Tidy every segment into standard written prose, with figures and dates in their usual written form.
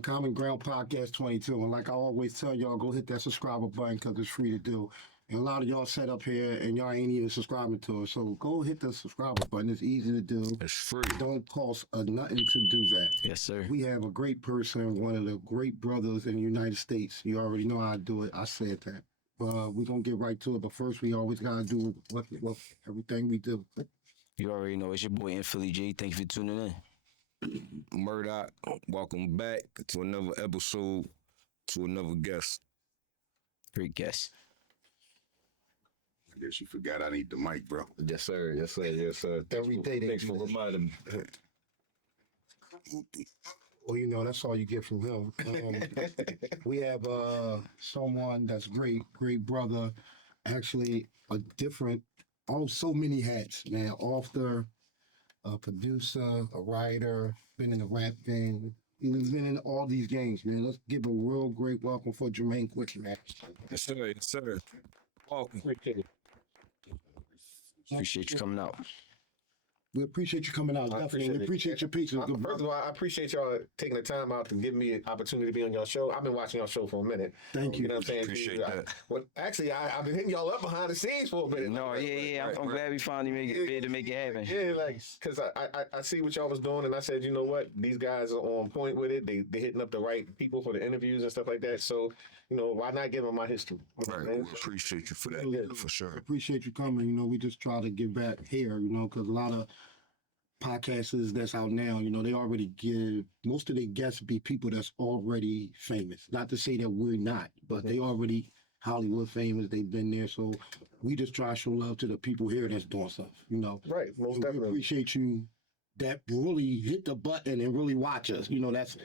Common Ground Podcast 22. And like I always tell y'all, go hit that subscriber button because it's free to do. And a lot of y'all set up here and y'all ain't even subscribing to us. So go hit the subscriber button. It's easy to do. It's free. Don't cost nothing to do that. Yes, sir. We have a great person, one of the great brothers in the United States. You already know how I do it. I said that. We're going to get right to it. But first, we always got to do what everything we do. You already know it's your boy in Philly J. Thank you for tuning in. Murdoch, welcome back to another episode, to another guest. Great guest. I guess you forgot I need the mic, bro. Yes, sir. Yes, sir. Yes, sir. Every day they Thanks do for that. reminding me. Well, you know, that's all you get from him. We have someone that's great brother. Actually, a different, so many hats, man. Author, a producer, a writer, been in the rap thing. He's been in all these games, man. Let's give a real great welcome for Jermaine quickly, man. Yes, sir. Yes, sir. Welcome. Appreciate you coming out. We appreciate you coming out. Definitely. We appreciate your pieces. First of all, I appreciate y'all taking the time out to give me an opportunity to be on your show. I've been watching your show for a minute. Thank you. You know what I'm saying? Appreciate that. Actually, I've been hitting y'all up behind the scenes for a minute. No, yeah. I'm glad we finally made it to make it happen. Yeah, like, because I see what y'all was doing, and I said, you know what? These guys are on point with it. They hitting up the right people for the interviews and stuff like that. So, you know, why not give them my history? Right. We appreciate you for that, for sure. Appreciate you coming. You know, we just try to give back here, you know, because a lot of podcasts that's out now, you know, they already give, most of their guests be people that's already famous. Not to say that we're not, but they already Hollywood famous. They've been there. So we just try to show love to the people here that's doing stuff, you know. Right, most So definitely. we appreciate you that really hit the button and really watch us. You know, that's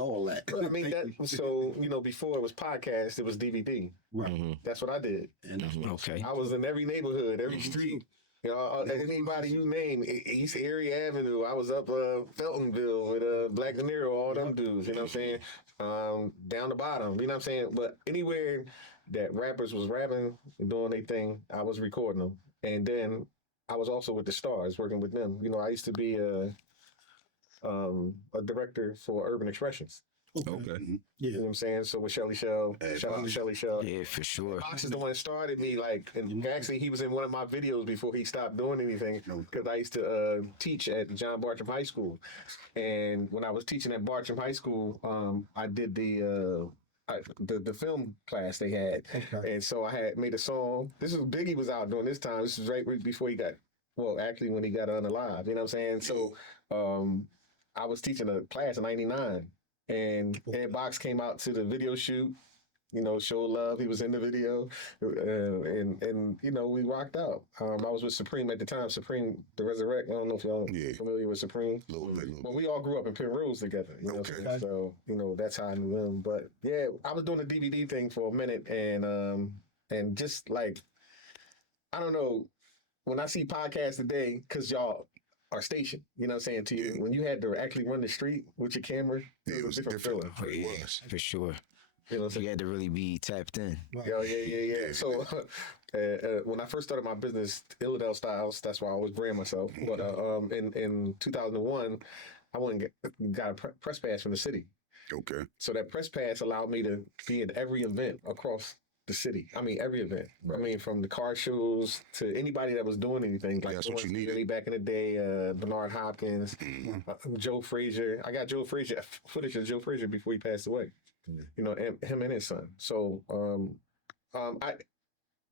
all that. I mean, so, you know, before it was podcast, it was DVD. Right. That's what I did. And Okay. I was in every neighborhood, every street. You know, anybody you name, East Area Avenue. I was up Feltonville with Black De Niro, all them dudes. You know what I'm saying? Down the bottom. You know what I'm saying? But anywhere that rappers was rapping and doing their thing, I was recording them. And then I was also with the Stars, working with them. You know, I used to be a director for Urban Expressions. Okay. You know what I'm saying? So with Shelly Shell, shout out to Shelly Shell. Yeah, for sure. Box is the one that started me, like, and actually he was in one of my videos before he stopped doing anything, because I used to teach at John Bartram High School. And when I was teaching at Bartram High School, I did the film class they had. Okay. And so I had made a song. This is Biggie was out during this time. This was right before he got, well, actually when he got unalive, you know what I'm saying? So I was teaching a class in 99. And Ed Box came out to the video shoot, you know, show love. He was in the video, and you know, we rocked out. I was with Supreme at the time. Supreme, the Resurrect. I don't know if y'all familiar with Supreme. Well, we all grew up in Penrose together. You know what I'm saying? So you know, that's how I knew him. But yeah, I was doing the DVD thing for a minute, and just like, I don't know, when I see podcasts today, because y'all our station, you know what I'm saying, to you. When you had to actually run the street with your camera, it was different. feeling. It was. For sure. You know what I'm saying? You had to really be tapped in. Yeah. So when I first started my business, Illidale Styles, that's why I always brand myself. But in 2001, I went and got a press pass from the city. Okay. So that press pass allowed me to be at every event across the city. I mean, every event. Right. I mean, from the car shows to anybody that was doing anything. Like that's what you needed. Really back in the day, Bernard Hopkins, Joe Frazier. I got Joe Frazier, footage of Joe Frazier before he passed away. You know, and him and his son. So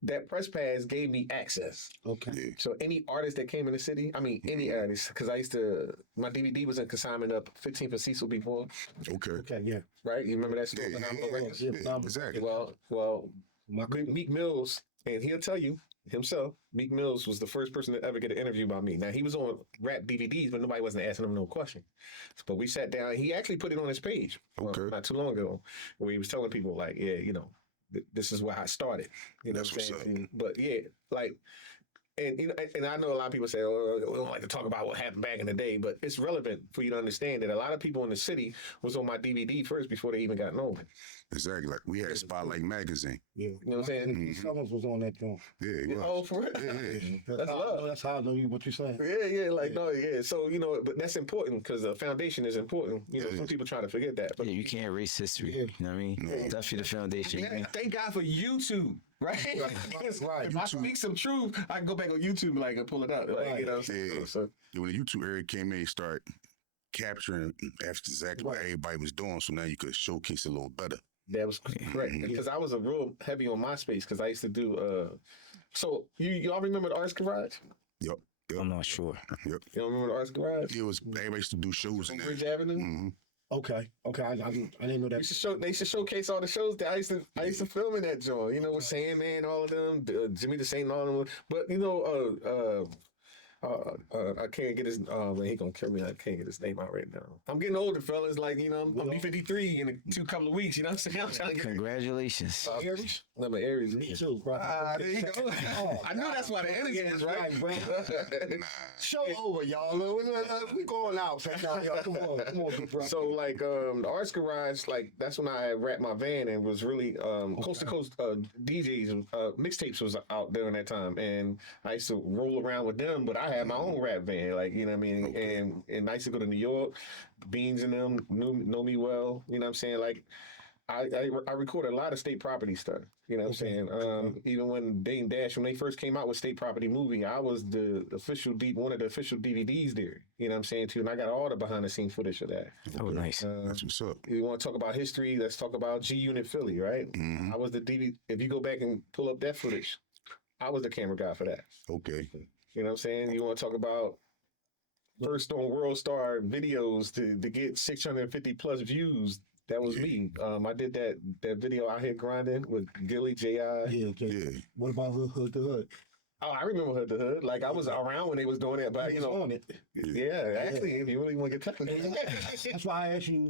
that press pass gave me access. Okay. Yeah. So any artist that came in the city, I mean, any artist, because I used to, my DVD was in consignment up 15 for Cecil before. Okay. Okay, yeah. Right? You remember that story? Yeah, exactly. Well, Meek Mills, and he'll tell you himself, Meek Mills was the first person to ever get an interview by me. Now, he was on rap DVDs, but nobody wasn't asking him no question. But we sat down, he actually put it on his page not too long ago, where he was telling people, like, yeah, you know, this is where I started. You know That's what I'm what's saying? But yeah, like, and you know, and I know a lot of people say, "Oh, we don't like to talk about what happened back in the day," but it's relevant for you to understand that a lot of people in the city was on my DVD first before they even got known. Exactly. Like we had Spotlight magazine. Yeah. You know what I'm saying? Summers was on that joint. Yeah, it was. Oh, for real? Yeah. That's love. That's how I know you. What you're saying. Yeah, like no, yeah. So you know, but that's important because the foundation is important. You know, some people try to forget that, but Yeah, you can't erase history. Yeah. You know what I mean? Definitely the foundation. yeah, thank God for YouTube, right? Because right, if I speak some truth, I can go back on YouTube like and pull it out. Like, you know, what I'm saying? Yeah. So Yeah, when the YouTube era came in, they start capturing that's exactly what everybody was doing. So now you could showcase it a little better. that was correct because I was a real heavy on MySpace because I used to do. So y'all remember the Arts Garage? Yep. I'm not sure. Yep. You don't remember the Arts Garage? It was everybody used to do shows in there. Bridge Avenue. Mm-hmm. Okay. I didn't know that. They used to showcase all the shows that I used to film in that joint. You know, with Sandman, all of them, Jimmy the Saint, all of them. But you know, I can't get his. Oh man, he gonna kill me. I can't get his name out right now. I'm getting older, fellas. Like you know, I'm be 53 in a couple of weeks. You know what I'm saying? I'm trying to get. Congratulations. Aries? I'm an Aries. Me too, bro. There you go. I know that's why the energy is right. bro. Show over, y'all. We going out. Y'all. Come on, big bro. So like the Arts Garage, like that's when I wrapped my van and was really coast to coast DJs, mixtapes was out during that time, and I used to roll around with them. But I had my own rap van, like you know what I mean, and I used to go to New York. Beans and them know me well. You know what I'm saying, like. I recorded a lot of state property stuff. You know what I'm saying? Even when Dame Dash, when they first came out with State Property Movie, I was one of the official DVDs there. You know what I'm saying too, and I got all the behind the scenes footage of that. Oh, nice. That's what's up. You want to talk about history? Let's talk about G Unit Philly, right? Mm-hmm. I was the DVD. If you go back and pull up that footage, I was the camera guy for that. Okay. You know what I'm saying? You want to talk about first on World Star videos to get 650 plus views. That was me. I did that video out here grinding with Gilly, J.I. Yeah, okay. Yeah. What about Hood to Hood? Oh, I remember Hood to Hood. Like, I was around when they was doing that, but, you know. On it. Yeah, actually, if you really want to get technical. That's why I asked you.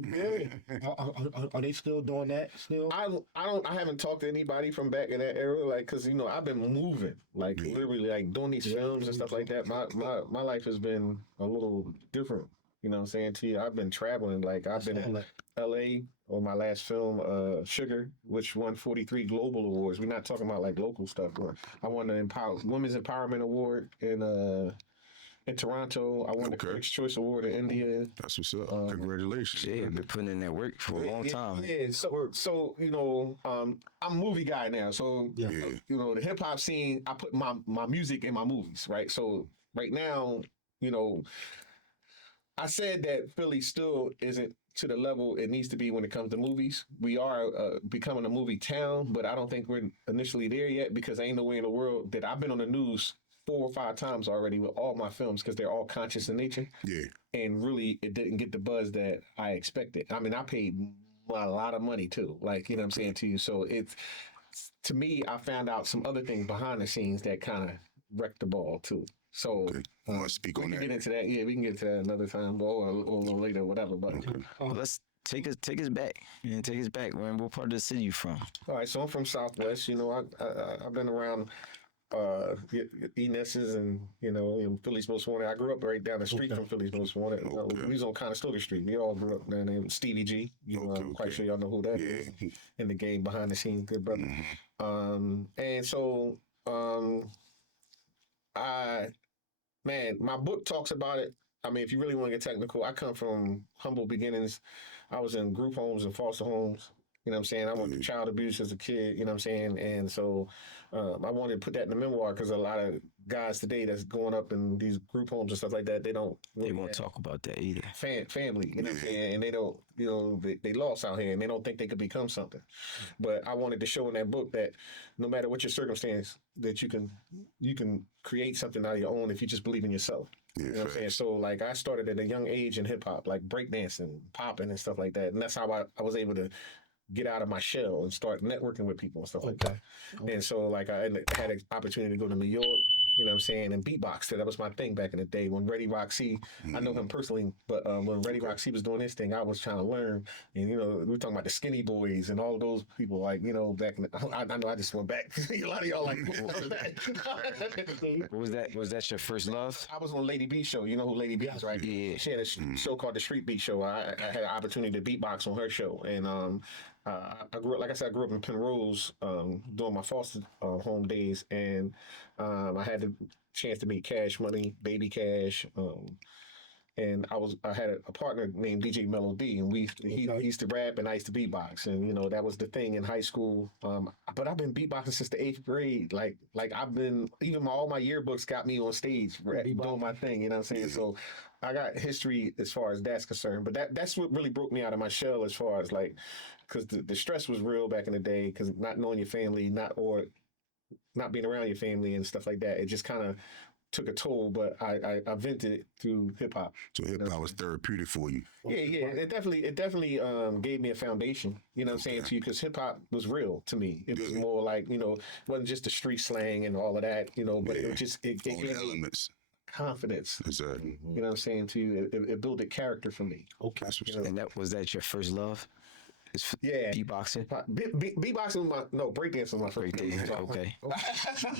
Are they still doing that still? I haven't talked to anybody from back in that era, like, because, you know, I've been moving, like, literally, like, doing these films and stuff like that. My life has been a little different, you know what I'm saying to you? I've been traveling, like, I've been in L.A. on my last film, Sugar, which won 43 global awards. We're not talking about, like, local stuff, but I won the Women's Empowerment Award in Toronto. I won the Critics' Choice Award in India. That's what's up. Congratulations. Yeah, been putting in that work for a long time. Yeah, so you know, I'm a movie guy now. So Yeah. you know, the hip hop scene, I put my music in my movies, right? So right now, you know, I said that Philly still isn't to the level it needs to be when it comes to movies. We are becoming a movie town, but I don't think we're initially there yet because ain't nowhere in the world that I've been on the news 4 or 5 times already with all my films because they're all conscious in nature. Yeah. And really, it didn't get the buzz that I expected. I mean, I paid a lot of money too. Like, you know what I'm saying to you? So it's, to me, I found out some other things behind the scenes that kind of wrecked the ball too. So Okay. You want to speak we on can that? get into that. Yeah, we can get to that another time or a little later, whatever. But Well, let's take us back. Yeah, take us back. Man, what part of the city you from? all right, so I'm from Southwest. You know, I've been around Enes's and you know Philly's Most Wanted. I grew up right down the street from Philly's Most Wanted. Okay. We was on Conestoga Street. We all grew up down there. Stevie G. You know, I'm quite sure y'all know who that is in the game behind the scenes. Good brother. And so my book talks about it. I mean, if you really want to get technical, I come from humble beginnings. I was in group homes and foster homes. You know what I'm saying? I went through child abuse as a kid, you know what I'm saying? And so I wanted to put that in the memoir because a lot of guys today that's going up in these group homes and stuff like that, they don't really They won't have talk about that either. family, you know what I'm saying? And they don't, you know, they lost out here and they don't think they could become something. But I wanted to show in that book that no matter what your circumstance, that you can create something out of your own if you just believe in yourself. Yeah, You know what I'm saying? So like I started at a young age in hip hop, like breakdancing, popping and stuff like that. And that's how I was able to get out of my shell and start networking with people and stuff like that. And so like I had an opportunity to go to New York You know what I'm saying? And beatbox. That was my thing back in the day. When Reddy Roxy, I know him personally, but when Reddy Roxy was doing his thing, I was trying to learn. And, you know, we were talking about the Skinny Boys and all those people, like, you know, back in the, I know I just went back. A lot of y'all like, What was that? Was that your first love? I was on Lady B show. You know who Lady B is, right? Yeah. She had a show called the Street Beat Show. I had an opportunity to beatbox on her show, and I grew up, like I said, I grew up in Penrose during my foster home days, and I had the chance to meet Cash Money, Baby Cash. And I had a partner named DJ Mellow D, and he used to rap and I used to beatbox, and you know that was the thing in high school. But I've been beatboxing since the 8th grade. Like I've been even all my yearbooks got me on stage doing my thing. You know what I'm saying? So I got history as far as that's concerned. But that's what really broke me out of my shell as far as like, because the stress was real back in the day, because not knowing your family, not being around your family and stuff like that. It just kind of took a toll, but I vented it through hip hop. So hip hop was therapeutic for you. Yeah. It definitely gave me a foundation. You know what I'm saying to you? Because hip hop was real to me. It was more like, you know, it wasn't just the street slang and all of that, you know, but it was just it All gave the me elements. confidence. Exactly. You know what I'm saying to you? It built a character for me. Okay. That's what's And was that your first love? It's Yeah. beatboxing. Beatboxing was breakdancing was my first Breakdancing, love. okay.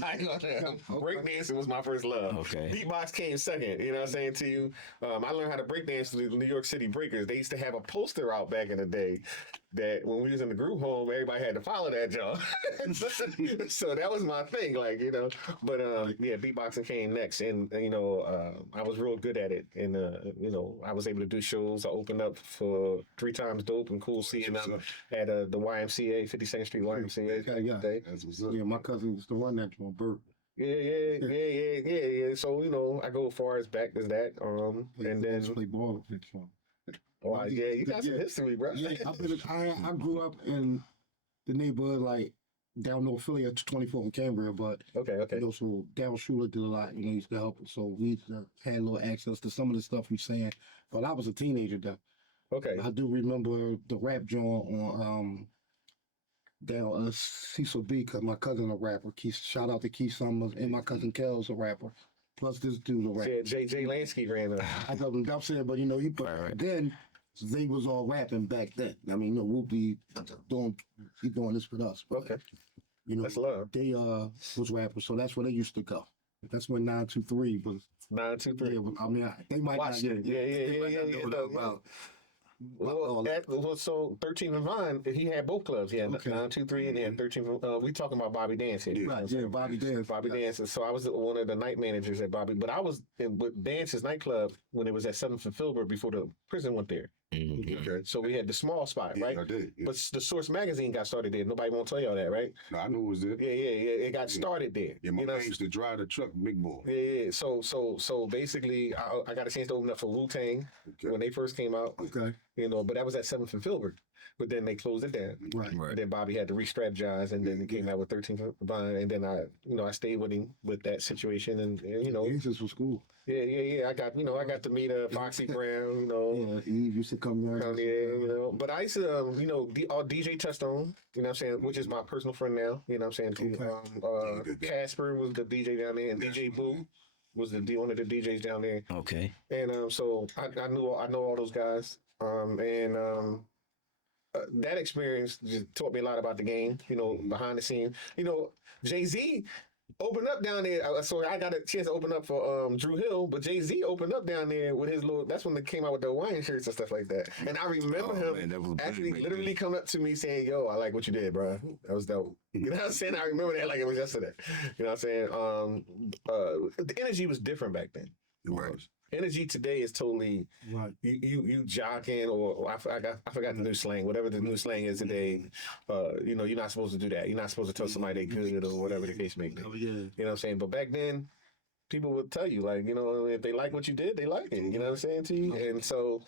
I ain't gonna breakdancing was my first love. Okay. Beatbox came second. You know what I'm saying to you? I learned how to breakdance through the New York City Breakers. They used to have a poster out back in the day that when we was in the group home, everybody had to follow that job. So that was my thing, like, you know. But yeah, beatboxing came next, and you know, I was real good at it, and you know, I was able to do shows. I opened up for 3 Times Dope and Cool C and at the YMCA, 52nd Street YMCA. Yeah, my cousin used to run that joint, Bert. Yeah. So, you know, I go as far as back as that. And then play ball with that joint. oh, yeah, you got some history, bro. Yeah, I grew up in the neighborhood like down North Philly at 24th and Cambria, but Okay. you know, so Daryl Schuler did a lot. You know, he used to help us, so we used to had a little access to some of the stuff he's saying. But I was a teenager then. Okay. I do remember the rap joint on down Cecil B, because my cousin a rapper. Shout out to Keith Summers, and my cousin Kel's a rapper. Plus this dude a rapper. Yeah, Jay Lansky ran I know what I'm saying, but you know, Right. then they was all rapping back then. I mean, you know, Whoopi doing this with us. But, Okay. you know, That's love. they was rappers, so that's where they used to go. That's when 923 was. 923. Yeah, I mean, they might Watch not. it. They might not know know that. about. So 13 and Vine, he had both clubs. He had Okay. 923 and he had 13. We talking about Bobby Dance here. Right, yeah, Bobby Dance. Bobby Dance. So I was one of the night managers at Bobby, but I was with Dance's nightclub when it was at 7th and Filbert before the prison went there. Okay. So we had the small spot, right? I did. Yeah. But the Source magazine got started there. Nobody won't tell y'all that, right? No, I knew it was there. Yeah. It got started there. Yeah, my You know? man used to drive the truck, big boy. Yeah. So basically, I got a chance to open up for Wu-Tang when they first came out. Okay, You know, but that was at 7th and Filbert. But then they closed it down. right. Right. And then Bobby had to re-strategize, and then he came out with 13 Vine, and then I stayed with him with that situation, and you know, Jesus was cool. yeah. I got to meet Foxy Brown, you know. Yeah, he used to come there. Yeah, you know, but I used to, you know, DJ Touchstone, you know what I'm saying, which is my personal friend now, you know what I'm saying, too. Casper was the DJ down there, and DJ Boo was one of the DJs down there. Okay. And so I know all those guys. That experience just taught me a lot about the game, you know, behind the scenes. You know, Jay-Z opened up down there. So I got a chance to open up for Drew Hill, but Jay-Z opened up down there with his little, that's when they came out with the Hawaiian shirts and stuff like that. And I remember him that was actually big, literally come up to me saying, yo, I like what you did, bro. That was dope. You know what I'm saying? I remember that like it was yesterday. You know what I'm saying? The energy was different back then. It was. Energy today is totally Right. you jocking or I forgot the new slang, whatever the new slang is today. You know, you're not supposed to do that. You're not supposed to tell somebody they good or whatever the case may be. Oh, yeah. You know what I'm saying? But back then, people would tell you, like, you know, if they like what you did, they like it. You know what I'm saying to you? And so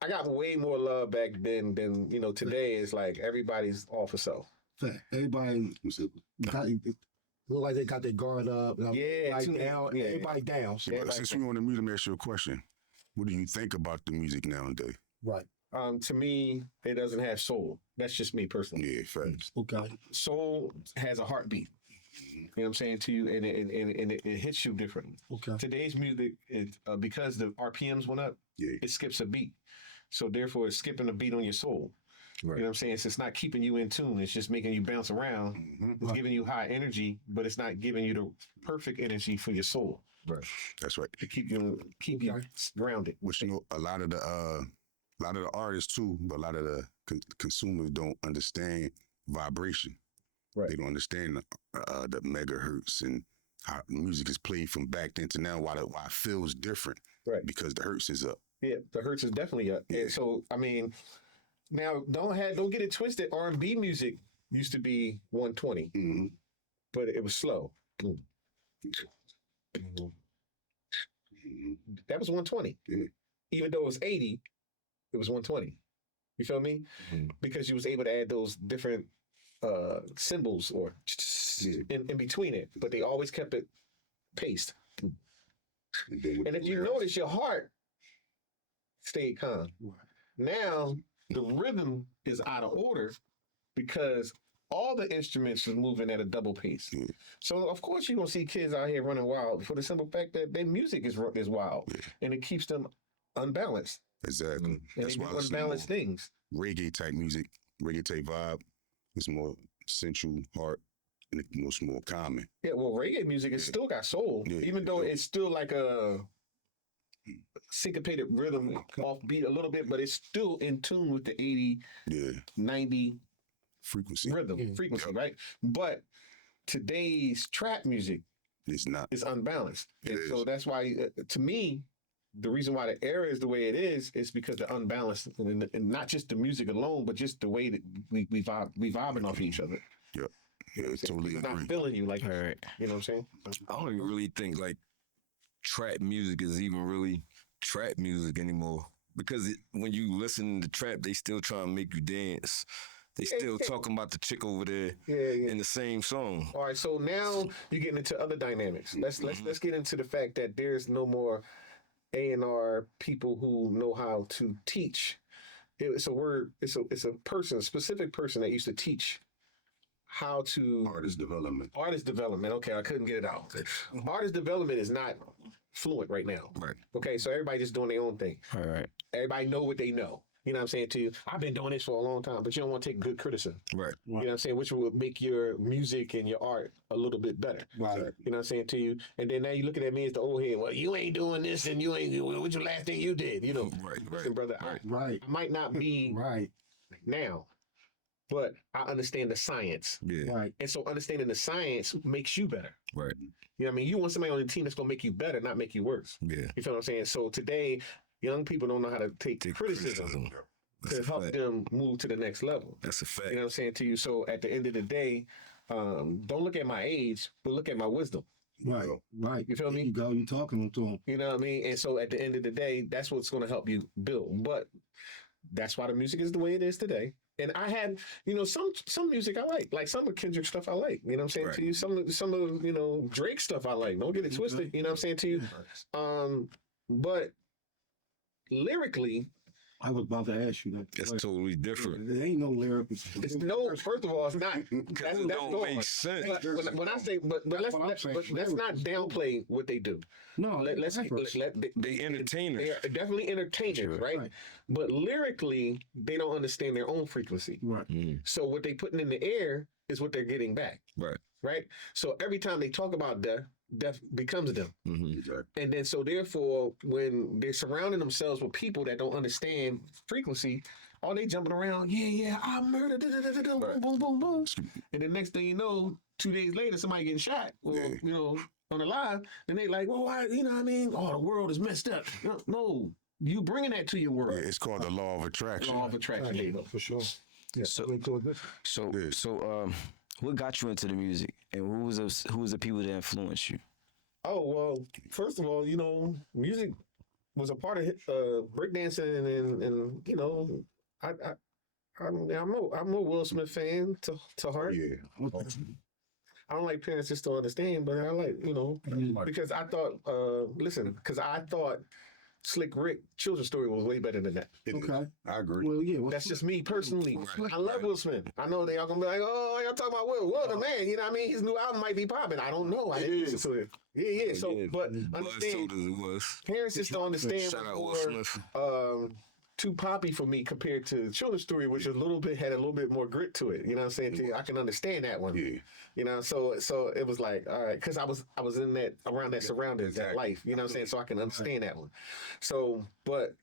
I got way more love back then than, you know, today is like everybody's all for self. Fact. Everybody look like they got their guard up. Yeah, like too- down. yeah. Everybody down. So, But since we on the music, let me ask you a question. What do you think about the music nowadays? right. To me, it doesn't have soul. That's just me personally. Yeah, facts. Okay. Soul has a heartbeat. You know what I'm saying to you, and it hits you differently. Okay. Today's music, because the RPMs went up, Yeah. it skips a beat. So therefore, it's skipping a beat on your soul. Right. You know what I'm saying? So it's not keeping you in tune. It's just making you bounce around. It's Right. giving you high energy, but it's not giving you the perfect energy for your soul Right. That's right. to keep you grounded. Which a lot of the artists too, but a lot of the consumers don't understand vibration. Right. They don't understand the megahertz and how music is played from back then to now. Why it feels different? Right. Because the hertz is up. Yeah, the hertz is definitely up. Yeah. And so I mean, now don't get it twisted. R&B music used to be 120, Mm-hmm. but it was slow. Boom. That was 120. Yeah. Even though it was 80, it was 120. You feel me? Mhm. Because you was able to add those different symbols or in between it, but they always kept it paced. And if you notice, your heart stayed calm. Right. Now the rhythm is out of order because all the instruments is moving at a double pace. Yeah. So of course you're gonna see kids out here running wild for the simple fact that their music is wild, and it keeps them unbalanced. Exactly. And That's they why do I listen to unbalanced more things. reggae type music, reggae type vibe. It's more sensual, heart, and it's more calming. Yeah, well, reggae music has still got soul, Yeah, even it though do. it's still like a syncopated rhythm off beat a little bit, but it's still in tune with the 80, Yeah, 90 frequency. rhythm, frequency, right? But today's trap music It's not. is unbalanced. It And so is. that's why, to me, the reason why the era is the way it is because they're unbalanced. And not just the music alone, but just the way that we vibing off each other. Yeah, totally It's not agree. feeling you like, All right. you know what I'm saying? I don't even really think like trap music is even really trap music anymore. Because when you listen to trap, they still trying to make you dance. They still talking about the chick over there Yeah. in the same song. All right, so now you're getting into other dynamics. Let's get into the fact that there's no more A&R people who know how to teach. It's a word. It's a person, a specific person that used to teach how to Artist development. artist development. Okay, I couldn't get it out. Artist development is not fluent right now. Right. Okay, so everybody just doing their own thing. All right. Everybody know what they know. You know what I'm saying to you? I've been doing this for a long time, but you don't want to take good criticism. Right. You know what I'm saying? Which will make your music and your art a little bit better. Right. You know what I'm saying to you? And then now you looking at me as the old head. Well, you ain't doing this and you ain't, what's your last thing you did? You know, Right. listen, brother, Right. I might not be Right. now, but I understand the science. Yeah. Right. And so understanding the science makes you better. Right. You know what I mean? You want somebody on the team that's going to make you better, not make you worse. Yeah. You feel what I'm saying? So today, young people don't know how to take criticism That's to a help fact. them move to the next level. That's a fact. You know what I'm saying to you? So at the end of the day, don't look at my age, but look at my wisdom. Right. Right. You feel There me? you go. You talking to him. You know what I mean? And so at the end of the day, that's what's going to help you build. But that's why the music is the way it is today. And I had, some music I like some of Kendrick stuff I like. You know what I'm saying Right. to you? Some of Drake stuff I like. Don't get it twisted. You know what I'm saying to you? But lyrically, I was about to ask you that. That's Like, totally different. There ain't no lyrics. it's no. First of all, it's not. Because it That's don't gone. make sense. But when I say, but let's what I'm saying. let's not downplay what they do. No, Let's efforts. They entertainers. They are definitely entertainers, right? Right. But lyrically, they don't understand their own frequency. Right. So what they putting in the air is what they're getting back, Right. right? So every time they talk about death becomes them. Mm-hmm. Exactly. And then so therefore, when they're surrounding themselves with people that don't understand frequency, all they jumping around, yeah, I murdered, boom, boom, boom, boom. And the next thing you know, 2 days later, somebody getting shot, or Yeah. on the live, and they like, well, why, you know what I mean? Oh, the world is messed up. No, you bringing that to your world. Yeah, it's called the law of attraction. Law of attraction. There you go. For sure. Yeah. So- So, So, what got you into the music, and who was the people that influenced you? Oh well, first of all, music was a part of breakdancing, and I'm a Will Smith fan to heart. Yeah. I don't like parents just to understand, but I like because I thought Slick Rick children's story was way better than that. It is. Okay. I agree. Well, yeah. That's just me personally. Right. I love Will Smith. I know they all gonna be like, "Oh, y'all talking about Will the man?" You know what I mean? His new album might be popping. I don't know. I didn't listen to it. Yeah. So, Yeah. but Buzz understand, told us it was. parents just don't understand. Shout out Will before, Smith. too poppy for me compared to Children's Story, which had a little bit more grit to it. You know what I'm saying? To you? I can understand that one. Yeah. You know, so it was like, all right, because I was in that around that surroundings, that Exactly. life. You know what I'm saying? So I can understand that one. So, but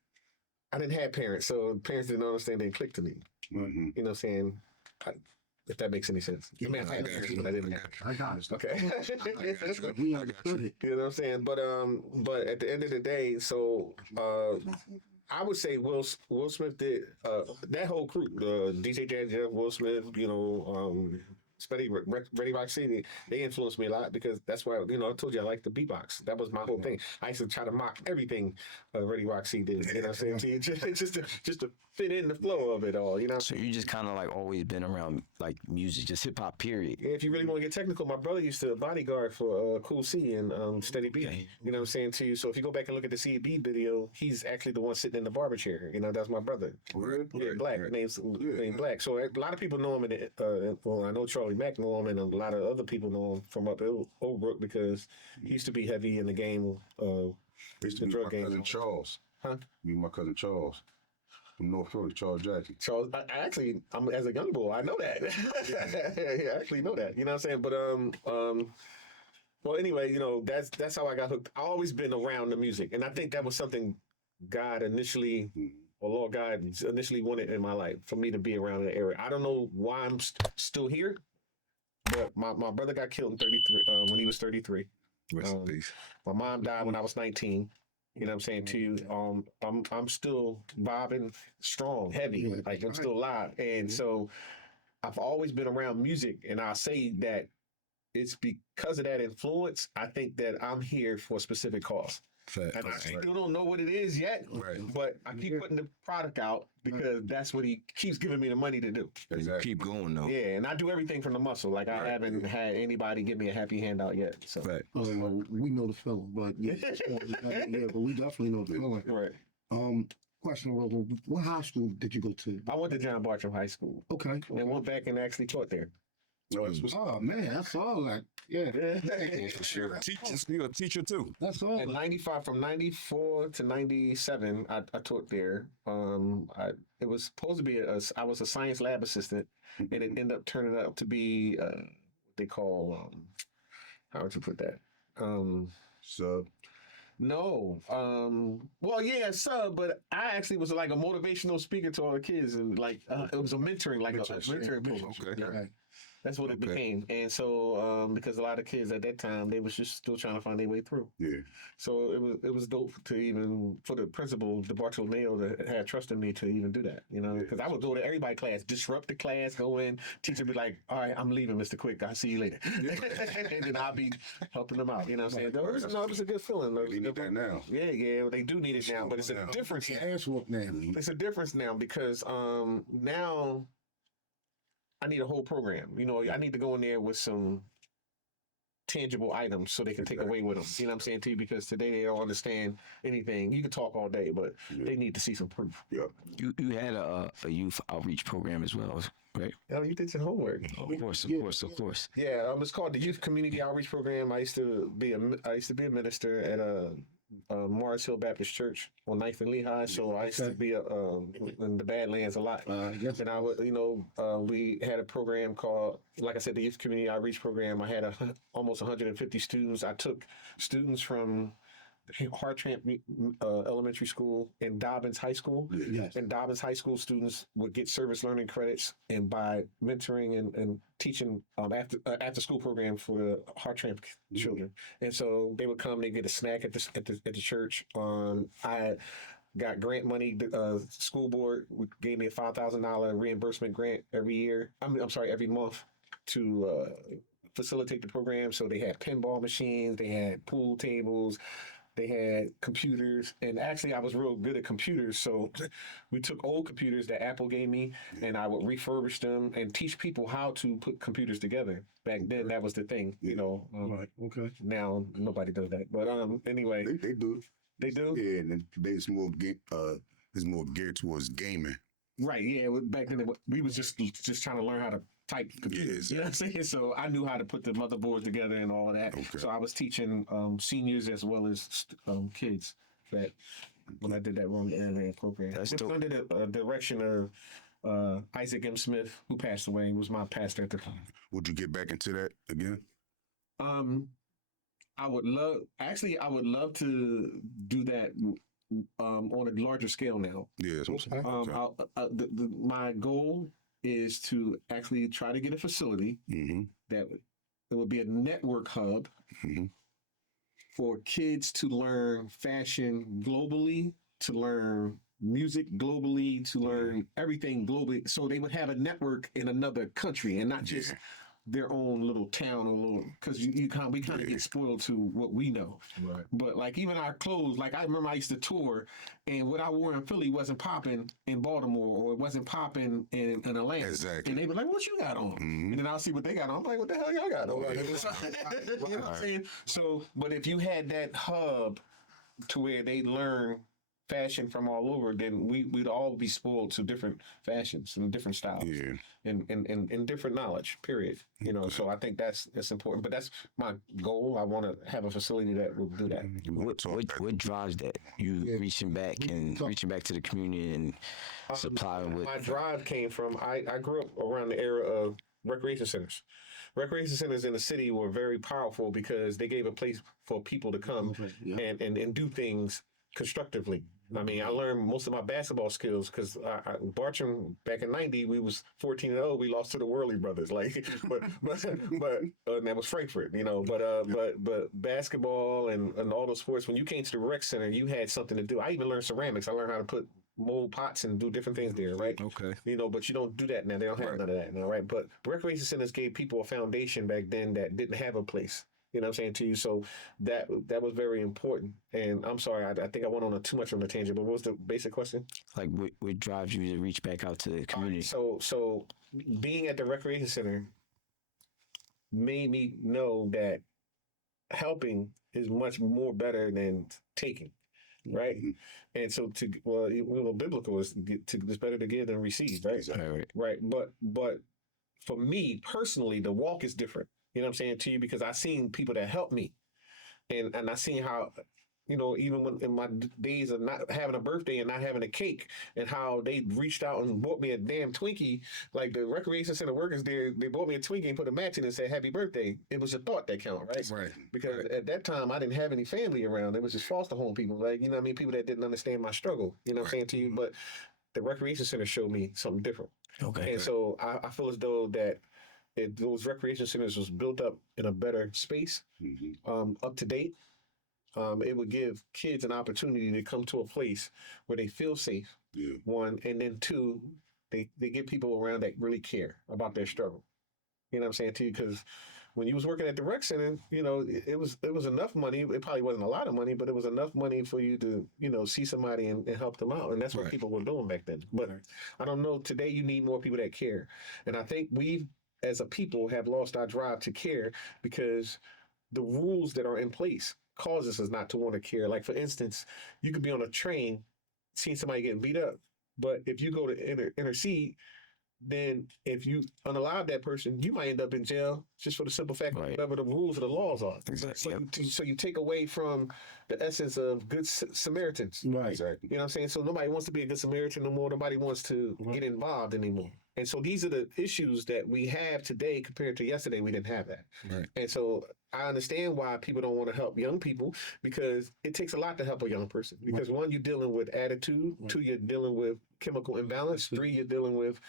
I didn't have parents, so parents didn't understand. They didn't click to me. Mm-hmm. You know what I'm saying? If that makes any sense. I mean, I had parents, but I didn't have. I got it. Okay. We understood it. You know what I'm saying? But at the end of the day, so I would say Will Smith did that whole crew, DJ Jazz Jeff, Will Smith, you know, Ready Rock City, they influenced me a lot because that's why, you know, I told you I like the beatbox. That was my whole thing. I used to try to mock everything Ready Rock City did. You know what I'm saying? just to fit in the flow of it all, you know? So you just kind of like always been around like music, just hip hop, period. Yeah, if you really want to get technical, my brother used to bodyguard for Cool C and Steady B. Okay. You know what I'm saying to you? So if you go back and look at the CB video, he's actually the one sitting in the barber chair. You know, that's my brother. Yeah, Black. Named Black. So a lot of people know him well, I know Charlie Mack know him, and a lot of other people know him from up Old Brook because he used to be heavy in the game, Used to the be drug my game. cousin Charles. Huh? Me and my cousin Charles from North Philly, Charles Jackson. Charles, I'm as a young boy, I know that. Yeah, I actually know that. You know what I'm saying? But well, anyway, you know, that's how I got hooked. I always been around the music, and I think that was something God initially, or Lord God initially wanted in my life for me to be around the area. I don't know why I'm still here, but my brother got killed in 33 when he was 33. Rest in peace. My mom died when I was 19. You know what I'm saying to you? I'm still vibing strong, heavy, like I'm still alive, and so I've always been around music, and I say that it's because of that influence. I think that I'm here for a specific cause. Fact. And I still don't know what it is yet, Right. but I keep putting the product out because that's what he keeps giving me the money to do. Exactly. Keep going though. Yeah, and I do everything from the muscle. Like I haven't had anybody give me a happy handout yet. So Fact. We know the feeling, but yeah, but we definitely know the feeling. right. Question, Roland, what high school did you go to? I went to John Bartram High School Okay. and went back and actually taught there. No, that's what's Oh man, that's all. Like, yeah, For sure. Teachers, you're a teacher too. that's all. At 95, from 94 to 97, I taught there. It was supposed to be I was a science lab assistant, and it ended up turning out to be what they call how would you put that? so. No. Well, yeah, sub, but I actually was like a motivational speaker to all the kids, and like it was a mentoring, like a mentoring program. Okay. Yeah. That's what it became. And so, because a lot of kids at that time, they was just still trying to find their way through. Yeah. So it was dope to even, for the principal, the Bartolomeo, that had trust in me to even do that, you know? Because I would go to everybody class, disrupt the class, go in, teacher be like, all right, I'm leaving, Mr. Quick. I'll see you later. And then I'll be helping them out, you know what I'm saying? It was a good feeling. We need that now. Yeah, they do need it now, but it's a difference. Your ass whooped now. It's a difference now because now I need a whole program. You know, I need to go in there with some tangible items so they can take away with them. You know what I'm saying to you? Because today they don't understand anything. You can talk all day, but they need to see some proof. Yeah. You had a youth outreach program as well, right? Oh, you did your homework. Of course. Yeah, it's called the Youth Community Outreach Program. I used to be a minister at Morris Hill Baptist Church on 9th and Lehigh. So I used to be in the Badlands a lot. Yes. And I would, we had a program called, like I said, the Youth Community Outreach Program. I had almost 150 students. I took students from Hartramp Elementary School and Dobbins High School. Yes. And Dobbins High School students would get service learning credits, and by mentoring and teaching after school program for the Hartramp children. And so they would come, they get a snack at the church. I got grant money. The school board gave me a $5,000 reimbursement grant every year. I'm sorry, every month to facilitate the program. So they had pinball machines, they had pool tables. They had computers, and actually, I was real good at computers. So we took old computers that Apple gave me, and I would refurbish them and teach people how to put computers together. Back then, that was the thing, you know. Right. Okay. Now nobody does that, but anyway, They do. they do. Yeah, and it's more it's more geared towards gaming. Right, yeah. Back then, we was just trying to learn how to type computers. Yeah, You know what I'm saying? So I knew how to put the motherboards together and all of that. Okay. So I was teaching seniors as well as kids that when I did that room internet program. That's It was dope. under the direction of Isaac M. Smith, who passed away. He was my pastor at the time. Would you get back into that again? I would love to do that on a larger scale now. Yeah, that's what I'm saying. My goal is to actually try to get a facility Mm-hmm. that it would be a network hub Mm-hmm. for kids to learn fashion globally, to learn music globally, to learn everything globally. So they would have a network in another country and not just their own little town or little, because we kind of get spoiled to what we know. Right. But like even our clothes, like I remember I used to tour, and what I wore in Philly wasn't popping in Baltimore, or it wasn't popping in Atlanta. Exactly. And they were like, "What you got on?" Mhm. And then I'll see what they got on. I'm like, "What the hell y'all got on?" Right. You know what I'm saying? So, but if you had that hub to where they learn fashion from all over, then we'd all be spoiled to different fashions and different styles Yeah. and different knowledge, period. You know, so I think that's important. But that's my goal. I want to have a facility that will do that. You wanna talk about- What drives that? You Yeah. reaching back to the community and supplying with. My drive came from I grew up around the era of recreation centers. Recreation centers in the city were very powerful because they gave a place for people to come Yeah. and do things constructively. I mean, I learned most of my basketball skills because Bartram back in '90, we was 14-0. We lost to the Worley brothers, like, but and that was Frankfurt, you know. But basketball and all those sports, when you came to the rec center, you had something to do. I even learned ceramics. I learned how to put mold pots and do different things there, right? Okay. You know, but you don't do that now. They don't have none of that now, right? But recreation centers gave people a foundation back then that didn't have a place. You know what I'm saying to you? So that was very important. And I'm sorry, I think I went on too much on the tangent, but what was the basic question? Like what drives you to reach back out to the community? So being at the recreation center made me know that helping is much more better than taking. Right, and so biblical is it's better to give than receive, right? Right, but for me personally, the walk is different. You know what I'm saying to you? Because I seen people that helped me, and I seen how, you know, even when in my days of not having a birthday and not having a cake, and how they reached out and bought me a damn Twinkie. Like the recreation center workers there, they bought me a Twinkie and put a match in and said "Happy Birthday." It was a thought that counted, right? Right. Because at that time I didn't have any family around. It was just foster home people, like, you know what I mean, people that didn't understand my struggle. You know what I'm saying to you? But the recreation center showed me something different. Okay. And so I feel as though that if those recreation centers was built up in a better space, up to date, it would give kids an opportunity to come to a place where they feel safe, one, and then two, they get people around that really care about their struggle. You know what I'm saying to you? Because when you was working at the rec center, you know, it was enough money. It probably wasn't a lot of money, but it was enough money for you to, you know, see somebody and help them out. And that's what people were doing back then. But I don't know, today you need more people that care. And I think we, as a people, have lost our drive to care because the rules that are in place causes us not to want to care. Like, for instance, you could be on a train, seeing somebody getting beat up, but if you go to intercede, then if you unallow that person, you might end up in jail just for the simple fact of whatever the rules or the laws are. Exactly. So you take away from the essence of good Samaritans. Right. Exactly. You know what I'm saying? So nobody wants to be a good Samaritan no more. Nobody wants to get involved anymore. And so these are the issues that we have today compared to yesterday. We didn't have that. Right. And so I understand why people don't want to help young people, because it takes a lot to help a young person. Because one, you're dealing with attitude. Two, you're dealing with chemical imbalance. Three, you're dealing with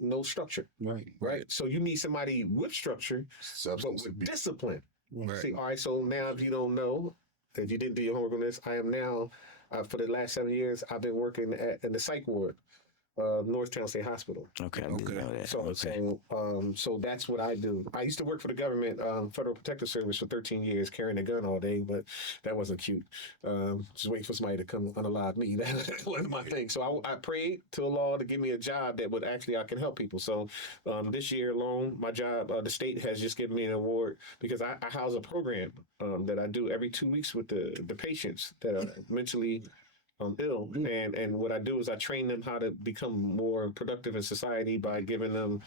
no structure. Right. So you need somebody with structure, but Substance with abuse. discipline. Right. See, all right, so now if you don't know, if you didn't do your homework on this, I am now, for the last 7 years, I've been working in the psych ward Northtown State Hospital. Okay, I didn't Okay. know that. So, Okay. so that's what I do. I used to work for the government, Federal Protective Service for 13 years, carrying a gun all day, but that wasn't cute. Just waiting for somebody to come unalive me. That wasn't my thing. So I prayed to Allah to give me a job that would actually I can help people. So this year alone, my job, the state has just given me an award because I house a program that I do every 2 weeks with the patients that are mentally ill. And what I do is I train them how to become more productive in society by giving them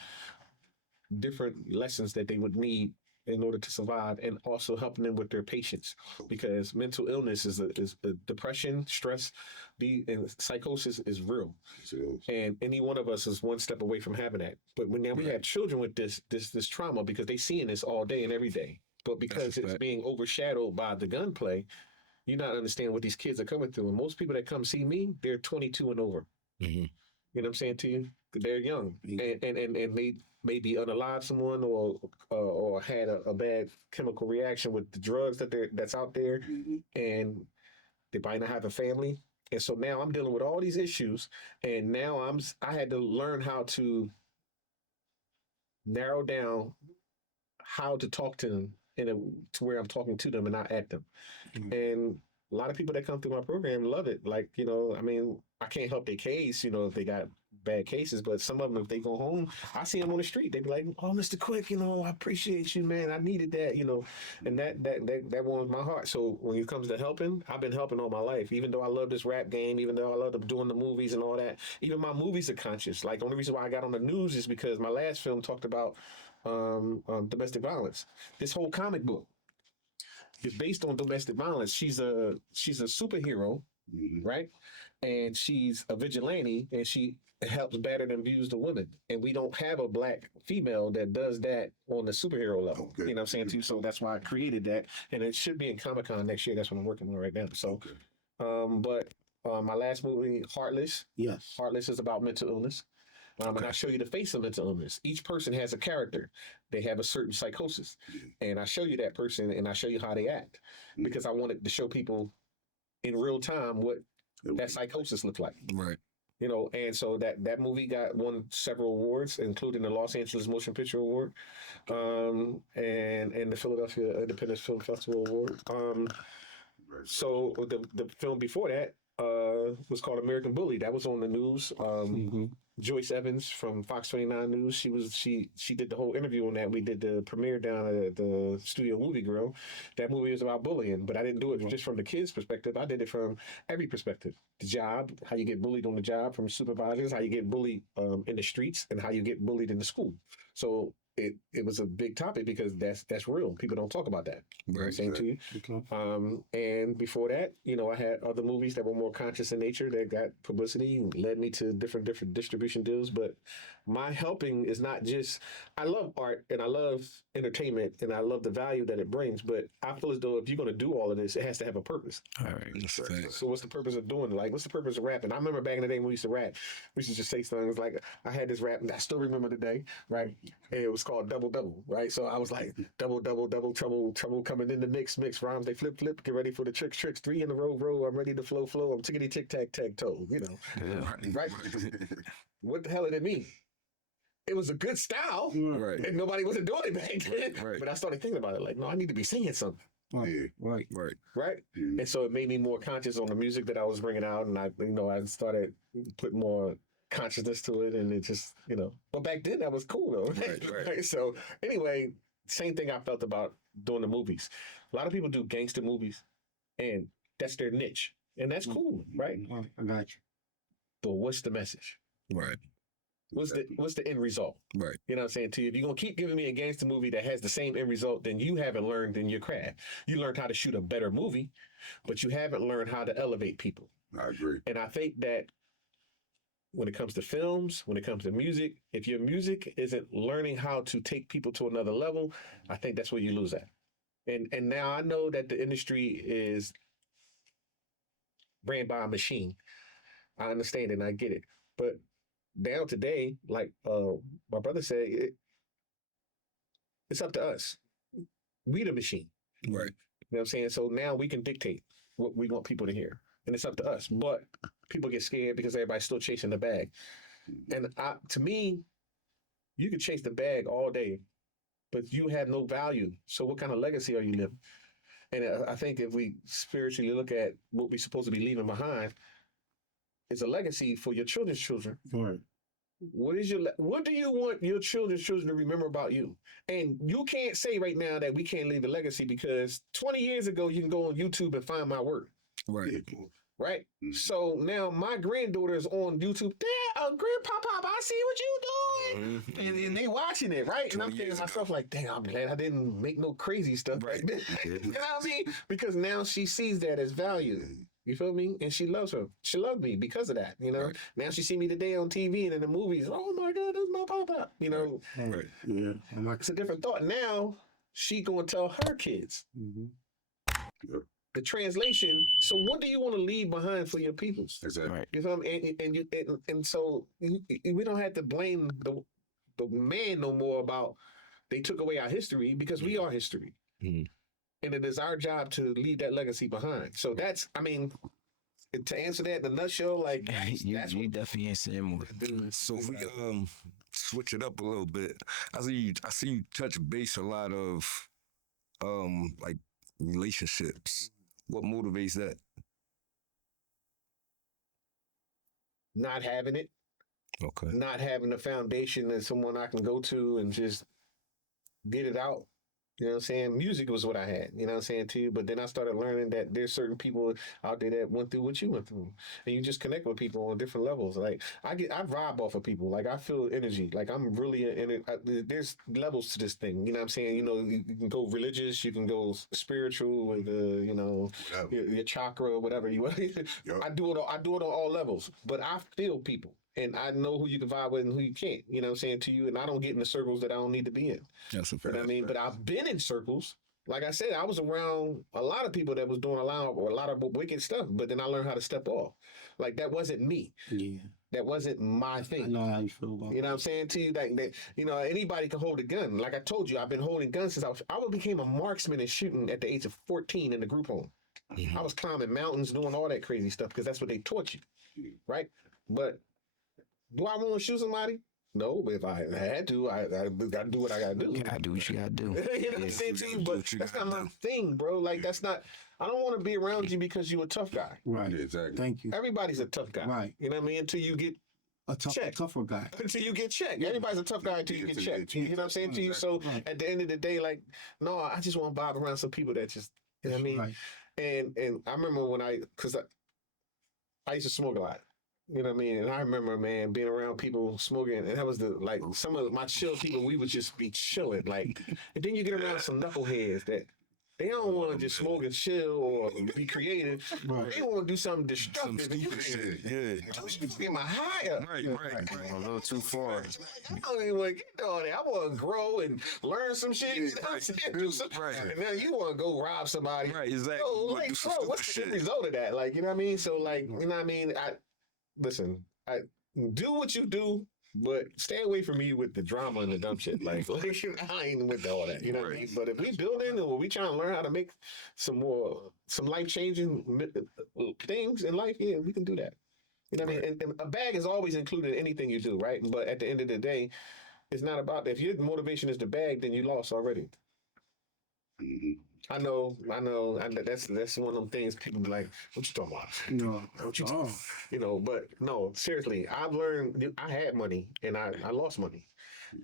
different lessons that they would need in order to survive, and also helping them with their patience, because mental illness is a depression, stress, and psychosis is real, and any one of us is one step away from having that. But when now we have children with this trauma because they seeing this all day and every day, but because it's being overshadowed by the gunplay, you not understand what these kids are coming through. And most people that come see me, they're 22 and over. Mm-hmm. You know what I'm saying to you? They're young, and they maybe unalive someone or had a bad chemical reaction with the drugs that's out there, and they might not have a family. And so now I'm dealing with all these issues, and now I had to learn how to narrow down how to talk to them to where I'm talking to them and not at them. And a lot of people that come through my program love it. Like, I mean, I can't help their case, if they got bad cases, but some of them, if they go home, I see them on the street. They be like, "Oh, Mr. Quick, I appreciate you, man. I needed that, and that warms my heart." So when it comes to helping, I've been helping all my life. Even though I love this rap game, even though I love doing the movies and all that, even my movies are conscious. Like, the only reason why I got on the news is because my last film talked about domestic violence. This whole comic book is based on domestic violence. She's a superhero, right? And she's a vigilante, and she helps battered and abused the women. And we don't have a black female that does that on the superhero level. Okay. You know what I'm saying too? So that's why I created that, and it should be in Comic-Con next year. That's what I'm working on right now. So, but my last movie, Heartless. Yes. Heartless is about mental illness. And I show you the face of mental illness. Each person has a character. They have a certain psychosis. And I show you that person, and I show you how they act, because I wanted to show people in real time what that psychosis looked like. Right. And so that movie won several awards, including the Los Angeles Motion Picture Award, and the Philadelphia Independent Film Festival Award. So the film before that was called American Bully. That was on the news. Joyce Evans from Fox 29 News. She did the whole interview on that. We did the premiere down at the Studio Movie Grill. That movie was about bullying, but I didn't do it just from the kids' perspective. I did it from every perspective. The job, how you get bullied on the job from supervisors, how you get bullied in the streets, and how you get bullied in the school. So it was a big topic because that's real. People don't talk about that. Right. Same to you. Okay. And before that, I had other movies that were more conscious in nature that got publicity and led me to different distribution deals. But my helping is not just, I love art and I love entertainment and I love the value that it brings. But I feel as though if you're going to do all of this, it has to have a purpose. All right. That's facts. So what's the purpose of doing it? Like, what's the purpose of rapping? I remember back in the day when we used to rap, we used to just say things like, I had this rap, and I still remember the day, right? And it was called Double Double, right? So I was like, double, double, double, trouble coming in the mix, rhymes, they flip, get ready for the tricks, 3 in a row, I'm ready to flow, I'm tickety tick tack tack toe, right? What the hell did it mean? It was a good style, Right. and nobody wasn't doing it back then. Right. But I started thinking about it, like, no, I need to be saying something. Right. Right. Right. And so it made me more conscious on the music that I was bringing out. And I started putting more consciousness to it. And it just, but back then that was cool though. Right. So anyway, same thing I felt about doing the movies. A lot of people do gangster movies and that's their niche. And that's cool, right? I got you. But what's the message? Right. What's the end result? Right. You know what I'm saying to you? If you're going to keep giving me a gangster movie that has the same end result, then you haven't learned in your craft. You learned how to shoot a better movie, but you haven't learned how to elevate people. I agree. And I think that when it comes to films, when it comes to music, if your music isn't learning how to take people to another level, I think that's where you lose at. And now I know that the industry is ran by a machine. I understand it and I get it. But down today, like my brother said, it's up to us. We the machine. Right. You know what I'm saying? So now we can dictate what we want people to hear. And it's up to us. But people get scared because everybody's still chasing the bag. And to me, you can chase the bag all day, but you have no value. So what kind of legacy are you living? And I think if we spiritually look at what we're supposed to be leaving behind, it's a legacy for your children's children. Right. What do you want your children's children to remember about you? And you can't say right now that we can't leave a legacy because 20 years ago you can go on YouTube and find my work. Right. Right? So now my granddaughter is on YouTube. Dad, Grandpa, I see what you doing. And they watching it, right? And I'm 20 thinking years to myself, like, dang, I'm glad I didn't make no crazy stuff Right. back then. You know what I mean? Because now she sees that as value. You feel me? And she loves her. She loved me because of that. You know. Right. Now she see me today on TV and in the movies. Oh my God, that's my papa. You know, Right. Yeah. I'm like, it's a different thought. Now she gonna tell her kids the translation. So what do you want to leave behind for your peoples? Exactly. Right. You feel me? And so we don't have to blame the man no more about they took away our history because we are history. Mhm. And it is our job to leave that legacy behind. So that's, I mean, to answer that in a nutshell, like that's You definitely ain't saying more. So if we switch it up a little bit, I see you touch base a lot of like relationships. What motivates that? not having it, Okay. not having a foundation and someone I can go to and just get it out. You know what I'm saying? Music was what I had, you know what I'm saying, to you. But then I started learning that there's certain people out there that went through what you went through. And you just connect with people on different levels. Like I vibe off of people. Like I feel energy. Like I'm really in it. There's levels to this thing. You know what I'm saying? You know, you can go religious, you can go spiritual with you know, your chakra, whatever you want. I do it on all levels. But I feel people. And I know who you can vibe with and who you can't. You know what I'm saying, to you. And I don't get in the circles that I don't need to be in. That's a You fact. know what I mean? But I've been in circles. Like I said, I was around a lot of people that was doing a lot of wicked stuff. But then I learned how to step off. Like that wasn't me. yeah. That wasn't my I thing. know how you feel about You know what I'm saying to you? That you know, anybody can hold a gun. Like I told you, I've been holding guns since I became a marksman and shooting at the age of 14 in the group home. I was climbing mountains, doing all that crazy stuff because that's what they taught you, right? But do I want to shoot somebody? No, but if I had to, I gotta do what I gotta do. You gotta do what you gotta do. You know what I'm saying to you? But what you that's not gotta my do. thing, bro. Like that's not. I don't want to be around you because you're a tough guy. Right. Yeah, exactly. Thank you. Everybody's a tough guy. Right. You know what I mean? Until you get A check. tougher guy. until you get checked. Everybody's a tough guy until you get checked. You know what I'm saying to you? So Right. at the end of the day, like, no, I just want to bob around some people that just, you know what I mean? Right. And I remember when because I used to smoke a lot. You know what I mean? And I remember, man, being around people smoking, and that was some of my chill people, we would just be chilling. Like, and then you get around some knuckleheads that they don't want to just smoke and chill or be creative. Right. They want to do something Some destructive. And you stupid shit. Yeah. get my high up. Right. A little too far. I don't even want to get down there. I want to grow and learn some shit. You know what I'm saying? Do some- Right. And now you want to go rob somebody. Right. Exactly. So, You wanna like, do some bro, what's the stupid end shit. result of that? Like, you know what I mean? So, like, you know what I mean? Listen, do what you do, but stay away from me with the drama and the dumb shit. Like I ain't with all that, you know what I mean? But if we building or we trying to learn how to make some life-changing things in life, yeah, we can do that. You know what I mean? And a bag is always included in anything you do, right? But at the end of the day, it's not about that. If your motivation is the bag, then you lost already. I know. That's one of them things people be like, what you talking about? No. What you talking? You know, but no, seriously, I've learned. I had money and I lost money,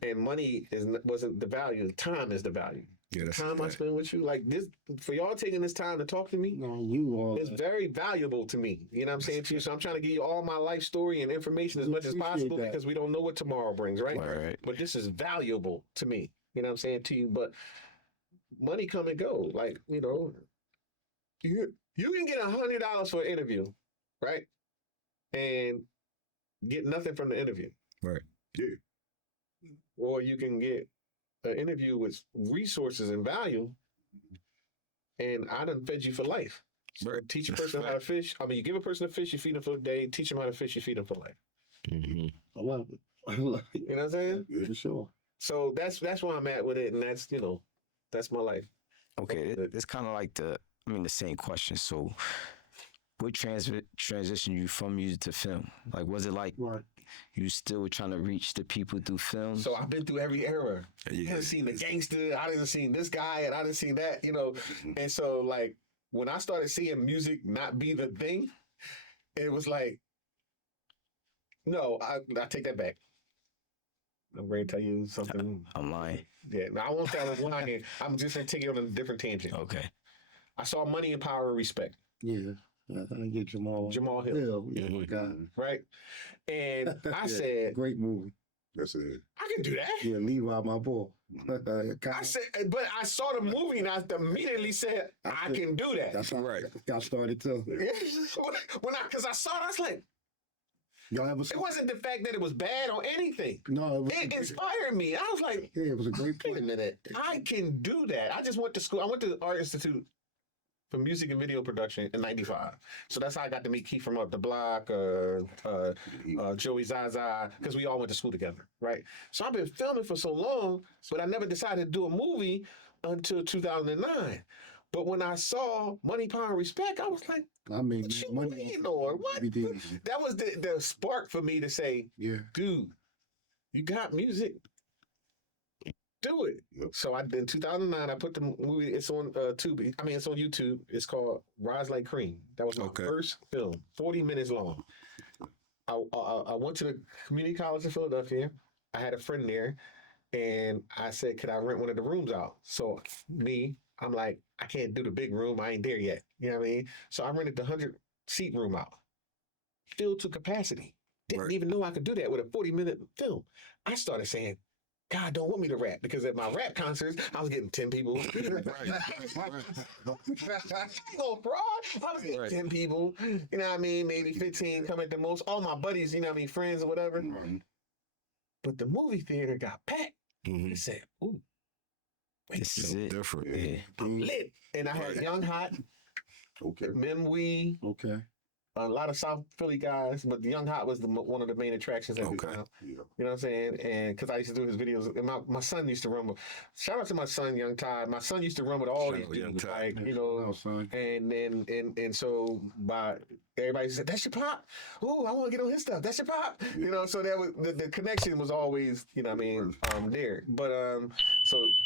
and money wasn't the value. Time is the value. Yeah, The that's time I spend with you, like this, for y'all taking this time to talk to me, No, you all. it's very valuable to me. You know what I'm saying to you? So I'm trying to give you all my life story and information as We much as appreciate possible that. because we don't know what tomorrow brings, right? Right. But this is valuable to me. You know what I'm saying to you? But money come and go. Like, you know, you can get $100 for an interview, right? And get nothing from the interview. Right. Yeah. Or you can get an interview with resources and value, and I done fed you for life. So Right. teach a person how to fish. I mean, you give a person a fish, you feed them for a day. Teach them how to fish, you feed them for life. Mm-hmm. I love it. I love it. You know what I'm saying? For sure. So that's where I'm at with it, and that's, you know, that's my life. Okay, it's kind of like the same question. So, what transitioned you from music to film? Like, was it like Right. you still trying to reach the people through films. So I've been through every era. Yeah. I done seen the gangster, I done seen this guy, and I done seen that, And so, like, when I started seeing music not be the thing, it was like, no, I take that back. I'm ready to tell you something. I'm lying. Yeah, no, I won't say I was lying. I'm just going to take you on a different tangent. Okay. I saw Money and Power and Respect, Yeah. I get Jamal. Jamal Hill, Yeah, my God. right? And I said, Great movie. That's it. I can do that. Yeah, Levi, my boy. I said, but I saw the movie and I immediately said, I can do that. That's how Right. got started too. Because I saw it, I was like, Y'all ever it wasn't the fact that it was bad or anything. No, It inspired me. I was like, yeah, it was a great wait a point. minute, I can do that. I just went to school. I went to the Art Institute for Music and Video Production in '95. So that's how I got to meet Keith from Up the Block, Joey Zaza, because we all went to school together, right? So I've been filming for so long, but I never decided to do a movie until 2009. But when I saw Money, Power, and Respect, I was like, I mean, what you money. mean, Lord? What? Everything. That was the spark for me to say, Yeah. dude, you got music. Do it. Yep. So in 2009, I put the movie. It's on Tubi. I mean, it's on YouTube. It's called Rise Like Cream. That was my Okay. first film, 40 minutes long. I went to the community college in Philadelphia. I had a friend there, and I said, "Could I rent one of the rooms out?" So I'm like, I can't do the big room. I ain't there yet. You know what I mean? So I rented the 100-seat room out, filled to capacity. Didn't Right. even know I could do that with a 40-minute film. I started saying, God don't want me to rap, because at my rap concerts, I was getting 10 people. I ain't gonna fraud. I was getting Right. 10 people, you know what I mean? Maybe 15 come at the most. All my buddies, you know what I mean, friends or whatever. But the movie theater got packed. Mhm. I said, ooh, wait, This is So it. different. Yeah. I'm lit. And I had Right. Young Hot, Okay. Mem Wee, Okay. a lot of South Philly guys, but the Young Hot was one of the main attractions that we Okay. found. Yeah. You know what I'm saying? And because I used to do his videos, and my son used to run with. Shout out to my son, Young Ty. My son used to run with all Shout these out Young dudes, Ty. like No, son. and then and so by everybody said, "That's your pop." Ooh, I want to get on his stuff. That's your pop. You know, so that was the connection was always, you know what I mean, there. But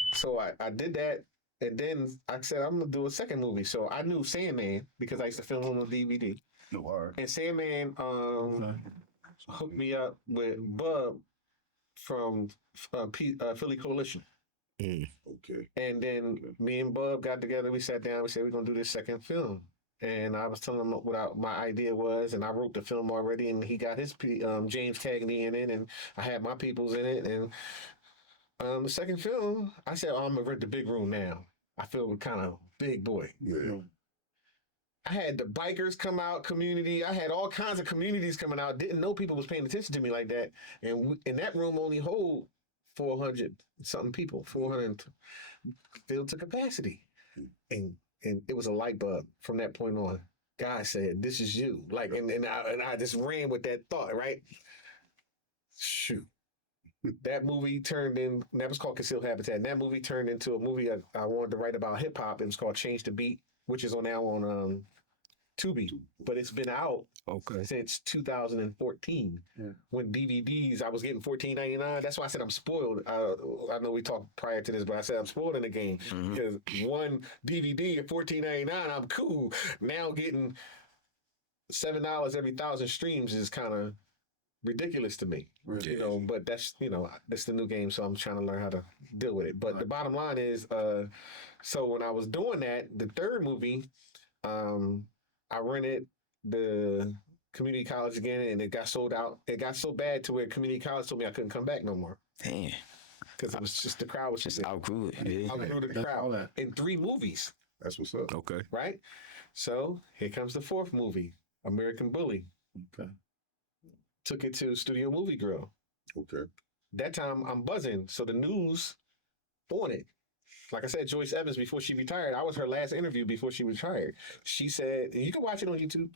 so I did that. And then I said, I'm gonna do a second movie. So I knew Sandman because I used to film him on DVD. No, all right. And Sandman hooked me up with Bub from Philly Coalition. Okay. And then me and Bub got together. We sat down. We said, we're going to do this second film. And I was telling him what my idea was. And I wrote the film already. And he got his James Cagney in it. And I had my peoples in it. And the second film, I said, I'm going to rent the big room now. I feel kind of big boy. Yeah. I had the bikers come out, community. I had all kinds of communities coming out. Didn't know people was paying attention to me like that. And that room only hold 400 something people, 400 filled to capacity. And it was a light bulb from that point on. God said, "This is you." Like, and I just ran with that thought, right? Shoot. That movie that was called Concealed Habitat. And that movie turned into a movie I wanted to write about hip hop. It was called Change the Beat, which is now on Tubi. But it's been out Okay. since 2014. Yeah. When DVDs, I was getting $14.99. That's why I said I'm spoiled. I know we talked prior to this, but I said I'm spoiled in the game. Mhm. Because one DVD at $14.99, I'm cool. Now getting $7 every 1,000 streams is kind of ridiculous to me. Really? You know, but that's the new game, so I'm trying to learn how to deal with it. But the bottom line is, so when I was doing that, the third movie, I rented the community college again, and it got sold out. It got so bad to where community college told me I couldn't come back no more Damn. because it was just the crowd was Just just outgrew it. Yeah. outgrew the That's all crowd that. in 3 movies, That's what's up. Okay. right? So here comes the 4th movie, American Bully. Okay. Took it to Studio Movie Grill. Okay. That time I'm buzzing, so the news on it. Like I said, Joyce Evans, before she retired, I was her last interview before she retired. She said, you can watch it on YouTube.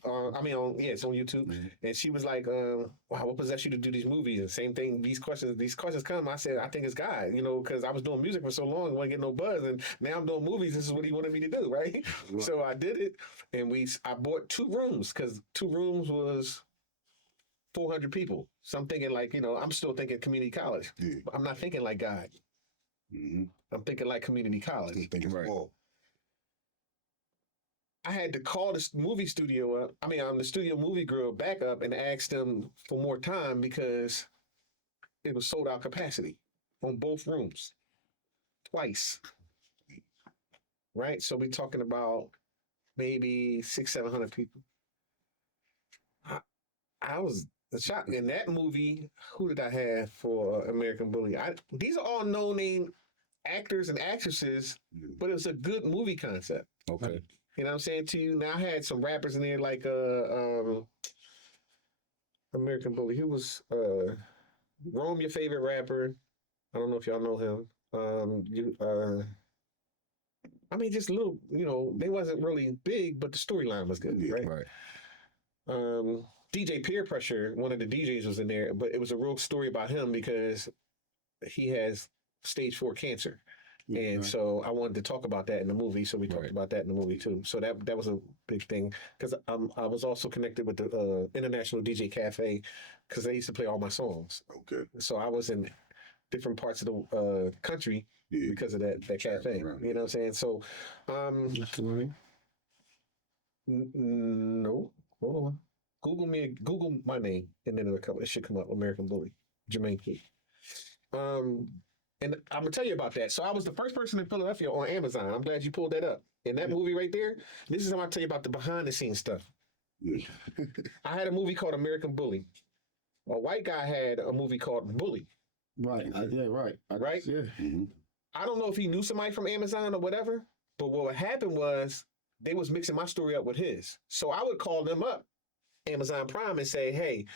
It's on YouTube. Mhm. And she was like, wow, what possessed you to do these movies? And same thing, these questions come. I said, I think it's God, because I was doing music for so long, wasn't getting no buzz. And now I'm doing movies. This is what he wanted me to do, right? So I did it. And I bought 2 rooms because 2 rooms was 400 people. So I'm thinking like, I'm still thinking community college. Yeah. But I'm not thinking like God. Mm-hmm. I'm thinking like community college. Thinking Right. small. I had to call the movie studio up. I mean, the studio movie girl back up and ask them for more time because it was sold out capacity on both rooms twice. Right? So we're talking about maybe 600-700 people. I was shocked. In that movie, who did I have for American Bully? These are all no-name actors and actresses, but it was a good movie concept. Okay. You know what I'm saying to you? Now I had some rappers in there like American Bully. Who was Rome, your favorite rapper? I don't know if y'all know him. I mean, just a little. They wasn't really big, but the storyline was good, right? Right. DJ Peer Pressure, one of the DJs was in there, but it was a real story about him because he has stage 4 cancer. And so I wanted to talk about that in the movie. So we talked about that in the movie too. So that was a big thing because I was also connected with the International DJ Cafe because they used to play all my songs. Okay. So I was in different parts of the country because of that cafe. Right. You know what I'm saying? So, no, hold on. Google my name, and then it should come up. American Bully, Jermaine Key. And I'm gonna tell you about that. So I was the first person in Philadelphia on Amazon. I'm glad you pulled that up. In that movie right there, this is how I tell you about the behind the scenes stuff. Yeah. I had a movie called American Bully. A white guy had a movie called Bully. Right. Right. Right? Yeah. Mm-hmm. I don't know if he knew somebody from Amazon or whatever, but what happened was they was mixing my story up with his. So I would call them up, Amazon Prime, and say, hey,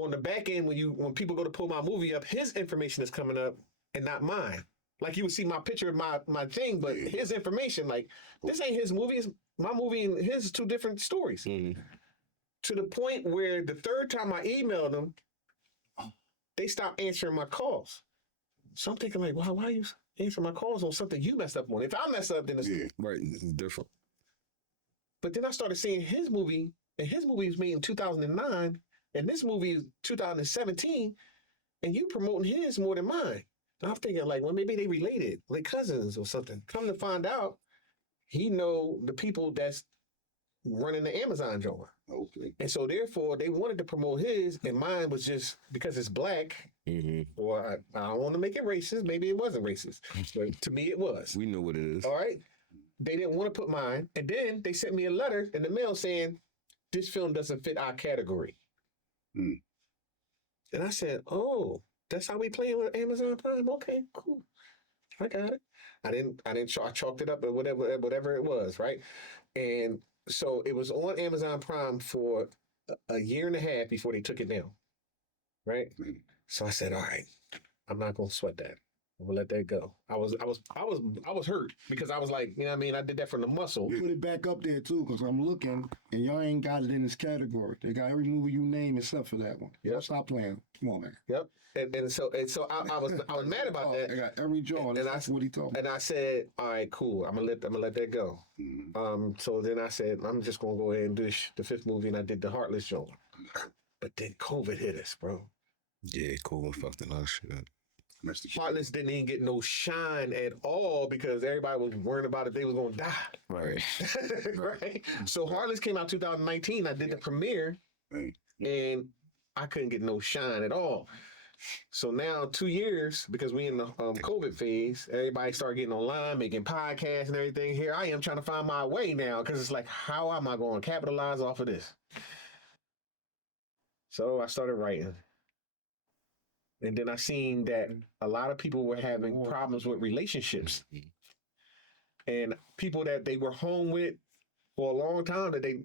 on the back end, when people go to pull my movie up, his information is coming up and not mine. Like you would see my picture of my thing, but his information, like this ain't his movie. It's my movie and his is two different stories. Mm-hmm. To the point where the third time I emailed them, they stopped answering my calls. So I'm thinking like, why are you answering my calls on something you messed up on? If I mess up, then it's Right. It's different. But then I started seeing his movie, and his movie was made in 2009, and this movie is 2017, and you promoting his more than mine. And I'm thinking like, well, maybe they related, like cousins or something. Come to find out, he know the people that's running the Amazon joint. Okay. And so therefore, they wanted to promote his, and mine was just because it's black. Mm-hmm. Or I don't want to make it racist. Maybe it wasn't racist, but to me it was. We know what it is. All right. They didn't want to put mine, and then they sent me a letter in the mail saying this film doesn't fit our category. Hmm. And I said, "Oh, that's how we playing with Amazon Prime. Okay, cool. I got it. I chalked it up or whatever it was, right? And so it was on Amazon Prime for a year and a half before they took it down, right? So I said, all right, I'm not gonna sweat that. I'm gonna let that go. I was hurt because I was like, you know what I mean? I did that from the muscle. Put it back up there too, because I'm looking and y'all ain't got it in this category. They got every movie you name except for that one. Yep. Stop playing. Come on, man. Yep. And so I was mad about I that. got every jaw. That's what he told me. And I said, all right, cool. I'm gonna let that go. Mm-hmm. So then I said, I'm just gonna go ahead and do the fifth movie, and I did the Heartless joint. But then COVID hit us, bro. Yeah, cool. Fucked a lot of shit up. Heartless didn't even get no shine at all because everybody was worrying about if they was gonna die. Right. Right. So Heartless came out 2019. I did the premiere, and I couldn't get no shine at all. So now 2 years, because we in the COVID phase, everybody started getting online, making podcasts and everything. Here I am trying to find my way now because it's like, how am I going to capitalize off of this? So I started writing. And then I seen that a lot of people were having problems with relationships. And people that they were home with for a long time that they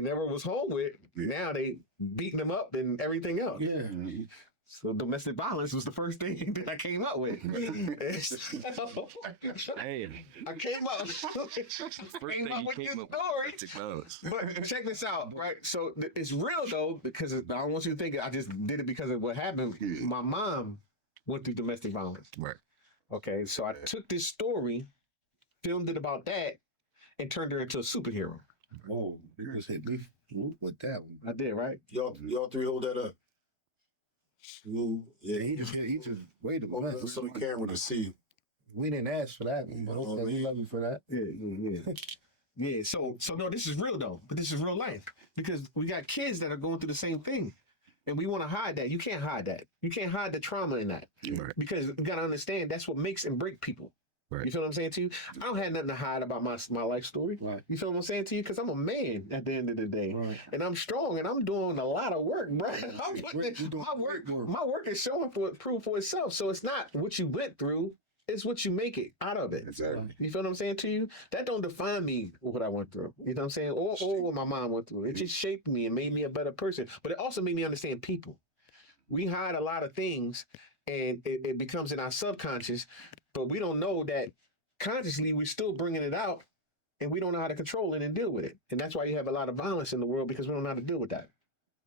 never was home with, now they beating them up and everything else. Yeah. So domestic violence was the first thing that I came up with. Damn. I came up with this story. Violence. But check this out, right? So it's real though, because I don't want you to think I just did it because of what happened. My mom went through domestic violence. Right. Okay, so I took this story, filmed it about that, and turned her into a superhero. Oh, you just hit me with that one. I did, right? Y'all three hold that up. You, Yeah, yeah, he just wait a open minute. up so the camera to see. We didn't ask for that one, but okay, we love you for that. Yeah. Yeah. So no, this is real though. But this is real life because we got kids that are going through the same thing, and we want to hide that. You can't hide that. You can't hide the trauma in that Right. because you got to understand that's what makes and break people. Right. You feel what I'm saying to you? I don't have nothing to hide about my life story. Right. You feel what I'm saying to you? Because I'm a man at the end of the day, Right. and I'm strong, and I'm doing a lot of work, bro. I'm putting You doing my work. great work. My work is showing for proof for itself. So it's not what you went through; it's what you make it out of it. Exactly. You feel what I'm saying to you? That don't define me or what I went through. You know what I'm saying? Or what my mom went through. It just shaped me and made me a better person. But it also made me understand people. We hide a lot of things and it becomes in our subconscious, but we don't know that consciously we're still bringing it out and we don't know how to control it and deal with it. And that's why you have a lot of violence in the world because we don't know how to deal with that.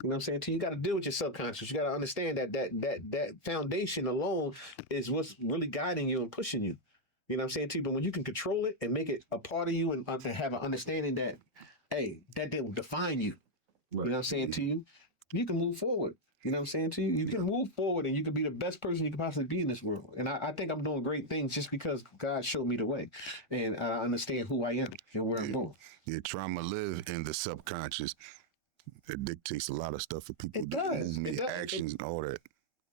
You know what I'm saying? You got to deal with your subconscious. You got to understand that foundation alone is what's really guiding you and pushing you. You know what I'm saying to you? But when you can control it and make it a part of you and have an understanding that, hey, that didn't define you. You know what I'm saying to you? You can move forward. You know what I'm saying to you? You can move forward and you can be the best person you can possibly be in this world. And I think I'm doing great things just because God showed me the way. And I understand who I am and where I'm going. Yeah, trauma live in the subconscious. It dictates a lot of stuff for people. It does. Movement, It does. actions, and all that.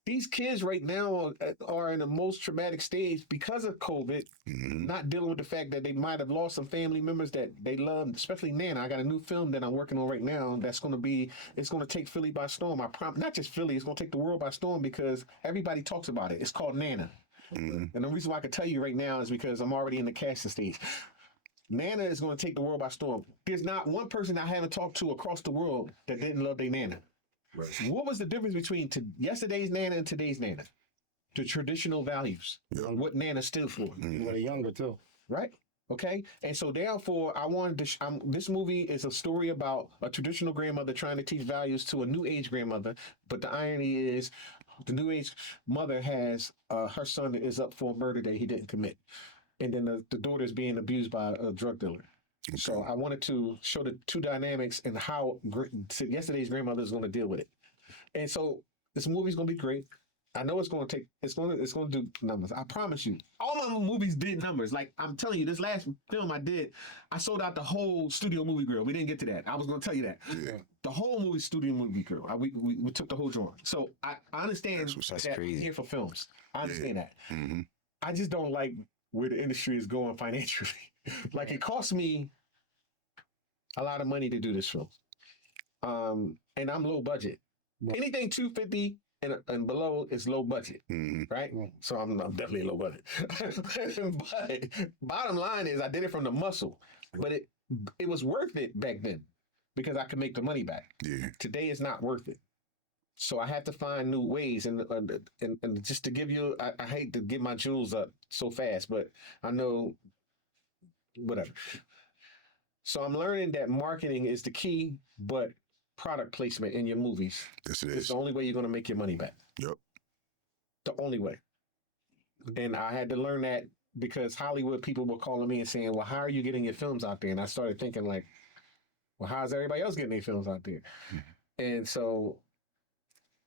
These kids right now are in the most traumatic stage because of COVID, not dealing with the fact that they might have lost some family members that they loved, especially Nana. I got a new film that I'm working on right now that's going to be, it's going to take Philly by storm. Not just Philly, it's going to take the world by storm because everybody talks about it. It's called Nana. And the reason why I can tell you right now is because I'm already in the casting stage. Nana is going to take the world by storm. There's not one person I haven't talked to across the world that didn't love their Nana. Right. What was the difference between yesterday's Nana and today's Nana? The traditional values, what Nana stood for, When they're younger too. right? Okay, and so therefore, I wanted to. This movie is a story about a traditional grandmother trying to teach values to a new age grandmother. But the irony is, the new age mother has her son is up for a murder that he didn't commit, and then the daughter is being abused by a drug dealer. So I wanted to show the two dynamics and how yesterday's grandmother is going to deal with it. And so this movie's going to be great. I know it's going to do numbers. I promise you. All my movies did numbers. Like I'm telling you, this last film I did, I sold out the whole studio movie grill. We didn't get to that. I was going to tell you that. Yeah. The whole movie studio movie grill. We took the whole drawing. So I understand That's that crazy. I'm here for films. I understand that. Mm-hmm. I just don't like where the industry is going financially. Like it cost me a lot of money to do this film. And I'm low budget. Anything 250 and below is low budget, right? So I'm definitely low budget. But bottom line is I did it from the muscle, but it was worth it back then because I could make the money back. Yeah. Today is not worth it. So I have to find new ways, and just to give you, I hate to get my jewels up so fast, but I know, whatever. So I'm learning that marketing is the key, but product placement in your movies Yes, it is is. the only way you're going to make your money back. Yep. The only way. And I had to learn that because Hollywood people were calling me and saying, well, how are you getting your films out there? And I started thinking like, well, how's everybody else getting their films out there? And so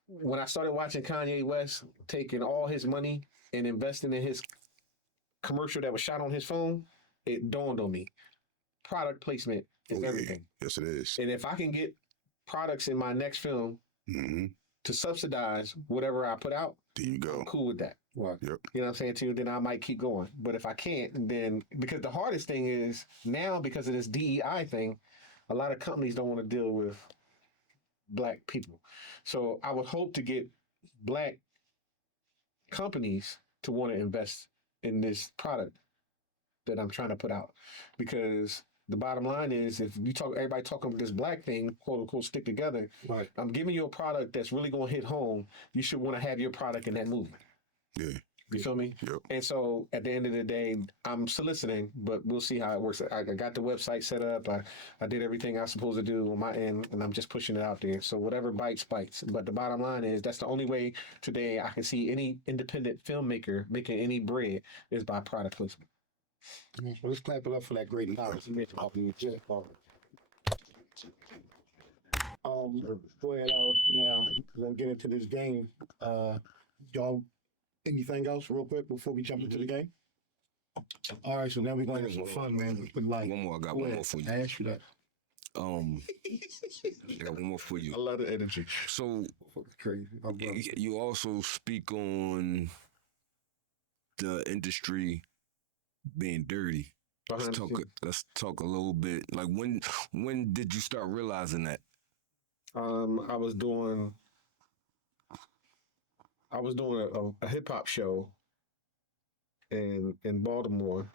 when I started watching Kanye West taking all his money and investing in his commercial that was shot on his phone, it dawned on me. Product placement is everything. Yes, it is. And if I can get products in my next film Mm-hmm. to subsidize whatever I put out, There you go. I'm cool with that. Right. Yep. You know what I'm saying to you? Then I might keep going. But if I can't, then because the hardest thing is now because of this DEI thing, a lot of companies don't want to deal with Black people. So I would hope to get Black companies to want to invest in this product that I'm trying to put out. Because the bottom line is if you talk, everybody talking about this Black thing, quote unquote, stick together. Right. I'm giving you a product that's really going to hit home. You should want to have your product in that movie. Yeah. You feel me? Yep. And so at the end of the day, I'm soliciting, but we'll see how it works. I got the website set up. I did everything I was supposed to do on my end, and I'm just pushing it out there. So whatever bites, bites. But the bottom line is that's the only way today I can see any independent filmmaker making any bread is by product placement. Well, let's clap it up for that great knowledge. Go ahead, now, we're gonna get into this game. Y'all, anything else real quick before we jump into the game? All right, so now we're going to have some fun, man. With like, One more. I got go one ahead. more for you. I asked you that. I got one more for I you. love the energy. So Fucking crazy. My brother. you also speak on the industry being dirty. Behind the scenes. Let's talk a little bit. Like when did you start realizing that? I was doing a hip hop show in Baltimore,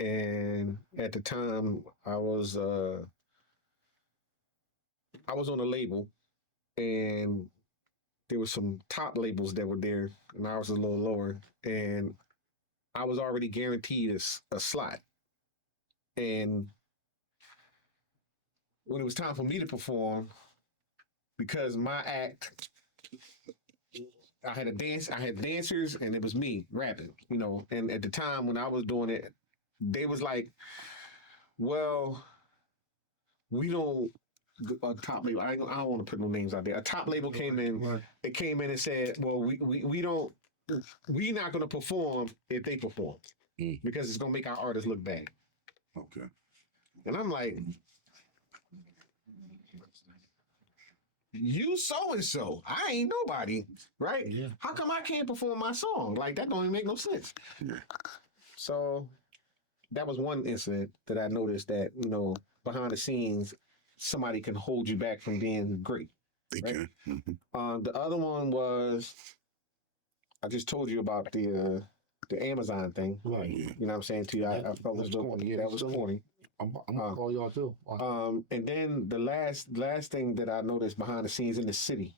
and at the time I was on a label, and there was some top labels that were there, and I was a little lower, and I was already guaranteed a slot, and when it was time for me to perform, because my act, I had dancers, and it was me rapping, and at the time when I was doing it, they was like, well, we don't, a top label, I don't want to put no names out there. A top label came in, Right. it came in and said, well, we don't, we not going to perform if they perform, because it's going to make our artists look bad. Okay. And I'm like, you so and so, I ain't nobody, right? Yeah. How come I can't perform my song? Like, that don't even make no sense. Yeah. So that was one incident that I noticed that, behind the scenes, somebody can hold you back from being great. They Right. can. Mhm. The other one was, I just told you about the Amazon thing. Right. Yeah. You know what I'm saying to you? I felt That's as though corny. Yeah, that was that's corny. I'm gonna call y'all too. And then the last thing that I noticed behind the scenes in the city.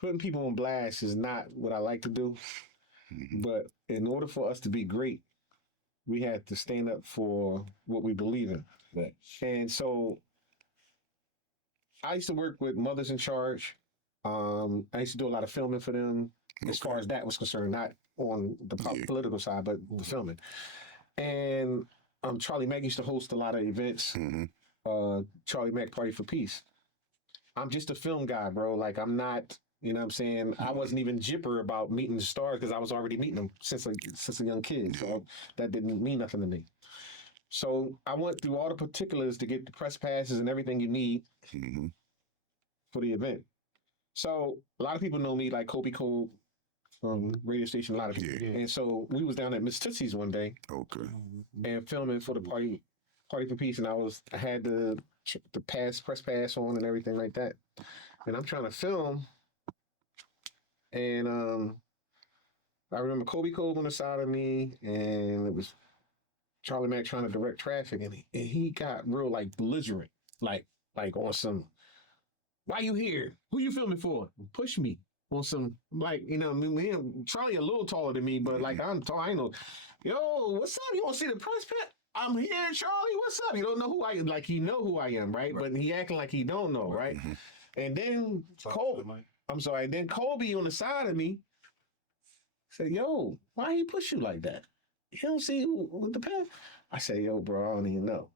Putting people on blast is not what I like to do, but in order for us to be great, we had to stand up for what we believe in. Right. And so I used to work with Mothers in Charge. I used to do a lot of filming for them as far as that was concerned, not on the political side, but the filming. And Charlie Mack used to host a lot of events. Charlie Mack Party for Peace. I'm just a film guy, bro. Like, I'm not, you know what I'm saying? I wasn't even jipper about meeting the stars because I was already meeting them since a young kid. So that didn't mean nothing to me. So I went through all the particulars to get the press passes and everything you need for the event. So a lot of people know me like Kobe Cole from radio station, a lot of people. Yeah. And so we was down at Miss Tootsie's one day Okay. and filming for the Party for Peace, and I had the press pass on and everything like that. And I'm trying to film, and I remember Kobe Cole on the side of me, and it was Charlie Mack trying to direct traffic, and he got real like belligerent, like on some, why you here? Who you filming for? Push me on some, like, me and Charlie a little taller than me, but like I'm tall, I know. Yo, what's up? You want to see the press pass? I'm here, Charlie. What's up? You don't know who I am. Like, he know who I am, right? But he acting like he don't know, right? And then Then Kobe on the side of me said, yo, why he push you like that? You don't see who with the pass? I said, yo, bro, I don't even know.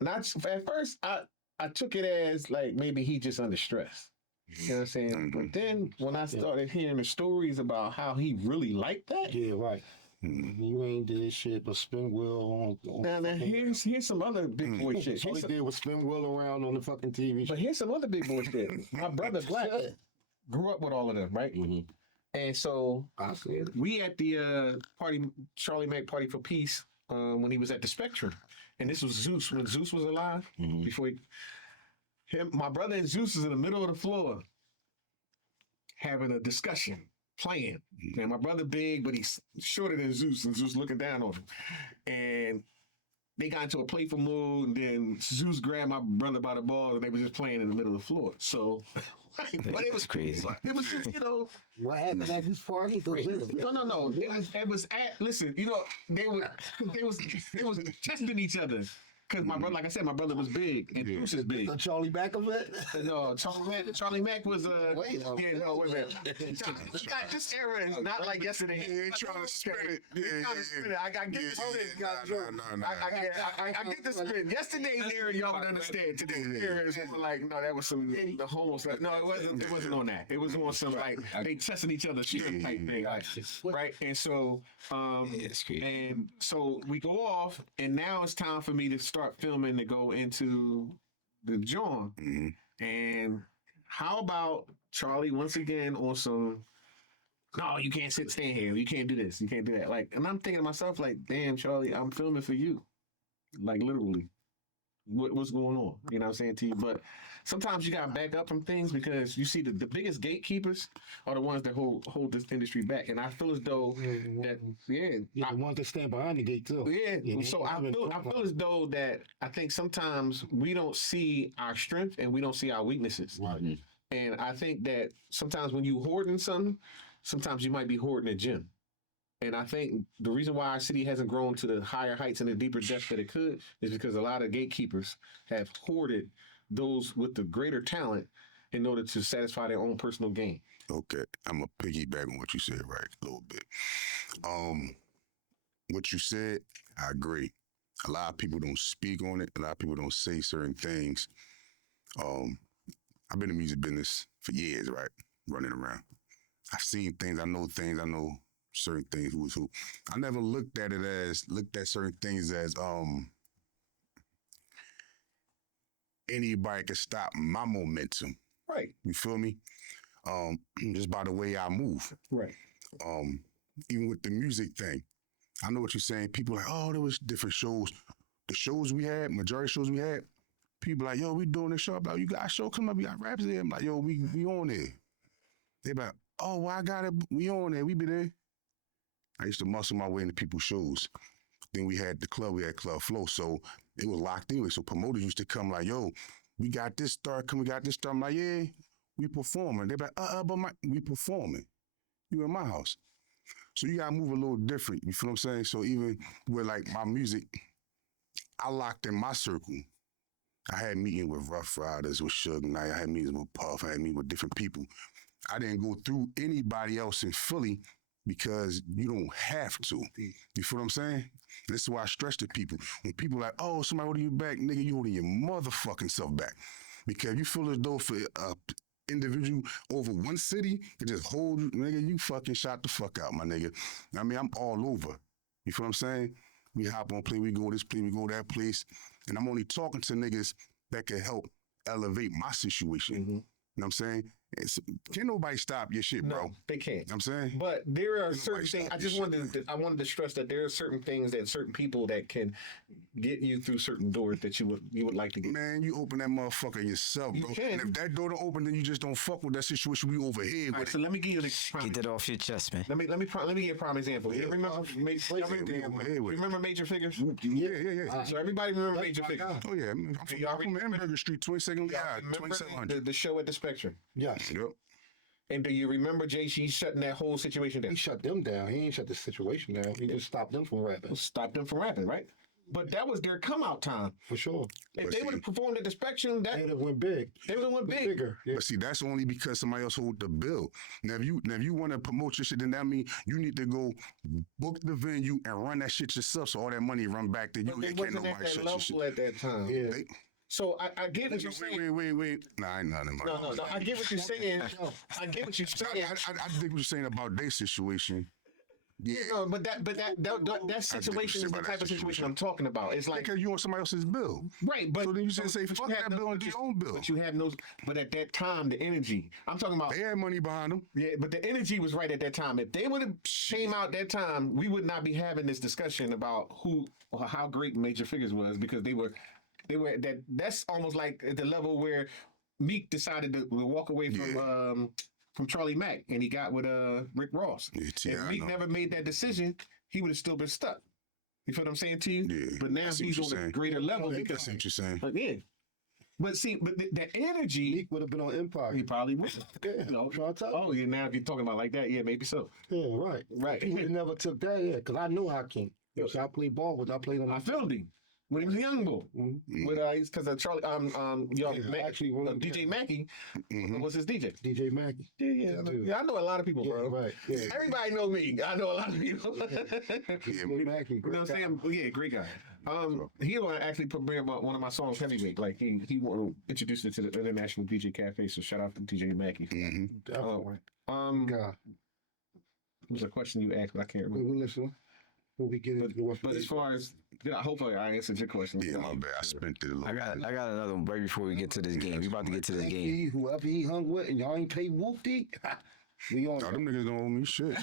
And at first, I took it as like maybe he just under stress. You know what I'm saying? But then when I started hearing the stories about how he really liked that. Yeah, right. You ain't did shit but spin wheel on Now here's some other big boy shit. All he did was spin wheel around on the fucking TV. But here's some other big boy shit. My brother Black grew up with all of them, right? And so we at the Charlie Mack Party for Peace, when he was at the Spectrum, and this was Zeus when Zeus was alive. Before my brother and Zeus is in the middle of the floor having a discussion, playing. And my brother big, but he's shorter than Zeus, and Zeus looking down on him. And they got into a playful mood, and then Zeus grabbed my brother by the ball, and they were just playing in the middle of the floor. So, but it was crazy. It was just, What happened at his party? No. It was at, listen, they was testing each other. Because my brother, like I said, my brother was big and Bruce is big. The Charlie Mack of it? No, Charlie Mack was Wait a yeah, no, wait a minute. This era is not like yesterday. Yeah, trying to spin it. Yeah, I get this. I get this spin. Yesterday's era, y'all would understand. Today's era is more like, no, that was some the whole stuff. No, it wasn't. It wasn't on that. It was on some like they testing each other's shit type thing, right? And so, and so we go off, and now it's time for me to start filming to go into the joint. And how about Charlie once again on some? No, you can't stand here. You can't do this. You can't do that. Like, and I'm thinking to myself, like, damn, Charlie, I'm filming for you. Like, literally. What's going on? You know what I'm saying to you? But sometimes you got to back up from things because you see the biggest gatekeepers are the ones that hold this industry back. And I feel as though that, Yeah, the ones that stand behind the gate, too. yeah. So I feel as though that I think sometimes we don't see our strength and we don't see our weaknesses. Right. And I think that sometimes when you hoarding something, sometimes you might be hoarding a gem. And I think the reason why our city hasn't grown to the higher heights and the deeper depths that it could is because a lot of gatekeepers have hoarded those with the greater talent in order to satisfy their own personal gain. Okay, I'm gonna piggyback on what you said right a little bit. What you said, I agree. A lot of people don't speak on it. A lot of people don't say certain things. I've been in the music business for years, right? Running around. I've seen things. I know certain things. Who was who. I never looked at certain things as anybody can stop my momentum. Right. You feel me? Just by the way I move. Right. Even with the music thing, I know what you're saying. People like, oh, there was different shows. The shows we had, majority of shows we had, people like, yo, we doing this show. I'm like, you got a show coming up, you got raps there. I'm like, yo, we on there. They be like, oh, well, I got it. We on there. We be there. I used to muscle my way into people's shows. Then we had Club Flow. So it was locked anyway. So promoters used to come like, yo, we got this star, we got this star. I'm like, yeah, we performing. They be like, but we performing. You in my house. So you gotta move a little different. You feel what I'm saying? So even with like my music, I locked in my circle. I had meetings with Rough Riders, with Suge Knight. I had meetings with Puff. I had meetings with different people. I didn't go through anybody else in Philly because you don't have to. You feel what I'm saying? This is why I stress to people. When people like, oh, somebody holding you back, nigga, you holding your motherfucking self back. Because you feel as though for individual over one city to just hold you, nigga, you fucking shot the fuck out, my nigga. I mean, I'm all over. You feel what I'm saying? We hop on play, we go this place, we go that place. And I'm only talking to niggas that can help elevate my situation. You know what I'm saying? Can't nobody stop your shit, bro. No, they can't. You know what I'm saying? But there are Can't certain nobody things. stop I just your shit, wanted to stress that there are certain things that certain people that can get you through certain doors that you would like to get. Man, you open that motherfucker yourself, bro. You can. And if that door don't open, then you just don't fuck with that situation. We over here All with right, so let me give you an prime. Get that off your chest, man. Let me give you a prime example. You remember remember Major Figures? Yeah. So everybody remember Major Figures. Oh yeah, I'm from Hamburger Street, 22nd Lehigh, Remember 2700. the show at the Spectrum? Yes. Yep. And do you remember JC shutting that whole situation down? He shut them down. He ain't shut the situation down. He just stopped them from rapping. Stop them from rapping, right? But that was their come out time. For sure. If But they see- would have performed at the Spectrum, They would have went big. they would have went big. Bigger. Yeah. But see, that's only because somebody else hold the bill. Now, if you want to promote your shit, then that means you need to go book the venue and run that shit yourself, so all that money run back to you. But they It can't wasn't at nobody that shut your level shit. at that time. Yeah. They- So I get what you're saying. Wait. Nah, I ain't nothing. No. I get what you're saying. I get what you're saying. I think what you're saying about their situation. Yeah. No, but that situation is the about type that of situation situation. I'm talking about. It's like Because you on somebody else's bill. right, but So then you just say, but fuck you had that bill and do your own bill. But you have no. But at that time, the energy. I'm talking about. They had money behind them. Yeah, but the energy was right at that time. If they would have came out that time, we would not be having this discussion about who or how great Major Figures was because they were that. That's almost like at the level where Meek decided to walk away from Charlie Mack and he got with Rick Ross. Yeah, If I Meek know. never made that decision, he would have still been stuck. You feel what I'm saying to you? Yeah, But now I see he's what on you're a saying. greater level. I because, see what you're saying. but yeah. But see, but the energy, Meek would have been on Empire. he probably would. Yeah, You know, I'm trying to tell you. oh yeah, now if you're talking about like that, yeah, maybe so. Yeah, right. Right. He would have never took that, yeah, because I know Hakeem. So I played ball with I played on I filmed him. when he was a young boy. Mhm. With because Charlie, y'all, Yeah, actually, one of them- DJ Mackey was his DJ. DJ Mackey. Yeah, dude. I know a lot of people, Yeah, bro. right. Yeah. Everybody know me. I know a lot of people. DJ Mackey. You know what I'm saying? Yeah, great guy. He want to actually put bring up one of my songs, Heavyweight. Like he want to introduce it to the International DJ Cafe. So shout out to DJ Mackey. For that. Definitely. There God. was a question you asked, but I can't We remember. listen. When we get into what's But as far as hopefully I answered your question. Yeah, my bad. I spent it a little. I got another one right before we get to this game. We about to get to this game. Whoever he hung with, and y'all ain't played Whoopty, we on. No, them niggas don't owe me shit.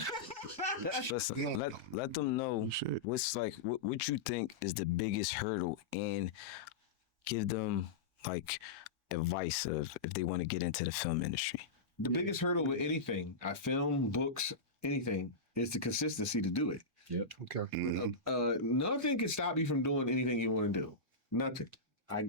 Listen, let them know Shit. what's like what you think is the biggest hurdle, and give them like advice of if they want to get into the film industry. The biggest hurdle with anything, I film, books, anything, is the consistency to do it. Okay. Nothing can stop you from doing anything you want to do. Nothing.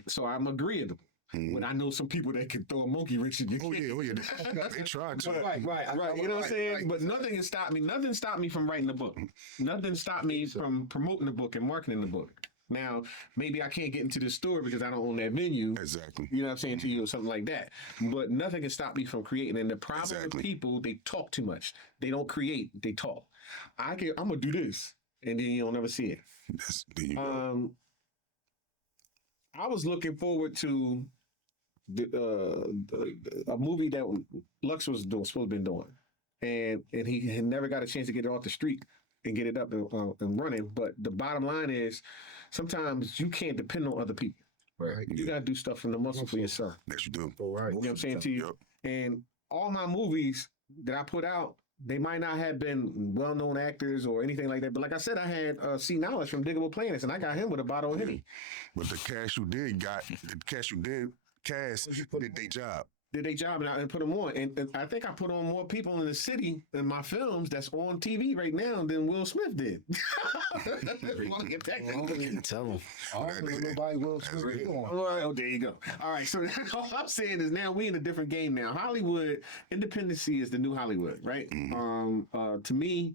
So I'm agreeable. But I know some people that can throw a monkey wrench in your Oh kid. yeah. They tried to. Right. Right, you know what I'm saying? But nothing can stop me. Nothing stopped me from writing the book. Nothing stopped me from promoting the book and marketing the book. Now, maybe I can't get into the store because I don't own that venue. Exactly. You know what I'm saying to you or something like that. But nothing can stop me from creating. And the problem Exactly. with people, they talk too much. They don't create, they talk. I'm gonna do this. And then you don't never see it. There you go. I was looking forward to a movie that Lux was supposed to be doing, and he had never got a chance to get it off the street and get it up and running. But the bottom line is, sometimes you can't depend on other people. Right. You gotta do stuff from the muscle for yourself. Yes, you do. All right. You know what I'm saying to you? Yep. And all my movies that I put out, they might not have been well-known actors or anything like that. But like I said, I had C Knowledge from Diggable Planets, and I got him with a bottle of Henny. But the cash you did did their job. Did their job and put them on. And I think I put on more people in the city in my films that's on TV right now than Will Smith did. Want to get technical? Tell them. I don't know nobody will Smith on. All right, oh, there you go. All right, so all I'm saying is now we in a different game now. Hollywood, independency is the new Hollywood, right? To me,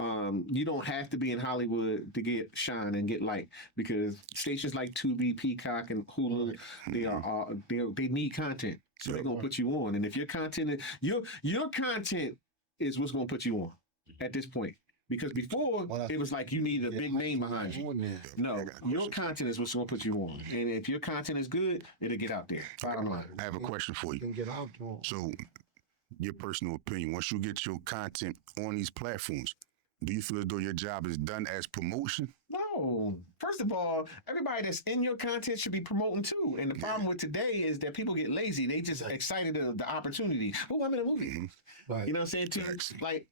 you don't have to be in Hollywood to get shine and get light, because stations like Tubi, Peacock, and Hulu, they need content, so they're gonna put you on. And if your content is what's gonna put you on at this point. Because before, it was like you needed a big name behind you. No, your content is what's going to put you on. And if your content is good, it'll get out there. Bottom line. I have a question for you. Can get out to So, your personal opinion, once you get your content on these platforms, do you feel as though your job is done as promotion? No. First of all, everybody that's in your content should be promoting too. And the problem with today is that people get lazy. They just excited of the opportunity. Oh, I'm in a movie. Right. You know what I'm saying? Too? Like,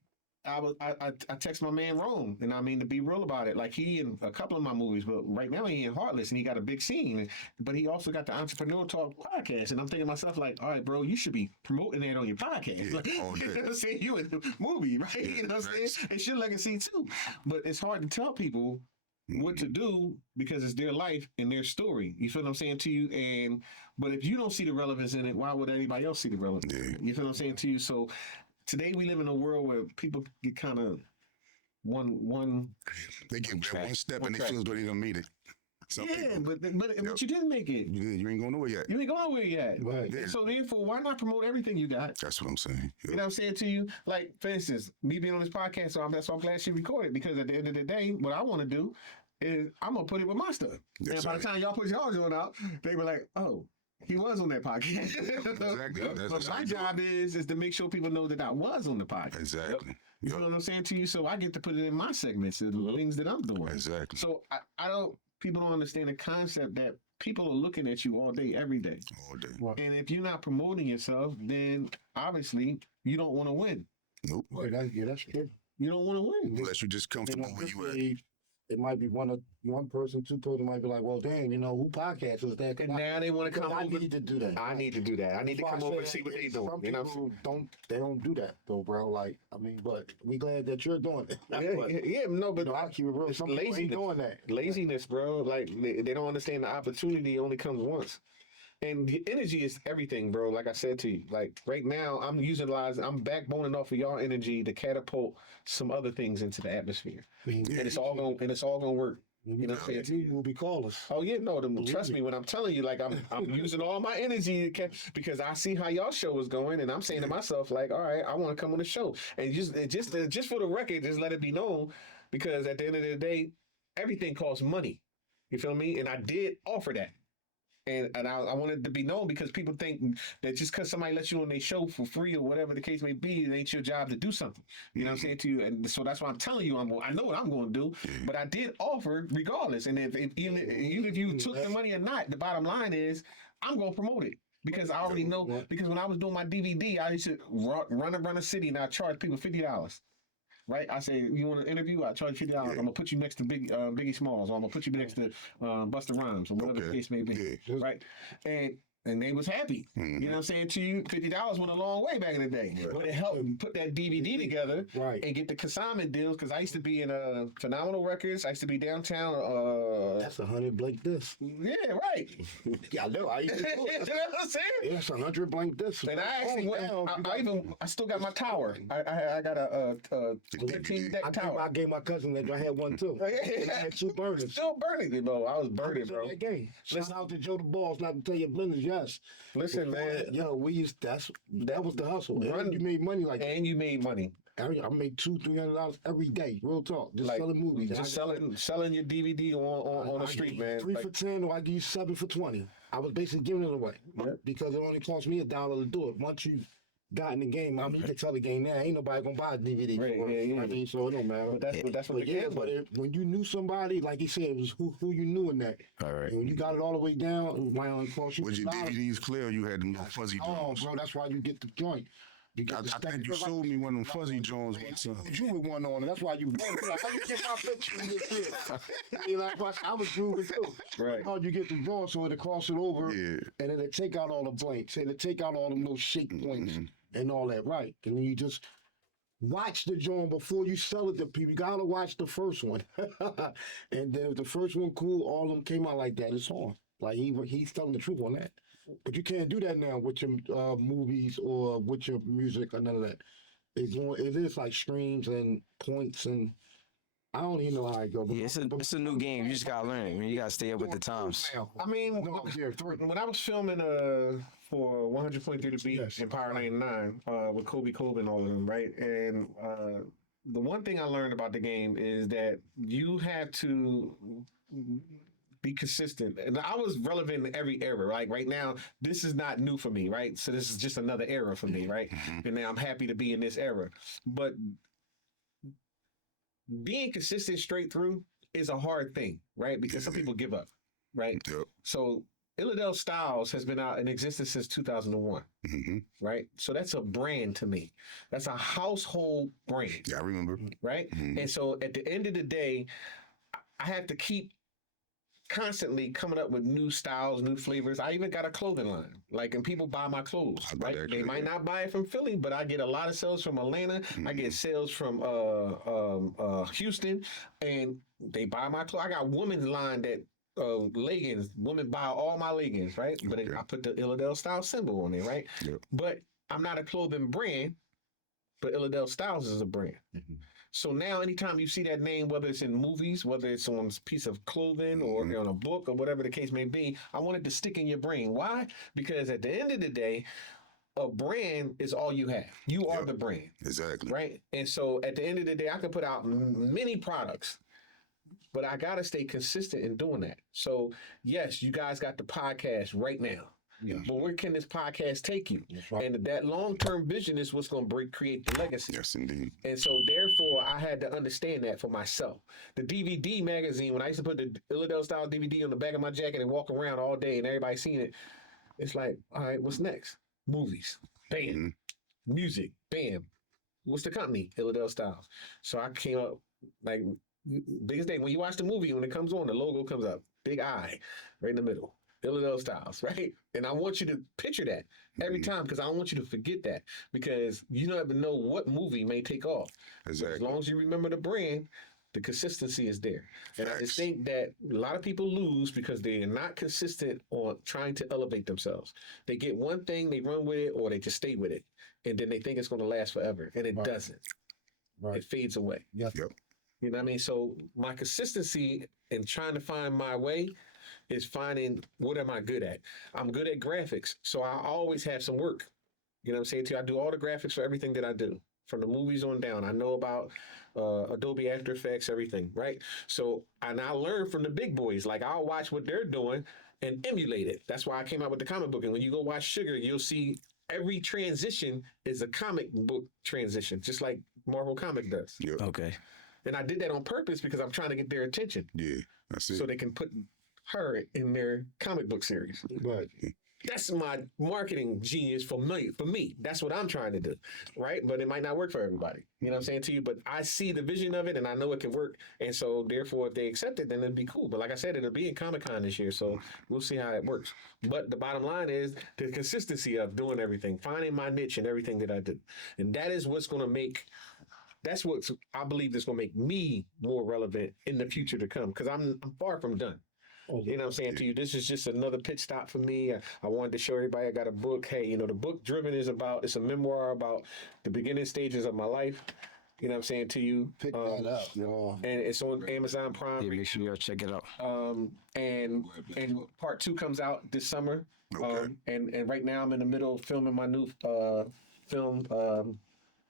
I text my man Rome, and I mean, to be real about it, like he in a couple of my movies, but right now he in Heartless and he got a big scene, but he also got the Entrepreneur Talk podcast, and I'm thinking to myself like, all right, bro, you should be promoting that on your podcast. Yeah, Like, all you know day. what I'm saying? You in the movie, right? Yeah, You know what I'm right. saying? It's your legacy too, but it's hard to tell people what to do because it's their life and their story. You feel what I'm saying to you? But if you don't see the relevance in it, why would anybody else see the relevance? Yeah. In it? You feel what I'm saying to you? So today we live in a world where people get kind of one. They get that one step and they track. feel as though they done made it. Some Yeah, people, but you didn't make it. you ain't going nowhere yet. You ain't going nowhere yet. Right. Yeah. So therefore, why not promote everything you got? That's what I'm saying. You know what I'm saying to you? Like, for instance, me being on this podcast, that's why I'm glad she recorded, because at the end of the day, what I want to do is I'm going to put it with my stuff. Yes, and by the sir. time y'all put y'all joint out, they were like, oh, he was on that podcast. Exactly. That's But my exactly. job is to make sure people know that I was on the podcast. Exactly. You know what I'm saying to you? So I get to put it in my segments, the things that I'm doing. Exactly. So people don't understand the concept that people are looking at you all day, every day. All day. And if you're not promoting yourself, then obviously you don't want to win. Nope. Right, that's true. You don't want to win. Unless you're just You know, comfortable where this you at. age, it might be one person, two person might be like, well, damn, who podcast is that? And now they want to come I over. need to do that. I need to do that. I need to That's why come I over and say see what they some doing. You know what I'm people don't do that though, bro. Like, I mean, but we glad that you're doing it. saying? Yeah, no, but I keep it real. Some people ain't laziness. doing that. Laziness, bro. Like they don't understand the opportunity only comes once. And the energy is everything, bro. Like I said to you, like right now, I'm backboning off of y'all energy to catapult some other things into the atmosphere, I mean, and it's all gonna work. You know what I'm saying? You will be callers. Oh yeah, no. Trust me when I'm telling you, like I'm using all my energy because I see how y'all show is going, and I'm saying to myself, like, all right, I want to come on the show, and just for the record, just let it be known, because at the end of the day, everything costs money. You feel me? And I did offer that. And I wanted to be known, because people think that just because somebody lets you on their show for free or whatever the case may be, it ain't your job to do something. You know what I'm saying to you? And so that's why I'm telling you, I know what I'm going to do, but I did offer regardless. And even if you took the money or not, the bottom line is I'm going to promote it. Because I already know, because when I was doing my DVD, I used to run around the city and I charge people $50. Right, I say, you want an interview? I charge $50. I'm gonna put you next to Biggie Smalls, or I'm gonna put you next to Busta Rhymes, or whatever the case may be. Right, and they was happy. You know what I'm saying to you? $50 went a long way back in the day, but it helped put that DVD together and get the consignment deals. Because I used to be in Phenomenal Records. I used to be downtown. That's 100 blank discs. Yeah, right. Yeah, I know. You know what I'm saying? Yeah, it's 100 blank discs. And I actually I still got my tower. I got a 15 deck tower. I gave my cousin that. I had one too. And I had 2 burners. Still burning, bro. I was burning, bro. That game. Shout out to Joe the Balls, not to tell your business. Yes. Listen, man. Yo, that was the hustle. And you made money like that. And you made money. I made $200-300 every day. Real talk. Just selling movies. Just selling your DVD on the street, man. 3 for 10, or I give you 7 for 20. I was basically giving it away because it only cost me $1 to do it. Once you got in the game, I mean, you can tell the game now. Ain't nobody gonna buy a DVD. Right, I mean, so it don't matter. But that's what when you knew somebody, like he said, it was who you knew in that. All right. And when you got it all the way down, it might only cost you. Was your DVDs clear? Or you had them little fuzzy Oh, joints? bro, that's why you get the joint. I think you sold me one of them fuzzy joints one time. You were one on, and that's why you like, how you get my picture in this shit? You know, I was grooving too. Right. How you get the joint so it'll cross it over, and it'll take out all the blanks, it'll take out all them little shake points and all that, right? And then you just watch the joint before you sell it to people. You gotta watch the first one. And then if the first one cool, all of them came out like that. It's on. Like he's telling the truth on that. But you can't do that now with your movies or with your music or none of that. It is like streams and points, and I don't even know how it goes. Yeah, it's a new game. You just gotta learn. I mean, you gotta stay up with the times. I mean, when I was filming for 100.3 The Beat in Power 99 with Kobe and all of them, right? And the one thing I learned about the game is that you have to be consistent. And I was relevant in every era. Like right now, this is not new for me, right? So this is just another era for me, right? And now I'm happy to be in this era. But being consistent straight through is a hard thing, right? Because some people give up, right? Yep. So Illadelph Styles has been out in existence since 2001, right? So that's a brand to me. That's a household brand. Yeah, I remember. Right? And so at the end of the day, I have to keep constantly coming up with new styles, new flavors. I even got a clothing line. Like, and people buy my clothes, right? They might not buy it from Philly, but I get a lot of sales from Atlanta. I get sales from Houston, and they buy my clothes. I got women's line that leggings. Women buy all my leggings, right? But I put the Illadelph Style symbol on it, right? Yep. But I'm not a clothing brand, but Illadelph Styles is a brand. So now anytime you see that name, whether it's in movies, whether it's on a piece of clothing or on a book or whatever the case may be, I want it to stick in your brain. Why? Because at the end of the day, a brand is all you have. You are the brand. Exactly. Right? And so at the end of the day, I can put out many products, but I got to stay consistent in doing that. So yes, you guys got the podcast right now. Yeah. But where can this podcast take you? Right. And that long-term vision is what's going to create the legacy. Yes, indeed. And so, therefore, I had to understand that for myself. The DVD magazine, when I used to put the Illadelph Style DVD on the back of my jacket and walk around all day and everybody seeing it, it's like, all right, what's next? Movies. Bam. Music. Bam. What's the company? Illadelph Styles. So I came up, like, biggest thing, when you watch the movie, when it comes on, the logo comes up. Big eye right in the middle. Illadelph Styles, right? And I want you to picture that every time because I don't want you to forget that because you never know what movie may take off. Exactly. As long as you remember the brand, the consistency is there. And I just think that a lot of people lose because they're not consistent on trying to elevate themselves. They get one thing, they run with it, or they just stay with it. And then they think it's going to last forever. And it doesn't. Right. It fades away. Yep. You know what I mean? So my consistency in trying to find my way is finding what am I good at. I'm good at graphics, so I always have some work. You know what I'm saying to you? I do all the graphics for everything that I do, from the movies on down. I know about Adobe After Effects, everything, right? So, and I learn from the big boys. Like, I'll watch what they're doing and emulate it. That's why I came out with the comic book. And when you go watch Sugar, you'll see every transition is a comic book transition, just like Marvel Comic does. Yeah. Okay. And I did that on purpose because I'm trying to get their attention Yeah. That's it. so they can put her in their comic book series. Right. That's my marketing genius for me. For me, that's what I'm trying to do, right? But it might not work for everybody. You know what I'm saying to you? But I see the vision of it, and I know it can work. And so, therefore, if they accept it, then it'd be cool. But like I said, it'll be in Comic-Con this year, so we'll see how it works. But the bottom line is the consistency of doing everything, finding my niche in everything that I do, and that is what's going to make. That's what I believe that's going to make me more relevant in the future to come, because I'm far from done. You know what I'm saying to you? This is just another pit stop for me. I wanted to show everybody I got a book. Hey, you know, the book Driven is about, it's a memoir about the beginning stages of my life. You know what I'm saying to you? Pick that up, y'all. And it's on Amazon Prime. Yeah, make sure y'all check it out. And part 2 comes out this summer. Okay. And right now I'm in the middle of filming my new film,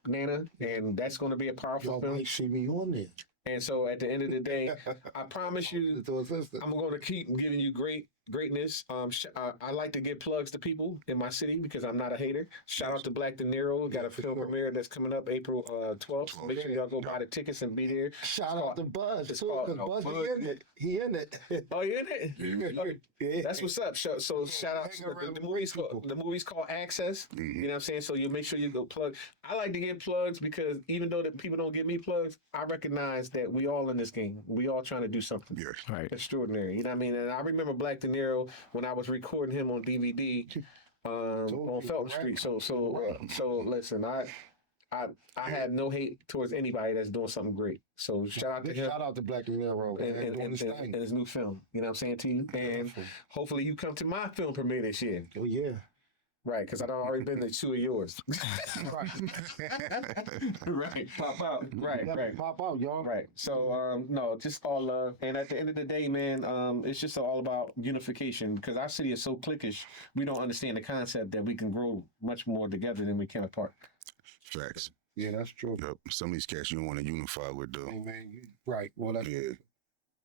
Nana, and that's going to be a powerful Y'all film. might see me on there. And so at the end of the day, I promise you, To assist us. I'm going to keep giving you greatness. I like to give plugs to people in my city because I'm not a hater. Shout out to Black De Niro. Got a for film sure. premiere that's coming up April 12th. Make sure y'all go buy the tickets and be there. Shout out to Buzz, it's too, called- because Buzz is in it. He in it. Oh, you in it? Yeah. That's what's up. So shout out. Hang around The with movie's people. called, the movie's called Access. Mhm. You know what I'm saying? So you make sure you go plug. I like to get plugs because even though that people don't give me plugs, I recognize that we all in this game. We all trying to do something Yes. Right. extraordinary. You know what I mean? And I remember Black De Niro when I was recording him on DVD on Felton Street. So listen, I have no hate towards anybody that's doing something great. So shout out to him. Shout out to Black De Niro, man, And, doing his thing. and his new film. You know what I'm saying to you? And hopefully you come to my film premiere this year. Oh, yeah. Right, because I've already been to 2 of yours. Right, pop out. Right, Let right. it pop out, y'all. Right. So no, just all love. And at the end of the day, man, it's just all about unification because our city is so cliquish. We don't understand the concept that we can grow much more together than we can apart. Facts. Yeah, that's true. Yep. Some of these cats you don't want to unify with, though. Hey, man, right. Well, that's Yeah.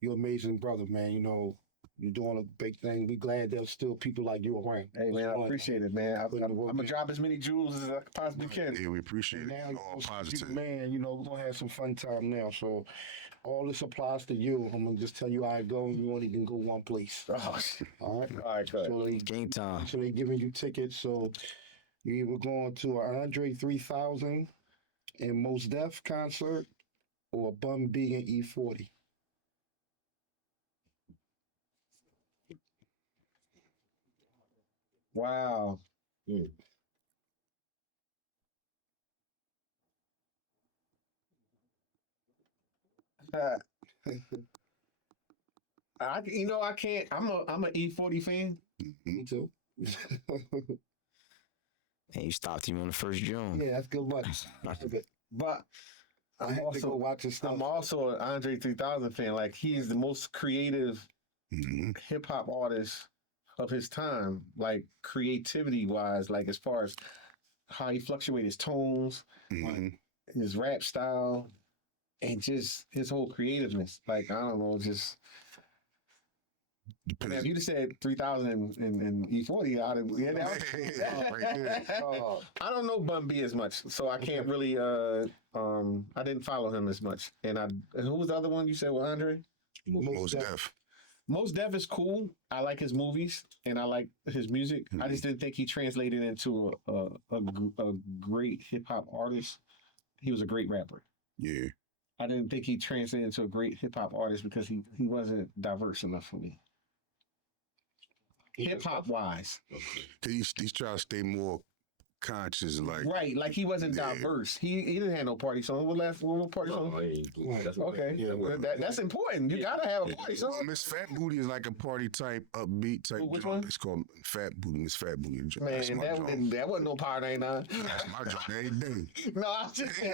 you're amazing, brother, man. You know, you're doing a big thing. We glad there's still people like you around. Hey man, I appreciate it, man. I'm Putting the work gonna in. drop as many jewels as I possibly can. Yeah, we appreciate And it. now, All you positive. man, you know, we're gonna have some fun time now. So all this applies to you. I'm gonna just tell you how I go. You only can go one place. Oh, All right. all right, good. So they Game time. so they giving you tickets. So you either going to an Andre 3000 and Mos Def concert or a Bun B and E40. Wow. I can't. I'm a E40 fan. Me too. And you stopped him on the first June. Yeah, that's good money. But I I'm had to go also watch his stuff. I'm also an Andre 3000 fan. Like he is the most creative Mhm. hip hop artist of his time. Like creativity wise, like as far as how he fluctuates his tones, Mhm. his rap style, and just his whole creativeness. Like I don't know, just. I mean, if you'd have said 3000 and E40, I'd have. Yeah, that was, Right there. Oh, I don't know Bun B as much, so I can't really. I didn't follow him as much. And who was the other one you said with Andre? Most Def. Mos Def is cool. I like his movies and I like his music. I just didn't think he translated into a great hip hop artist. He was a great rapper. Yeah. I didn't think he translated into a great hip hop artist because he wasn't diverse enough for me. Hip hop wise. He's trying to stay more conscious, like Right, like he wasn't Yeah. diverse. He didn't have no party song. What party song? Okay, that's important. You gotta have a party Well, song. Miss Fat Booty is like a party type, upbeat type. Which joint. one? It's called Fat Booty. Miss Fat Booty. That's Man, my joint. that wasn't no party night. That's my joint every day. No, I'm just saying.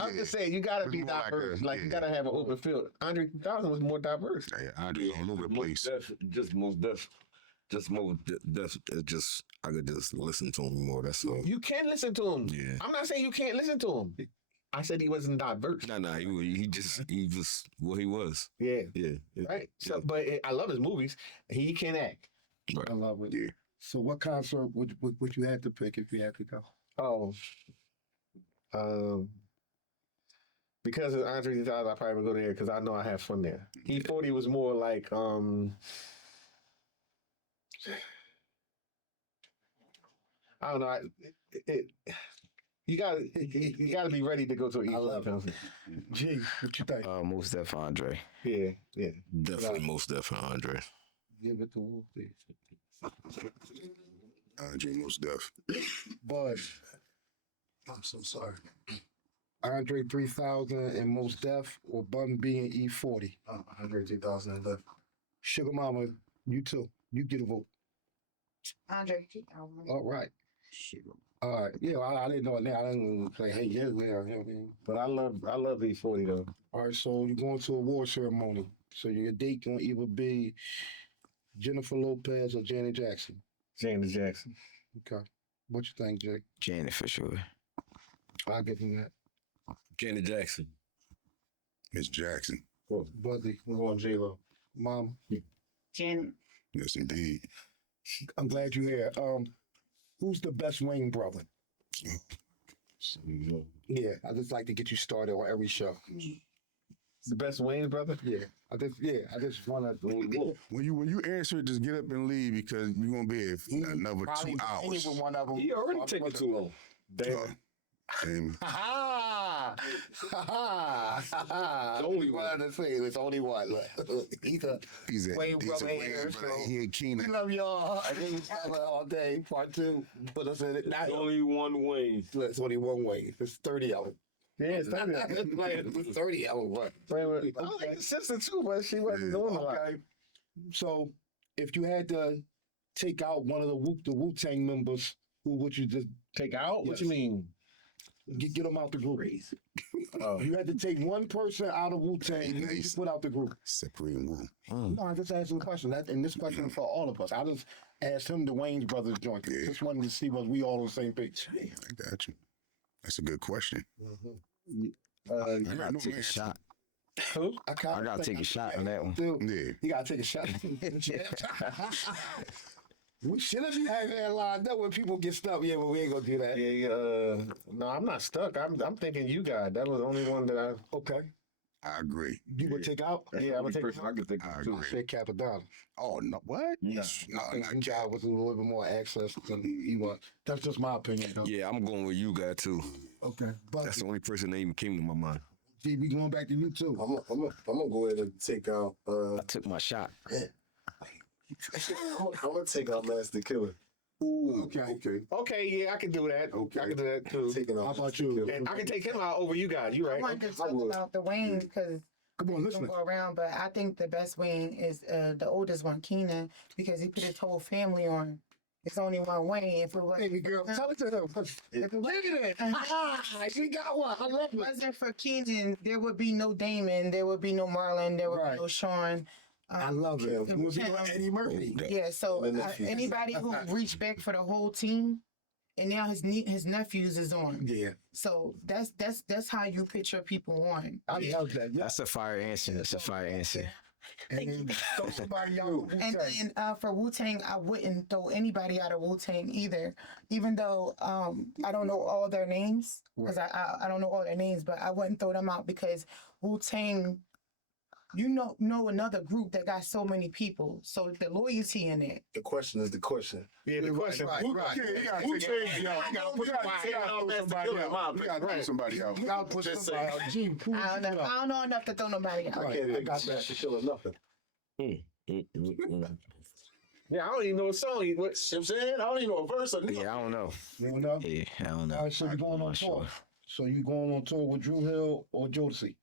I'm just saying you gotta It's be more like diverse. a- Like you yeah. gotta have an open field. Andre 3000 was more diverse. Yeah, Andre's all over the place. Just most deaf. It's just I could just listen to him more. That's all. You can listen to him. Yeah. I'm not saying you can't listen to him. I said he wasn't diverse. Nah. He was what he was. Yeah. Yeah. Right. So, but I love his movies. He can act. I love it. Yeah. So what concert would you have to pick if you had to go? Oh. Because of Andre 3000, I probably would go there because I know I have fun there. E40 was more like I don't know. You gotta be ready to go to an I love E40 concert. G, what you think? Most Def Andre. Yeah. Definitely most definitely Andre. Give it to Wolf, please. Andre most deaf. Bud, I'm so sorry. Andre 3000 and Most Def or Bun B and E40? Andre 3000 and left. Sugar Mama, you too. You get a vote. Andre. All right. All right. Yeah, I didn't know it now. I didn't say, hey, yeah, you know what I mean? But I love E40 though. All right, so you're going to a award ceremony. So your date gonna either be Jennifer Lopez or Janet Jackson. Janet Jackson. Okay. What you think, Jake? Janet for sure. I'll give you that. Janet Jackson. Miss Jackson. Buddy, We're going J-Lo. Mom, Janet. Yes, indeed. I'm glad you're here. Who's the best Wayne brother? Yeah, I just like to get you started on every show. The best Wayne brother? Yeah, I just want to. When you answer it, just get up and leave because you're gonna be here for another 2 hours. With one of them. He already taking too long. Damn. And Ha ha! Ha ha! Ha The only one. To say it's only one. Look, he's a he's a Wayne he's brother a here, Wayne brother. so- He a We Keenan. love y'all. I think all day. Part 2. Put us in it. Now, Only one way. it's only one way. It's 30 of them. Yeah, it's not that. It's 30 of them. What? Wait. I like his sister too, but she wasn't doing a lot. Okay. So, if you had to take out one of the Wu-Tang members, who would you just Take out? What Yes. you mean? get them out the group? You had to take one person out of Wu-Tang, who would you put out the group? Separate Wu. No, I just asked him a question. And this question is for all of us. I just asked him the Wayne's brothers joint. Yeah. Just wanted to see was we all on the same page. I got you. That's a good question. I got gotta no take a answer. shot. Who? I gotta take a shot on that one. Dude, Yeah. you gotta take a shot. We should have had that lined up when people get stuck. Yeah, but we ain't gonna do that. Yeah, no, I'm not stuck. I'm thinking you got. That was the only one that I. Okay. I agree. You would take out? Yeah, I'm gonna take. I could think I of too. agree. Say Capadonna. Oh no! What? Yeah. No, I think not you guy was a little bit more access than he was. That's just my opinion, though. Yeah, I'm going with you guys too. Okay. But That's the only person that even came to my mind. G, we going back to you too. I'm gonna go ahead and take out. I took my shot. I'm gonna take out Master Killer. Ooh, okay. Okay, yeah, I can do that. Okay. I can do that too. Taking How out. about you? And I can take him out over you guys. You I right? wanted to I talk would. about the Wayne because Come on, we listen. don't go around, but I think the best Wayne is the oldest one, Keenan, because he put his whole family on. It's only one Wayne. If it was, Baby girl, tell it to him. if it Look at it. She got one. I love if it it. wasn't for Keenan, there would be no Damon, there would be no Marlon, there would Right. be no Sean. I love it. Yeah. Was it Eddie Murphy? Yeah, so And then the- anybody who reached back for the whole team, and now his nephews is on. Yeah. So that's how you picture people on. I love that. Yeah. That's a fire answer. That's a fire answer. And then throw somebody out. And then for Wu Tang, I wouldn't throw anybody out of Wu Tang either, even though I don't know all their names because I don't know all their names, but I wouldn't throw them out because Wu Tang, you know another group that got so many people, so the loyalty in it. The question is the question. Yeah, the question. Right. You gotta put somebody out. You gotta put somebody out. Gee, who would I you don't know. put out? I don't know enough to throw nobody out. Right. I can't I think got of Master Killer nothing. Yeah, I don't even know a song. What? You know what I'm saying? I don't even know a verse or nothing. Yeah, I don't know. You don't know? Yeah, I don't know. All right, so you're going on not tour. sure. So you going on tour with Drew Hill or Jodeci?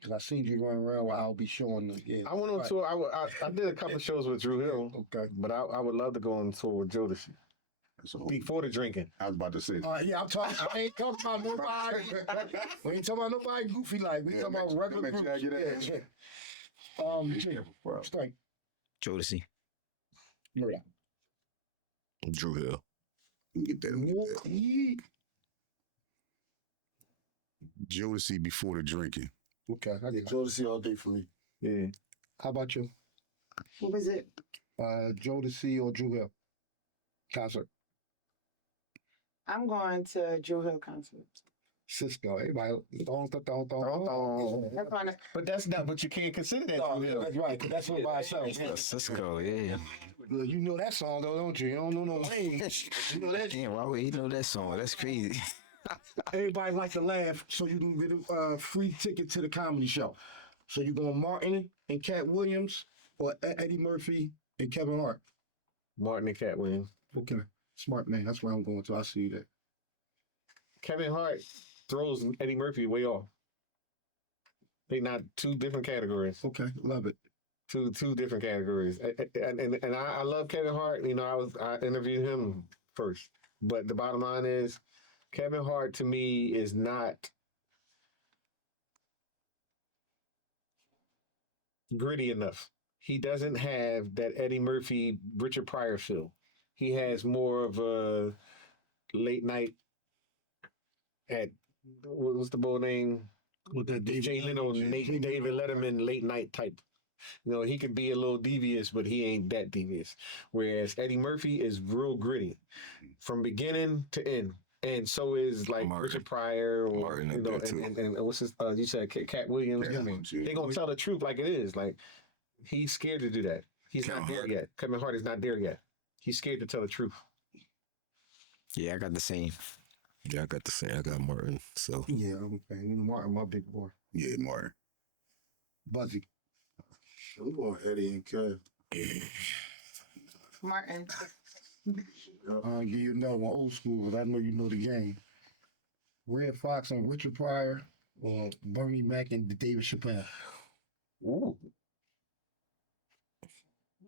Because I seen you running around while I'll be showing them. Yeah. I went on Right. tour. I did a couple of shows with Drew Hill, Okay. but I would love to go on tour with Jodeci So before the drinking. I was about to say. Yeah, I ain't talking about nobody. We ain't talking about nobody goofy like. We Yeah, talking about make- regular make sure I groups. get that. Yeah. Bro. Strike. Jodeci. Murder. Drew Hill. Get that. Yeah. Jodeci before the drinking. Okay. I Yeah, get it. Jodeci all day for me. Yeah. How about you? What was it? Jodeci or Drew Hill concert? I'm going to Drew Hill concert. Cisco. Everybody. Don't. That's fine. But that's not. But you can't consider that Drew Hill. That's right. 'Cause that's what by itself. Cisco, yeah. Look, you know that song though, don't you? You don't know no names. You know that. Damn, why would he know that song? That's crazy. Everybody like to laugh, so you can get a free ticket to the comedy show. So you going Martin and Cat Williams or Eddie Murphy and Kevin Hart? Martin and Cat Williams. Okay, smart man. That's where I'm going to. I see that. Kevin Hart throws Eddie Murphy way off. They not two different categories. Okay, love it. Two different categories. And I love Kevin Hart. You know, I interviewed him first. But the bottom line is, Kevin Hart to me is not gritty enough. He doesn't have that Eddie Murphy, Richard Pryor feel. He has more of a late night at what was the boy name? With that Jay Leno, David Letterman late night type. You know, he could be a little devious, but he ain't that devious. Whereas Eddie Murphy is real gritty from beginning to end. And so is like Martin. Richard Pryor or Martin you and know, that too. and what's his you said Cat Williams. Yeah, I mean, they gonna tell the truth like it is. Like he's scared to do that. He's Kevin not there Hart. yet. Kevin Hart is not there yet. He's scared to tell the truth. Yeah, I got the same. Yeah, I got the same. I got Martin. So Yeah, I'm a fan. You know, Martin, my big boy. Yeah, Martin. Buzzy. I'm going Eddie and Kev. Martin. I'll give you another one, old school, but I know you know the game. Red Fox and Richard Pryor or Bernie Mac and David Chappelle. Ooh.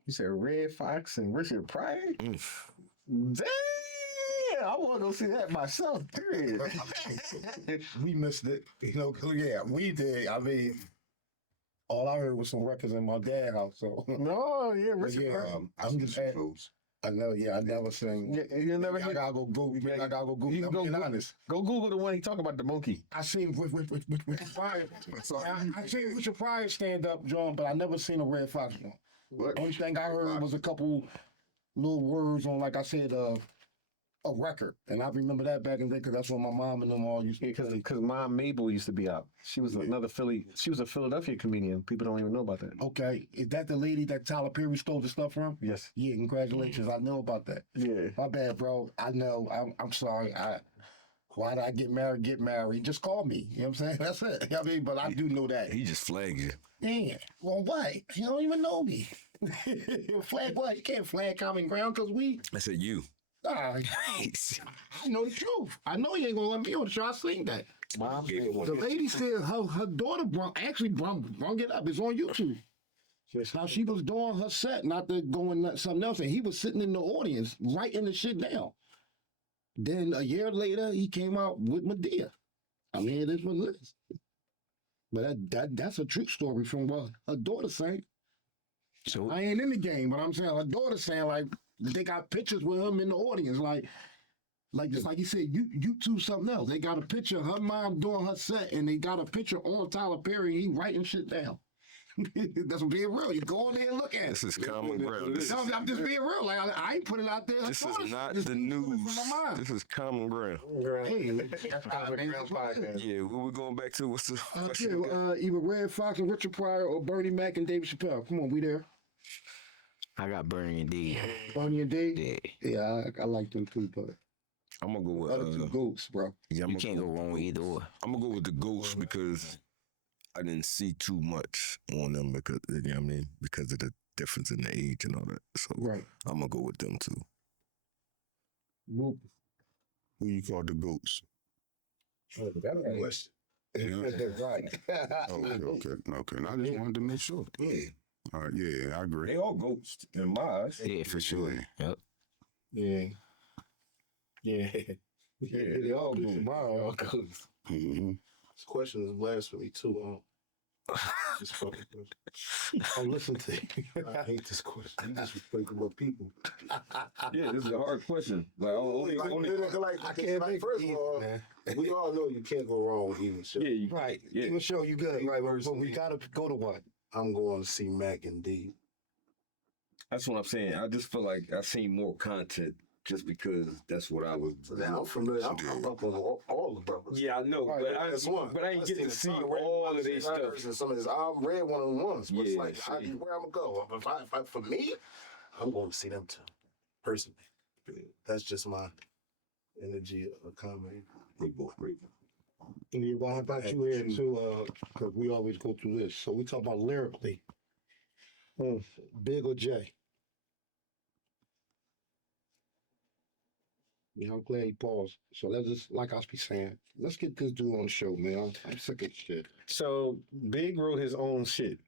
You said Red Fox and Richard Pryor? Damn! I want to go see that myself, period. We missed it. You know, 'cause, yeah, we did. I mean, all I heard was some records in my dad's house. So, No, yeah, but Richard yeah, Pryor. I'm just some saying. shows. I know, yeah, I never seen. Yeah, you never I hear. gotta go Google. Yeah, I gotta go Google. you can I'm go being Google- honest. Go Google the one he talk about the monkey. I seen with Pryor. I seen Richard Pryor stand up, John, but I never seen a Red Fox one. What? Only thing I heard was a couple little words on, like I said, a record, and I remember that back in the day because that's what my mom and them all used to. Because Mom Mabel used to be out. She was another Philly. She was a Philadelphia comedian. People don't even know about that. Okay, is that the lady that Tyler Perry stole the stuff from? Yes. Yeah, congratulations. I know about that. Yeah. My bad, bro. I know. I'm sorry. Why did I get married? Get married. Just call me. You know what I'm saying? That's it. I mean, but I do know that. he just flagged you. Yeah. Well, what? You don't even know me. Flag what? You can't flag common ground because we. I said you. I know the truth. I know you ain't gonna let me on the show. I seen that. Mom Gave Mabel. one. The lady said her daughter brung it up. It's on YouTube. Now she was doing her set, not to going something else, and he was sitting in the audience writing the shit down. Then a year later, he came out with Medea. I mean, it is what it is. But that's a true story from what her daughter saying. So I ain't in the game, but I'm saying her daughter saying like they got pictures with him in the audience, like just like you said, you two something else. They got a picture of her mom doing her set, and they got a picture on Tyler Perry. He writing shit down. That's what being real. You go in there and look at it. This is common ground. This No, is, I'm just being real. Like I ain't put it out there. Her this is daughter not just the put it from news. my mind. This is common ground. Hey, That's Common Ground Podcast. Yeah, what we going back to? What's the Okay, question? again? either Red Fox and Richard Pryor or Bernie Mac and David Chappelle. Come on, we there. I got Bernie and D. Bernie and Dave. Yeah. Yeah, I like them too, but I'm gonna go other two with ghosts, bro. yeah, I'm You gonna can't go wrong with either or. I'm gonna go with the Ghost because I didn't see too much on them because you know what I mean, because of the difference in the age and all that. So Right. I'm gonna go with them too. Who you call the goats? Question. Yeah. Right. Okay. No, I just wanted to make sure. Yeah. All right, yeah, I agree. They all ghosts in my eyes. Yeah, for sure. Yep. Yeah. Yeah. Yeah, they all do tomorrow. Mm-hmm. This question is blasphemy too. This fucking question. I'm listening to you. I hate this question. You disrespecting my people. Yeah, this is a hard question. Like only I can't make first it of all, man. we all know you can't go wrong with even shit. yeah, you, Right. Yeah. Even show you good, right? But we gotta go to one. I'm going to see Mac and D. that's what I'm saying. I just feel like I seen more content just because that's what I was. So now I'm familiar. I'm up on all the brothers. Yeah, I know, Right, that's one. but I ain't get seen to the see song, all of I their heard stuff. Some of this, I read one of them ones, but it's Yeah, like, see. where I'm gonna go? If I, for me, I'm going to see them too, personally. That's just my energy of comedy. They both great. And why about you here too? Because we always go through this. So we talk about lyrically. Big or Jay? Yeah, I'm glad he paused. So let's just, like I be saying, let's get this dude on the show, man. I'm sick of shit. So Big wrote his own shit.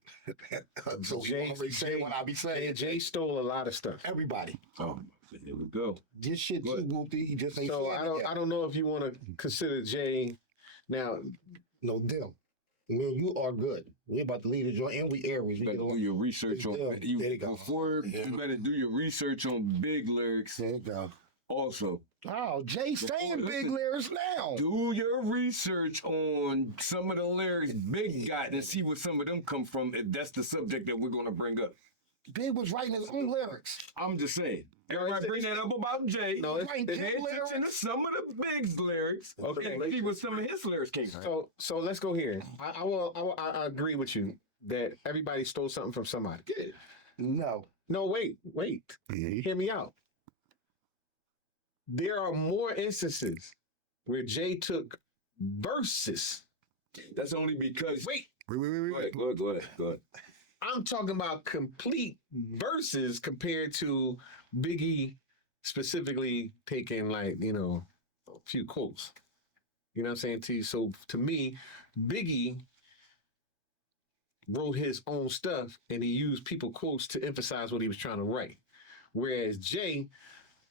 So Jay- already say what I be saying. And Jay stole a lot of stuff. Everybody. Oh, here we go. This shit too, Whoopty. You just ain't So saying it yet. I don't know if you want to consider Jay now. No, them. Me and you are good. We about to leave the joint and we Aries. You We better get do along. your research on There you you go. before. You better do your research on big lyrics. There you go. Also, Oh, Jay saying big listen. lyrics now. do your research on some of the lyrics Big got and see where some of them come from. If that's the subject that we're gonna bring up, Big was writing his own lyrics. I'm just saying. Everybody bring that up about Jay. No, it's- Right, Pay Big attention to some of the Big's lyrics. Okay, and see where some of his lyrics came from. So let's go here. I agree with you that everybody stole something from somebody. No. No, wait. Mhm. Hear me out. There are more instances where Jay took verses. That's only because. Wait, Wait. Go ahead. I'm talking about complete verses compared to Biggie specifically taking like, a few quotes. You know what I'm saying to you? So to me, Biggie wrote his own stuff and he used people quotes to emphasize what he was trying to write. Whereas Jay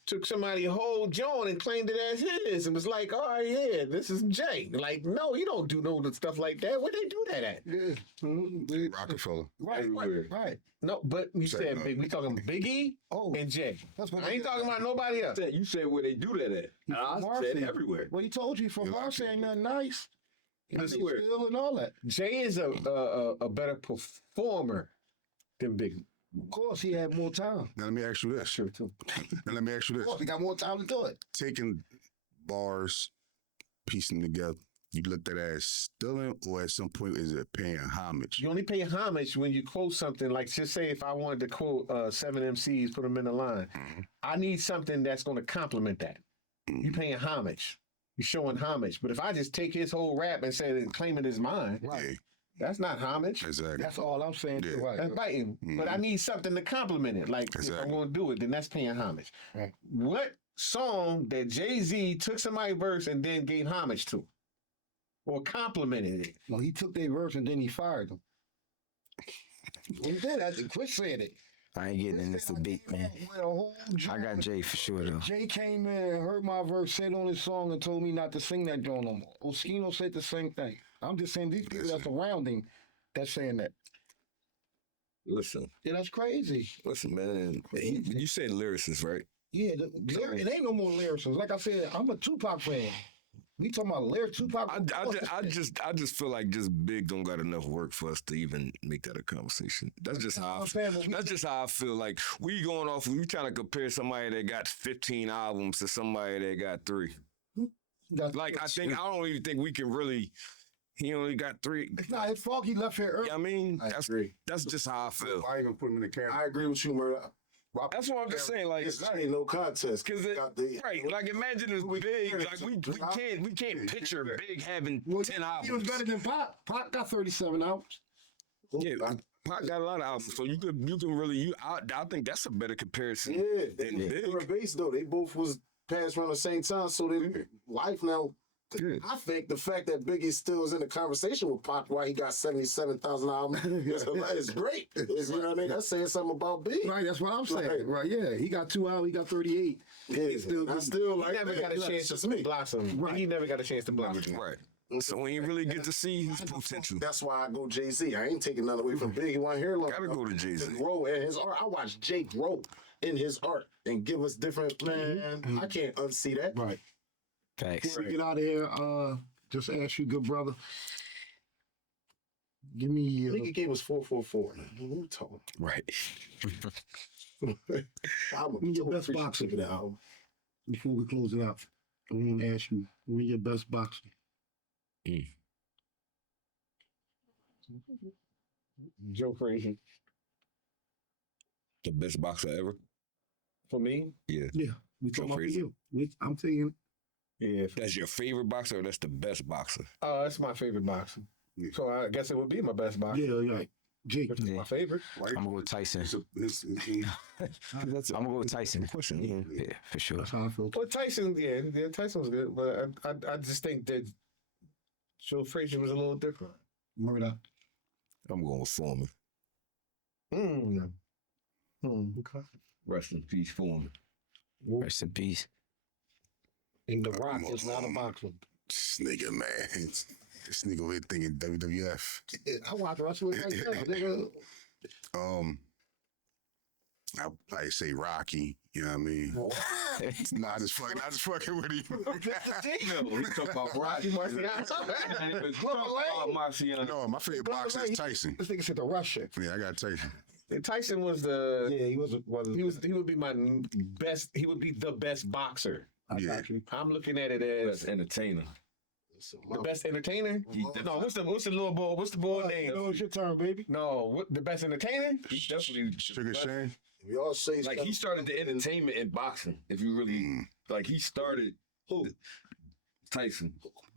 took somebody's whole joint and claimed it as his and was like, oh yeah, this is Jay. Like, no, you don't do no stuff like that. Where they do that at? Yeah. Rockefeller. Right. Right. No, but we Say said no. we talking Biggie Oh, and Jay. that's what I ain't talking about nobody else. You said where they do that at. And I said everywhere. Well, he told you from Marcy ain't nothing nice. I swear. Still and all that. Jay is a better performer than Biggie. Of course, he had more time. Now let me ask you this. Sure too. Now let me ask you Of this. course, he got more time to do it. Taking bars, piecing them together, you looked at it as stealing, or at some point is it paying homage? You only pay homage when you quote something like, just say if I wanted to quote 7 MCs, put them in a line. I need something that's going to complement that. You paying homage. You're showing homage. But if I just take his whole rap and say and claim it as mine, Right. that's not homage. Exactly. That's all I'm saying. Yeah. Too, right. That's biting. But I need something to complement it. Like, if I'm Exactly. going to do it, then that's paying homage. Right. What song that Jay-Z took somebody's verse and then gave homage to? Or complimented it? No, he took their verse and then he fired them. He did. Quit saying it. I ain't getting in this debate, man. With a whole I got Jay for sure though. Jay came in and heard my verse, said on his song, and told me not to sing that joint no more. Oskino said the same thing. I'm just saying these people that's around him that's saying that. Listen, Yeah, that's crazy. man. You said lyricist, right? Yeah, it ain't no more lyricists. Like I said, I'm a Tupac fan. We talking about lyrics, Tupac. I just feel like just Big don't got enough work for us to even make that a conversation. That's just how I feel. That's just how I feel. Like we trying to compare somebody that got 15 albums to somebody that got 3. Like I don't even think we can really. He only got 3. It's not his fault he left here early. I mean, I agree. that's just how I feel. Why even put him in the camera? I agree with you, Murder. That's what I'm just saying. Like, It's ain't no contest. because right, like imagine it's big. Like we can't picture Big having 10 albums. He was better than Pop. Pop got 37 albums. Yeah, Pac got a lot of albums, so you can really I think that's a better comparison. Yeah, than they Big. were base though. They both was passed around the same time, so their life now. Yeah. I think the fact that Biggie still is in the conversation with Pac, why he got 77,000 albums, is great. You know what I mean? That's saying something about Big. Right, that's what I'm saying. Right, yeah. He got 2 albums, he got 38. Yeah, I still like He never got a chance to blossom. Right. He never got a chance to blossom. Right. So when you really get to see his potential, That's why I go Jay-Z. I ain't taking nothing away from Big. He want to hear long. Gotta go to Jay-Z. Grow in his art. I watch Jake grow in his art and give us different, man. I can't unsee that. Right. Facts. Before we get out of here, just ask you, good brother. Give me Nigga gave us 444. What are we talking? right? I'm your best boxer for that album. before we close it out. I want to ask you, who your best boxer? Joe Frazier. The best boxer ever. For me, Yeah. Yeah, we talking about Frazier. you. I'm saying, yeah. That's your favorite boxer, or that's the best boxer? Oh, that's my favorite boxer. So I guess it would be my best boxer. yeah, right. Jake. Which is my favorite. I'm gonna go with Tyson. I'm gonna go with Tyson. Yeah, for sure. That's how I feel. Well, Tyson, yeah, Tyson was good, but I just think that Joe Frazier was a little different. Remember that? I'm going with Foreman. Okay. Rest in peace, Foreman. Rest in peace. And The Rock is not a boxer. This nigga, man. This nigga over here thinking WWF. I watch wrestling like that, nigga. I like say Rocky, you know what I mean? Nah, just fucking with him. We talk about Rocky Marciano. No, my favorite boxer is Tyson. This nigga said the Russian. Yeah, I got Tyson. Tyson was the Yeah, he was. he would be my best. He would be the best boxer. Yeah. I'm looking at it as Best entertainer. the best entertainer. No, what's the little boy? What's the boy name? It's your turn, baby. No, what the best entertainer? He's definitely Sugar Shane. We all say like he started the entertainment in boxing. If you really like, he started Who? Tyson.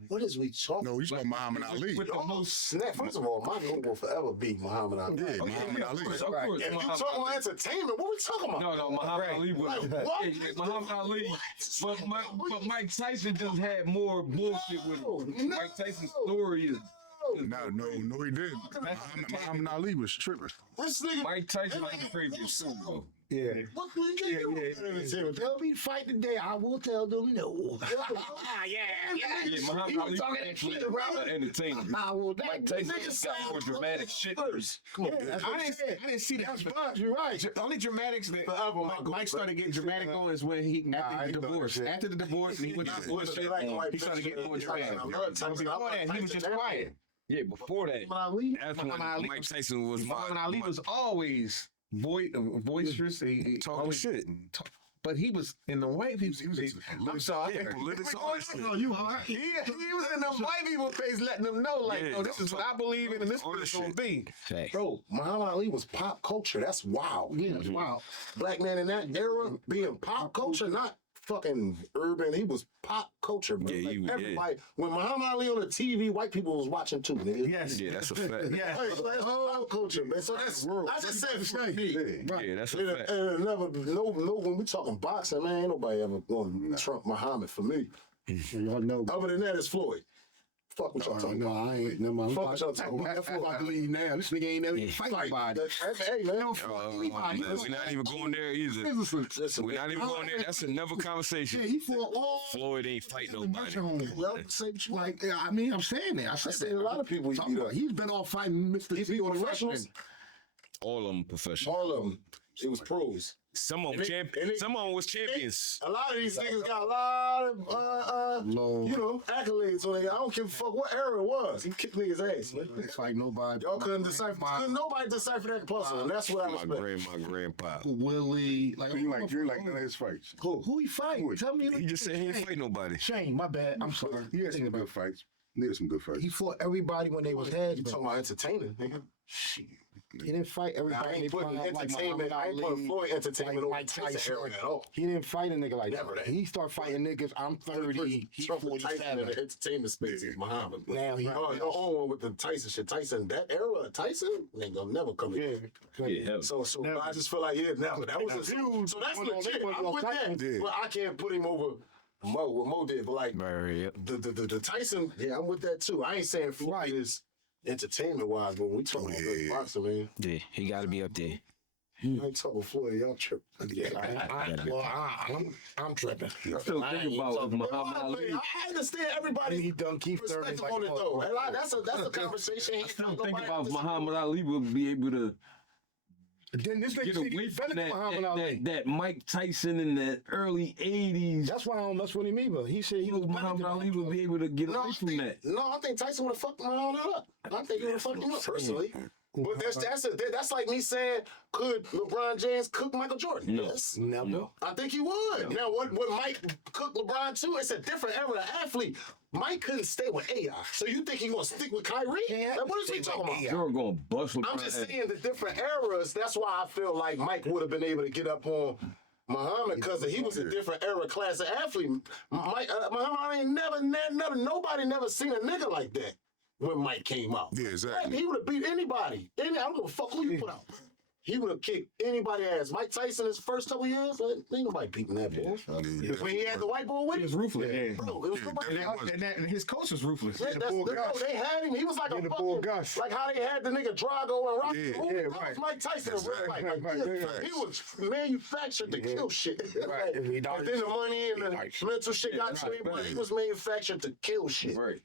What is we talking? No, he's about Muhammad Ali. With the most Snap. First of all, my name will forever be Muhammad Ali. Yeah, Muhammad Ali. Of course. If you talking about entertainment, what we talking about? No, Muhammad Ali was Like, what? yeah, Muhammad Ali. But Mike Tyson just had more bullshit with him. Mike Tyson's story is No, he didn't. Muhammad Ali was tripping. This nigga. Mike Tyson was the craziest too, bro. Yeah. What we get They'll be fighting today. I will tell them no. Yeah, Muhammad Ali was actually an entertainer. I will. Mike Tyson got more dramatic shit. Come on, I didn't see that. You're right. The only dramatics that Forever, Mike started getting dramatic on is when he after the divorce. After the divorce, and he went to divorce. He started getting more dramatic. Before that, he was just quiet. Yeah, before that, that's when Mike Tyson was Muhammad Ali was always boisterous. He talking always shit. But he was in the white people. I'm sorry. Yeah, political shit. No, you hard. He was in the white people face, letting them know, like, Yeah, no, this is what I believe in, and this is what it's gonna be. Facts. Bro, Muhammad Ali was pop culture. That's wild. Yeah, it's wild. Black man in that era being pop culture, not fucking urban. He was pop culture, bro. Yeah, Like, he was, everybody. When Muhammad Ali on the TV, white people was watching too, nigga. Yes. Yeah, that's a fact. Yeah. Hey, so that's pop culture, man. So that's I just said for me. Yeah, that's a fact. And never, no, when we talking boxing, man, ain't nobody ever going to trump Muhammad for me. Y'all know. Other than that, it's Floyd. Fuck what y'all talking about. No, I ain't. Never mind. Fuck what y'all talking about. I'm about to leave now. This nigga ain't never fight nobody. Hey, man. We're not even going there either. Listen, We're not even going there. That's another Yeah, conversation. he fought all. Floyd ain't fight nobody. Well, say what you like. Like, I mean, I'm saying that. I said seen that. a lot of people Talking beat about, up. he's been off fighting Mr. He T beat on the professionals. wrestling. All of them professional. All of them. It was pros. Some of them some of them was champions. A lot of these niggas got a lot of, Lord. you know, accolades on it. I don't give a fuck what era it was. He kicked niggas' ass, man. It's like nobody. Y'all couldn't decipher. Couldn't nobody decipher that puzzle, and that's what I respect. My grandpa. Willie. Like, You like none of his fights. who he fighting? Tell me. He just said he didn't fight nobody. Shane, my bad. I'm sorry. He had some good fights. He had some good fights. He fought everybody when they was heads. You talking about entertaining, nigga? Shit. He didn't fight I everybody. ain't They putting fought like entertainment. I ain't Muhammad putting Ali, Floyd entertainment like over Mike Tyson Tyson. era at all. He didn't fight a nigga like Never that. that. He started fighting niggas. I'm 30. He's Trump with Tyson in 47. the entertainment space is Muhammad. Now he- no on with the Tyson shit. Tyson, that era of Tyson, ain't gonna never come again. Yeah, So I just feel like never. That was so that's legit. I'm with that. Yeah. But I can't put him over Mo, what Mo did. But like Right, yep. the Tyson, yeah, I'm with that too. I ain't saying Floyd is entertainment wise, but when we talking about good boxing, man. Yeah, he got to be up there. I ain't talking Floyd, y'all tripping. I'm tripping. I'm still thinking about Muhammad Ali. I understand everybody's He done Keith Thurman perspective on it though. And that's a conversation. I still think about Muhammad Ali will be able to Then this get nigga away better from than Muhammad Ali. that Mike Tyson in the early 80s. That's why I don't mess with him either. He said he was better Muhammad than Ali will be able to get away from that. No, I think Tyson would have fucked Muhammad up. I think he would have fucked him up personally. But that's like me saying, could LeBron James cook Michael Jordan? No. Yes. Never. I think he would. Now, what Mike cook LeBron too? It's a different era of athlete. Mike couldn't stay with AI. So you think he gonna stick with Kyrie? Yeah, Like, what is he talking about? You're going to bust LeBron. I'm just saying the different eras. That's why I feel like Mike would have been able to get up on Muhammad because he was a different era class of athlete. Muhammad ain't never, nobody never seen a nigga like that when Mike came out. Yeah, exactly. He would have beat anybody. I don't give a fuck who you put out. He would have kicked anybody ass. Mike Tyson, his first couple years, ain't nobody beating that boy. Yeah. When he had the white boy with He was him, ruthless. Yeah. bro, it was nobody. And his coach was ruthless. Yeah, they had him. He was like a the bull fucking, Gus. like how they had the nigga Drago and Rocky. Yeah, That right. was Mike Tyson in real life. Like, Right. he was manufactured to kill shit. Right. And then the money and the mental shit got to him, but he was manufactured to kill shit. Right.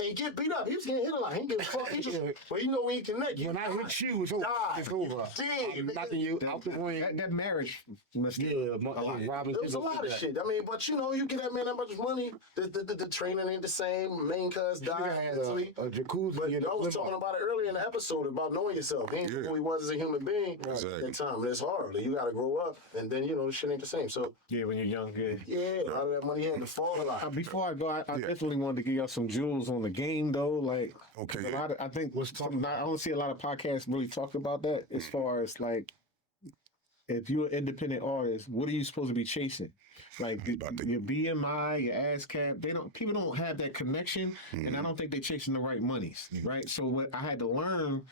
And get beat up. He was getting hit a lot. He didn't give a fuck. He just, but you know when he connect, When I hit you, it's over. Die. It's over. Damn, I'm knocking you out the ring. That marriage must Robin. There was a lot of shit. I mean, but you know, you get that man that much money, the training ain't the same. Main cuz died mentally. A jacuzzi. But in I the was limo. talking about it earlier in the episode about knowing yourself. He ain't Yeah. who he was as a human being Exactly. at that time. And it's hard. You got to grow up, and then, you know, shit ain't the same. So, Yeah, when you're young, good. yeah, a lot of that money had to fall a lot. Before I go, I definitely wanted to give y'all some jewels on the game, though. Like, Okay. a lot of, I think I don't see a lot of podcasts really talk about that as far as like, if you're an independent artist, what are you supposed to be chasing? Like your BMI, your ASCAP, people don't have that connection, and I don't think they're chasing the right monies, right? So what I had to learn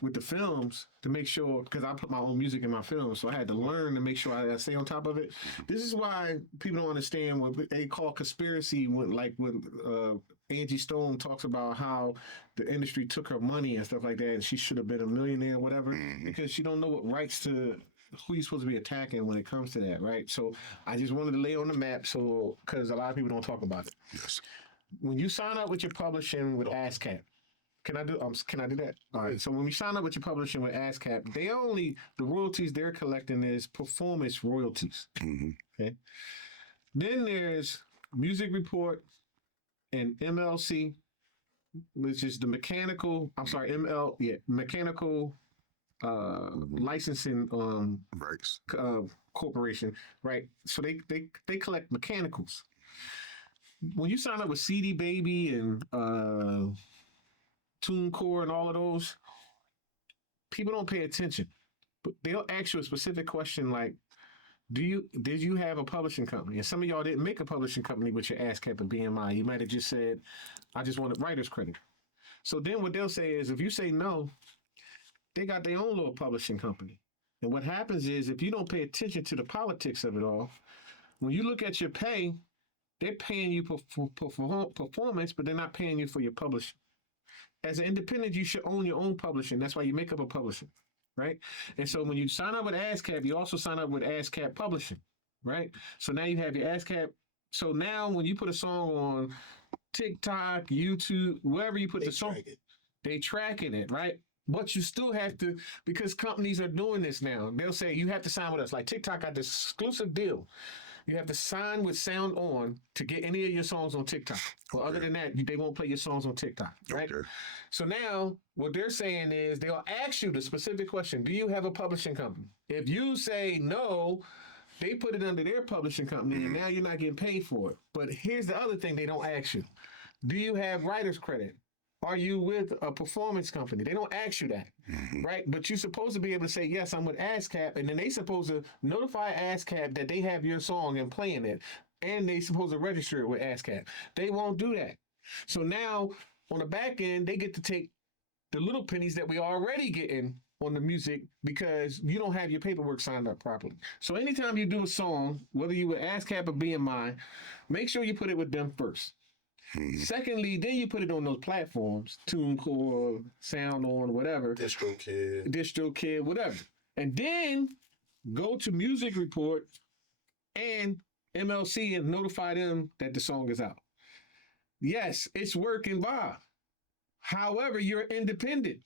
with the films to make sure, because I put my own music in my films, so I had to learn to make sure I stay on top of it. This is why people don't understand what they call conspiracy when Angie Stone talks about how the industry took her money and stuff like that, and she should have been a millionaire or whatever, because she don't know what rights to who you're supposed to be attacking when it comes to that, right? So I just wanted to lay on the map, so because a lot of people don't talk about it. Yes. When you sign up with your publishing with ASCAP, can I do that? All right. So when we sign up with your publishing with ASCAP, the royalties they're collecting is performance royalties. Okay. Then there's Music Report and MLC, which is the mechanical licensing Right. corporation, right? So they collect mechanicals. When you sign up with CD Baby and TuneCore and all of those, people don't pay attention, but they'll ask you a specific question like, did you have a publishing company? And some of y'all didn't make a publishing company with your ASCAP and BMI. You might have just said, I just wanted writer's credit. So then what they'll say is, if you say no, they got their own little publishing company. And what happens is, if you don't pay attention to the politics of it all, when you look at your pay, they're paying you for performance, but they're not paying you for your publishing. As an independent, you should own your own publishing. That's why you make up a publishing, right? And so when you sign up with ASCAP, you also sign up with ASCAP Publishing, right? So now you have your ASCAP. So now when you put a song on TikTok, YouTube, wherever you put the song, they tracking it, right? But you still have to, because companies are doing this now. They'll say, you have to sign with us. Like TikTok got this exclusive deal. You have to sign with Sound On to get any of your songs on TikTok. Well, other than that, they won't play your songs on TikTok, right? Okay. So now what they're saying is they'll ask you the specific question, do you have a publishing company? If you say no, they put it under their publishing company, and now you're not getting paid for it. But here's the other thing they don't ask you. Do you have writer's credit? Are you with a performance company? They don't ask you that, right? But you're supposed to be able to say, yes, I'm with ASCAP, and then they supposed to notify ASCAP that they have your song and playing it, and they supposed to register it with ASCAP. They won't do that. So now on the back end, they get to take the little pennies that we already getting on the music because you don't have your paperwork signed up properly. So anytime you do a song, whether you with ASCAP or BMI, make sure you put it with them first. Secondly, then you put it on those platforms, TuneCore, SoundOn, whatever. DistroKid, whatever. And then go to Music Report and MLC and notify them that the song is out. Yes, it's working, Bob. However, you're independent.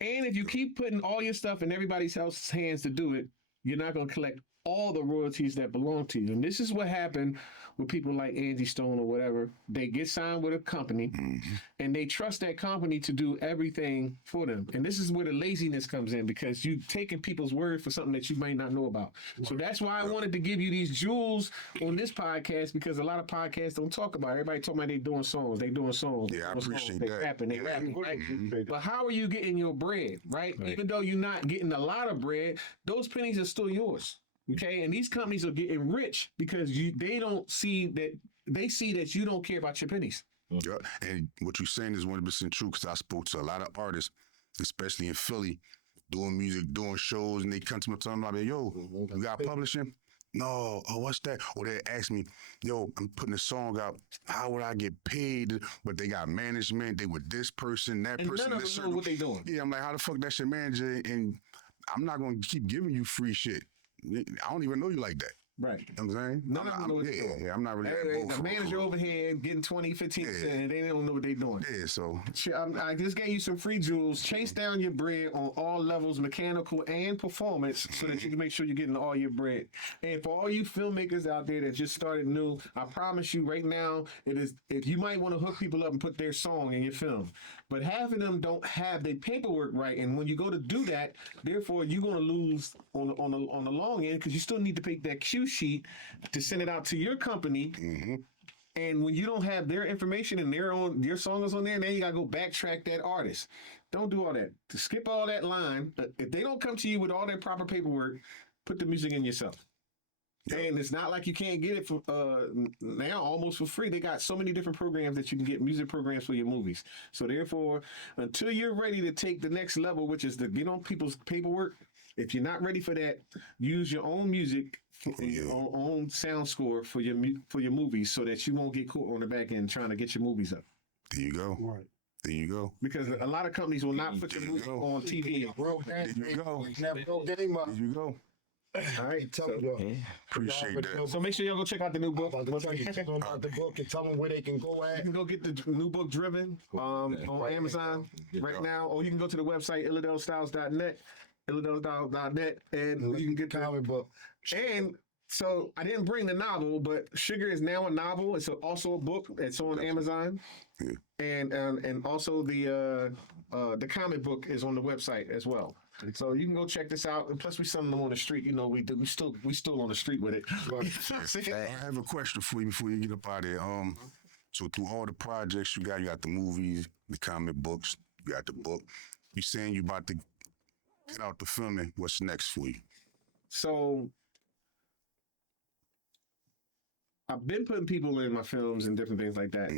And if you keep putting all your stuff in everybody else's hands to do it, you're not going to collect all the royalties that belong to you. And this is what happened with people like Angie Stone or whatever. They get signed with a company and they trust that company to do everything for them. And this is where the laziness comes in because you're taking people's word for something that you might not know about. So that's why I wanted to give you these jewels on this podcast because a lot of podcasts don't talk about it. Everybody talking about they doing songs. Yeah, I appreciate they that. rapping, right? But how are you getting your bread, right? Even though you're not getting a lot of bread, those pennies are still yours. Okay, and these companies are getting rich because they don't see that they see that you don't care about your pennies. Yeah, and what you're saying is 100% true because I spoke to a lot of artists, especially in Philly, doing music, doing shows, and they come to me telling me, yo, you got publishing? No, oh, what's that? Or they ask me, yo, I'm putting a song out. How would I get paid? But they got management. They with this person, that And person. none of this them know what they doing. Yeah, I'm like, how the fuck that's your manager? And I'm not going to keep giving you free shit. I don't even know you like that. Right. You know what I'm saying? None of them know what they're doing. Yeah, I'm not really The manager over here getting 20, 15%, and they don't know what they're doing. Yeah, so. I just gave you some free jewels. Chase down your bread on all levels, mechanical and performance, so that you can make sure you're getting all your bread. And for all you filmmakers out there that just started new, I promise you right now, it is. If you might want to hook people up and put their song in your film, but half of them don't have their paperwork right, and when you go to do that, therefore you're going to lose on the long end because you still need to pick that cue sheet to send it out to your company. And when you don't have their information and your song is on there, now you gotta go backtrack that artist. Don't do all that. To skip all that line. If they don't come to you with all their proper paperwork, put the music in yourself. And it's not like you can't get it for now almost for free. They got so many different programs that you can get music programs for your movies. So therefore, until you're ready to take the next level, which is to get on people's paperwork, if you're not ready for that, use your own music, your own sound score for your movies, so that you won't get caught on the back end trying to get your movies up. There you go. Right. There you go. Because a lot of companies will not put your music on TV. There you go. Never go game up. There you go. All right, tell me though. Appreciate that. So make sure y'all go check out the new book. About the book and tell them where they can go You at. can go get the new book Driven on Amazon right now, or you can go to the website illadelstyles.net, illadelstyles.net, and you can get the Comic book. And so I didn't bring the novel, but Sugar is now a novel. It's also a book. It's on Amazon, and also the comic book is on the website as well. So you can go check this out. And plus, we selling them on the street. You know, we still on the street with it. I have a question for you before you get up out of there. So through all the projects you got the movies, the comic books, you got the book. You saying you about to get out the filming. What's next for you? So I've been putting people in my films and different things like that.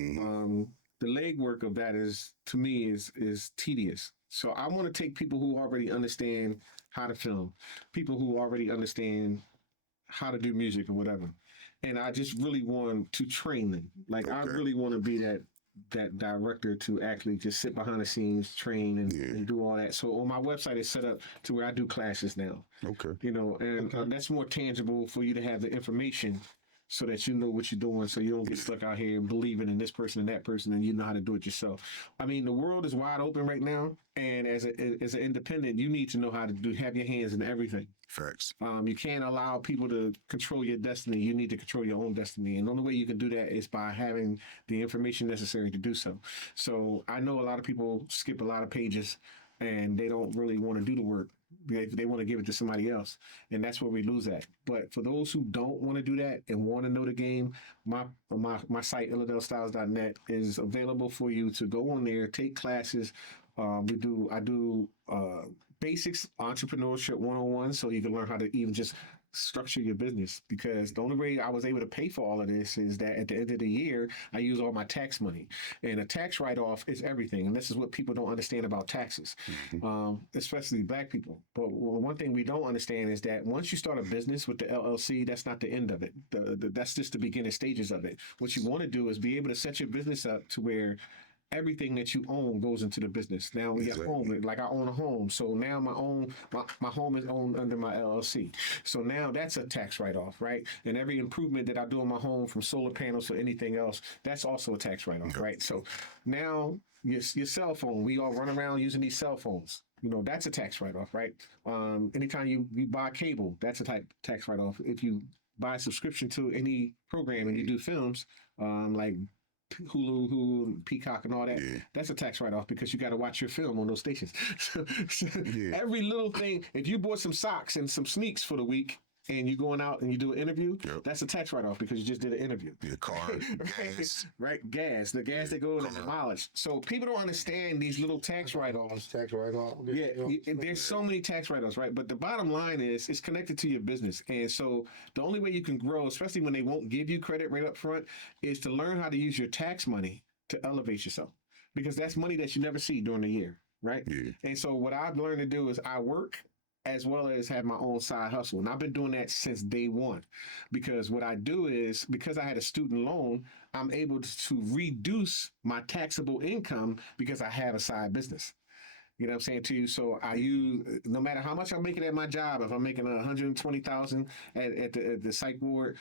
The legwork of that is, to me, is tedious. So I want to take people who already understand how to film, people who already understand how to do music or whatever, and I just really want to train them. Like I really want to be that director to actually just sit behind the scenes, train and do all that. So on my website, it's set up to where I do classes now. Okay. You know, and that's more tangible for you to have the information so that you know what you're doing, so you don't get stuck out here believing in this person and that person, and you know how to do it yourself. I mean, the world is wide open right now, and as an independent, you need to know how to have your hands in everything. Facts. You can't allow people to control your destiny. You need to control your own destiny, and the only way you can do that is by having the information necessary to do so. So I know a lot of people skip a lot of pages. and they don't really want to do the work. They want to give it to somebody else, and that's where we lose at. But for those who don't want to do that and want to know the game, my site IlladelStyles.net is available for you to go on there, take classes. I do basics entrepreneurship 101, so you can learn how to even just structure your business, because the only way I was able to pay for all of this is that at the end of the year I use all my tax money, and a tax write-off is everything, and this is what people don't understand about taxes, especially black people. But one thing we don't understand is that once you start a business with the LLC, that's not the end of it. That's just the beginning stages of it. What you want to do is be able to set your business up to where everything that you own goes into the business. Now we have home, like I own a home. So now my home is owned under my LLC. So now that's a tax write-off, right? And every improvement that I do in my home, from solar panels to anything else, that's also a tax write-off, right? So now your cell phone, we all run around using these cell phones. That's a tax write-off, right? Anytime you buy cable, that's a tax write-off. If you buy a subscription to any program and you do films, like Hulu, Peacock, and all that, that's a tax write-off, because you got to watch your film on those stations. So every little thing, if you bought some socks and some sneaks for the week, and you're going out and you do an interview, that's a tax write-off, because you just did an interview. Your car, gas. Right, gas. The gas that goes in the mileage. So people don't understand these little tax write-offs. Tax write-off. There's so many tax write-offs, right? But the bottom line is, it's connected to your business. And so the only way you can grow, especially when they won't give you credit right up front, is to learn how to use your tax money to elevate yourself. Because that's money that you never see during the year, right? Yeah. And so what I've learned to do is I work as well as have my own side hustle. And I've been doing that since day one, because what I do is, because I had a student loan, I'm able to reduce my taxable income because I have a side business. You know what I'm saying to you? So I use, no matter how much I'm making at my job, if I'm making $120,000 at the psych ward,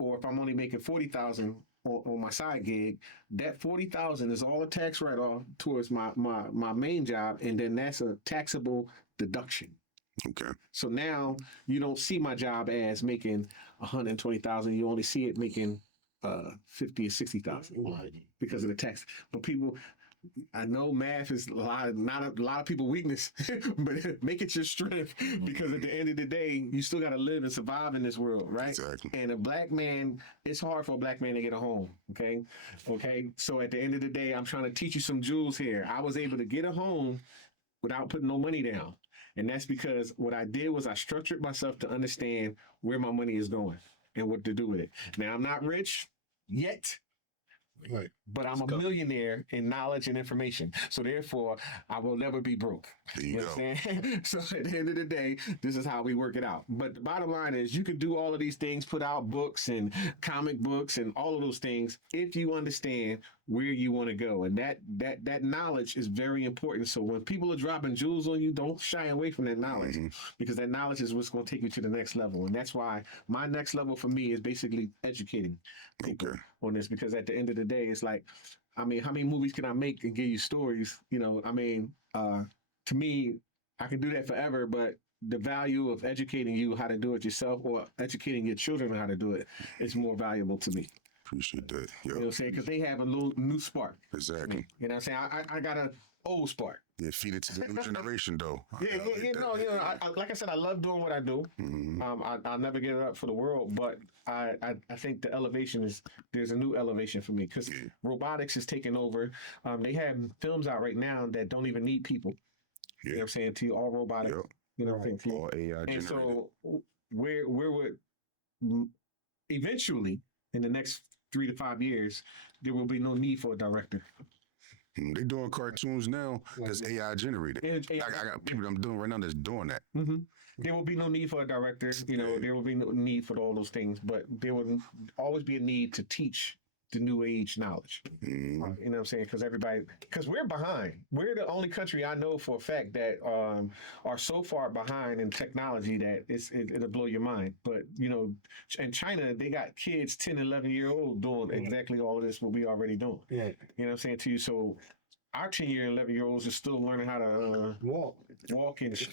or if I'm only making $40,000 on my side gig, that $40,000 is all a tax write-off towards my main job, and then that's a taxable deduction. Okay. So now you don't see my job as making $120,000. You only see it making $50,000 or $60,000 because of the tax. But people, I know math is not a lot of people's weakness, but make it your strength, because at the end of the day, you still got to live and survive in this world, right? Exactly. And a black man, it's hard for a black man to get a home. Okay. So at the end of the day, I'm trying to teach you some jewels here. I was able to get a home without putting no money down. And that's because what I did was I structured myself to understand where my money is going and what to do with it. Now, I'm not rich yet, Right. but I'm a millionaire in knowledge and information. So therefore, I will never be broke. There you know go. what I'm saying? So at the end of the day, this is how we work it out. But the bottom line is, you can do all of these things, put out books and comic books and all of those things, if you understand where you want to go. And that knowledge is very important. So when people are dropping jewels on you, don't shy away from that knowledge, because that knowledge is what's going to take you to the next level. And that's why my next level for me is basically educating people on this, because at the end of the day, it's like, I mean, how many movies can I make and give you stories? To me, I can do that forever, but the value of educating you how to do it yourself, or educating your children on how to do it, is more valuable to me. Appreciate that. You know what I'm saying? Because they have a little new spark. Exactly. You know what I'm saying? I got an old spark. Yeah, feed it to the new generation, though. Like I said, I love doing what I do. I'll never give it up for the world, but I think the elevation there's a new elevation for me, because robotics is taking over. They have films out right now that don't even need people. You know what I'm saying? To you, all robotic. Yep. You know what I'm saying? All AI generated. And so where would eventually, in the next 3 to 5 years, there will be no need for a director. They doing cartoons now that's AI generated. I got people that I'm doing right now that's doing that. There will be no need for a director. There will be no need for all those things, but there will always be a need to teach the new age knowledge. You know what I'm saying? Because we're behind. We're the only country I know for a fact that are so far behind in technology that it'll blow your mind. But, in China, they got kids 10, 11-year-old doing exactly all of this, what we already doing. Yeah. You know what I'm saying to you? So our 10-year, 11-year-olds are still learning how to Walk. walk and shake.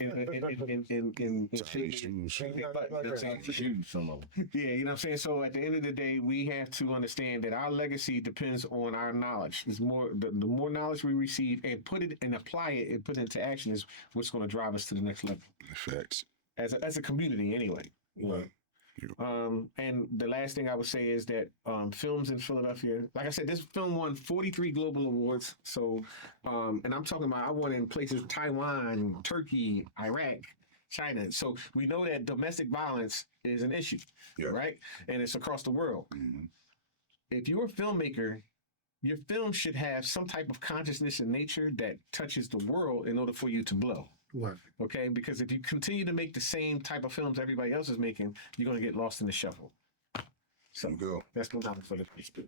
Shoot some of them. Yeah, you know what I'm saying? So at the end of the day, we have to understand that our legacy depends on our knowledge. It's more the more knowledge we receive and put it and apply it and put it into action is what's going to drive us to the next level. Facts. As a community anyway. You know? And the last thing I would say is that films in Philadelphia, like I said, this film won 43 global awards. So, and I'm talking about I won in places Taiwan, Turkey, Iraq, China. So we know that domestic violence is an issue, right? And it's across the world. Mhm. If you're a filmmaker, your film should have some type of consciousness in nature that touches the world in order for you to blow. Right. Okay, because if you continue to make the same type of films everybody else is making, you're gonna get lost in the shuffle. So Go. that's no problem for the Facebook.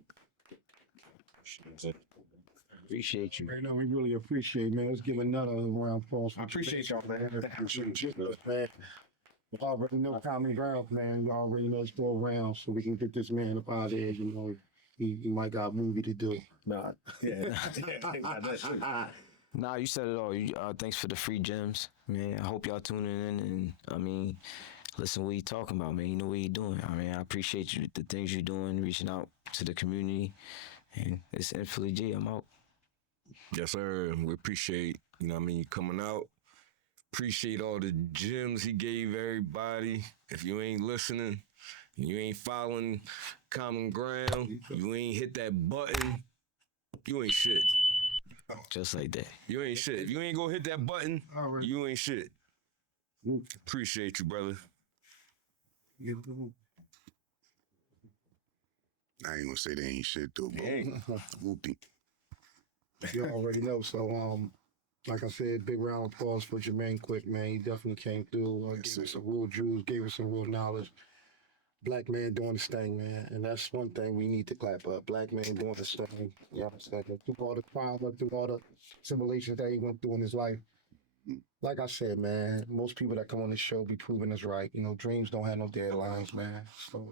Appreciate you. Right now, we really appreciate, man. Let's give another round of applause. I appreciate y'all, man. Man. We already know common ground, man. We already know it's 4 rounds, so we can get this man up out of there. You know, he might got a movie to do. Nah, yeah, that's true. Nah, you said it all. Thanks for the free gems, man. I hope y'all tuning in, and I mean, listen what he talking about, man. You know what he doing. I mean, I appreciate you, the things you're doing, reaching out to the community, and it's Philly G. I'm out. Yes, sir. We appreciate, you know what I mean, you coming out. Appreciate all the gems he gave everybody. If you ain't listening, you ain't following common ground, you ain't hit that button, you ain't shit. Just like that. You ain't shit. If you ain't gonna hit that button, you ain't shit. Appreciate you, brother. I ain't gonna say they ain't shit though, bro. Whoopty. You already know. So, like I said, big round of applause for Jermaine Quick, man. He definitely came through, gave us some real jewels, gave us some real knowledge. Black man doing his thing, man. And that's one thing we need to clap up. Black man doing his thing. You know what I'm saying? Through all the trauma, through all the simulations that he went through in his life. Like I said, man, most people that come on this show be proving us right. You know, dreams don't have no deadlines, man. So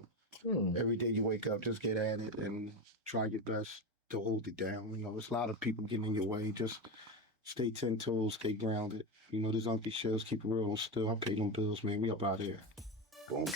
every day you wake up, just get at it and try your best to hold it down. You know, there's a lot of people getting in your way. Just stay 10 toes, stay grounded. You know, this Uncle Shells, keep it real and still. I pay them bills, man. We up out here. Boom.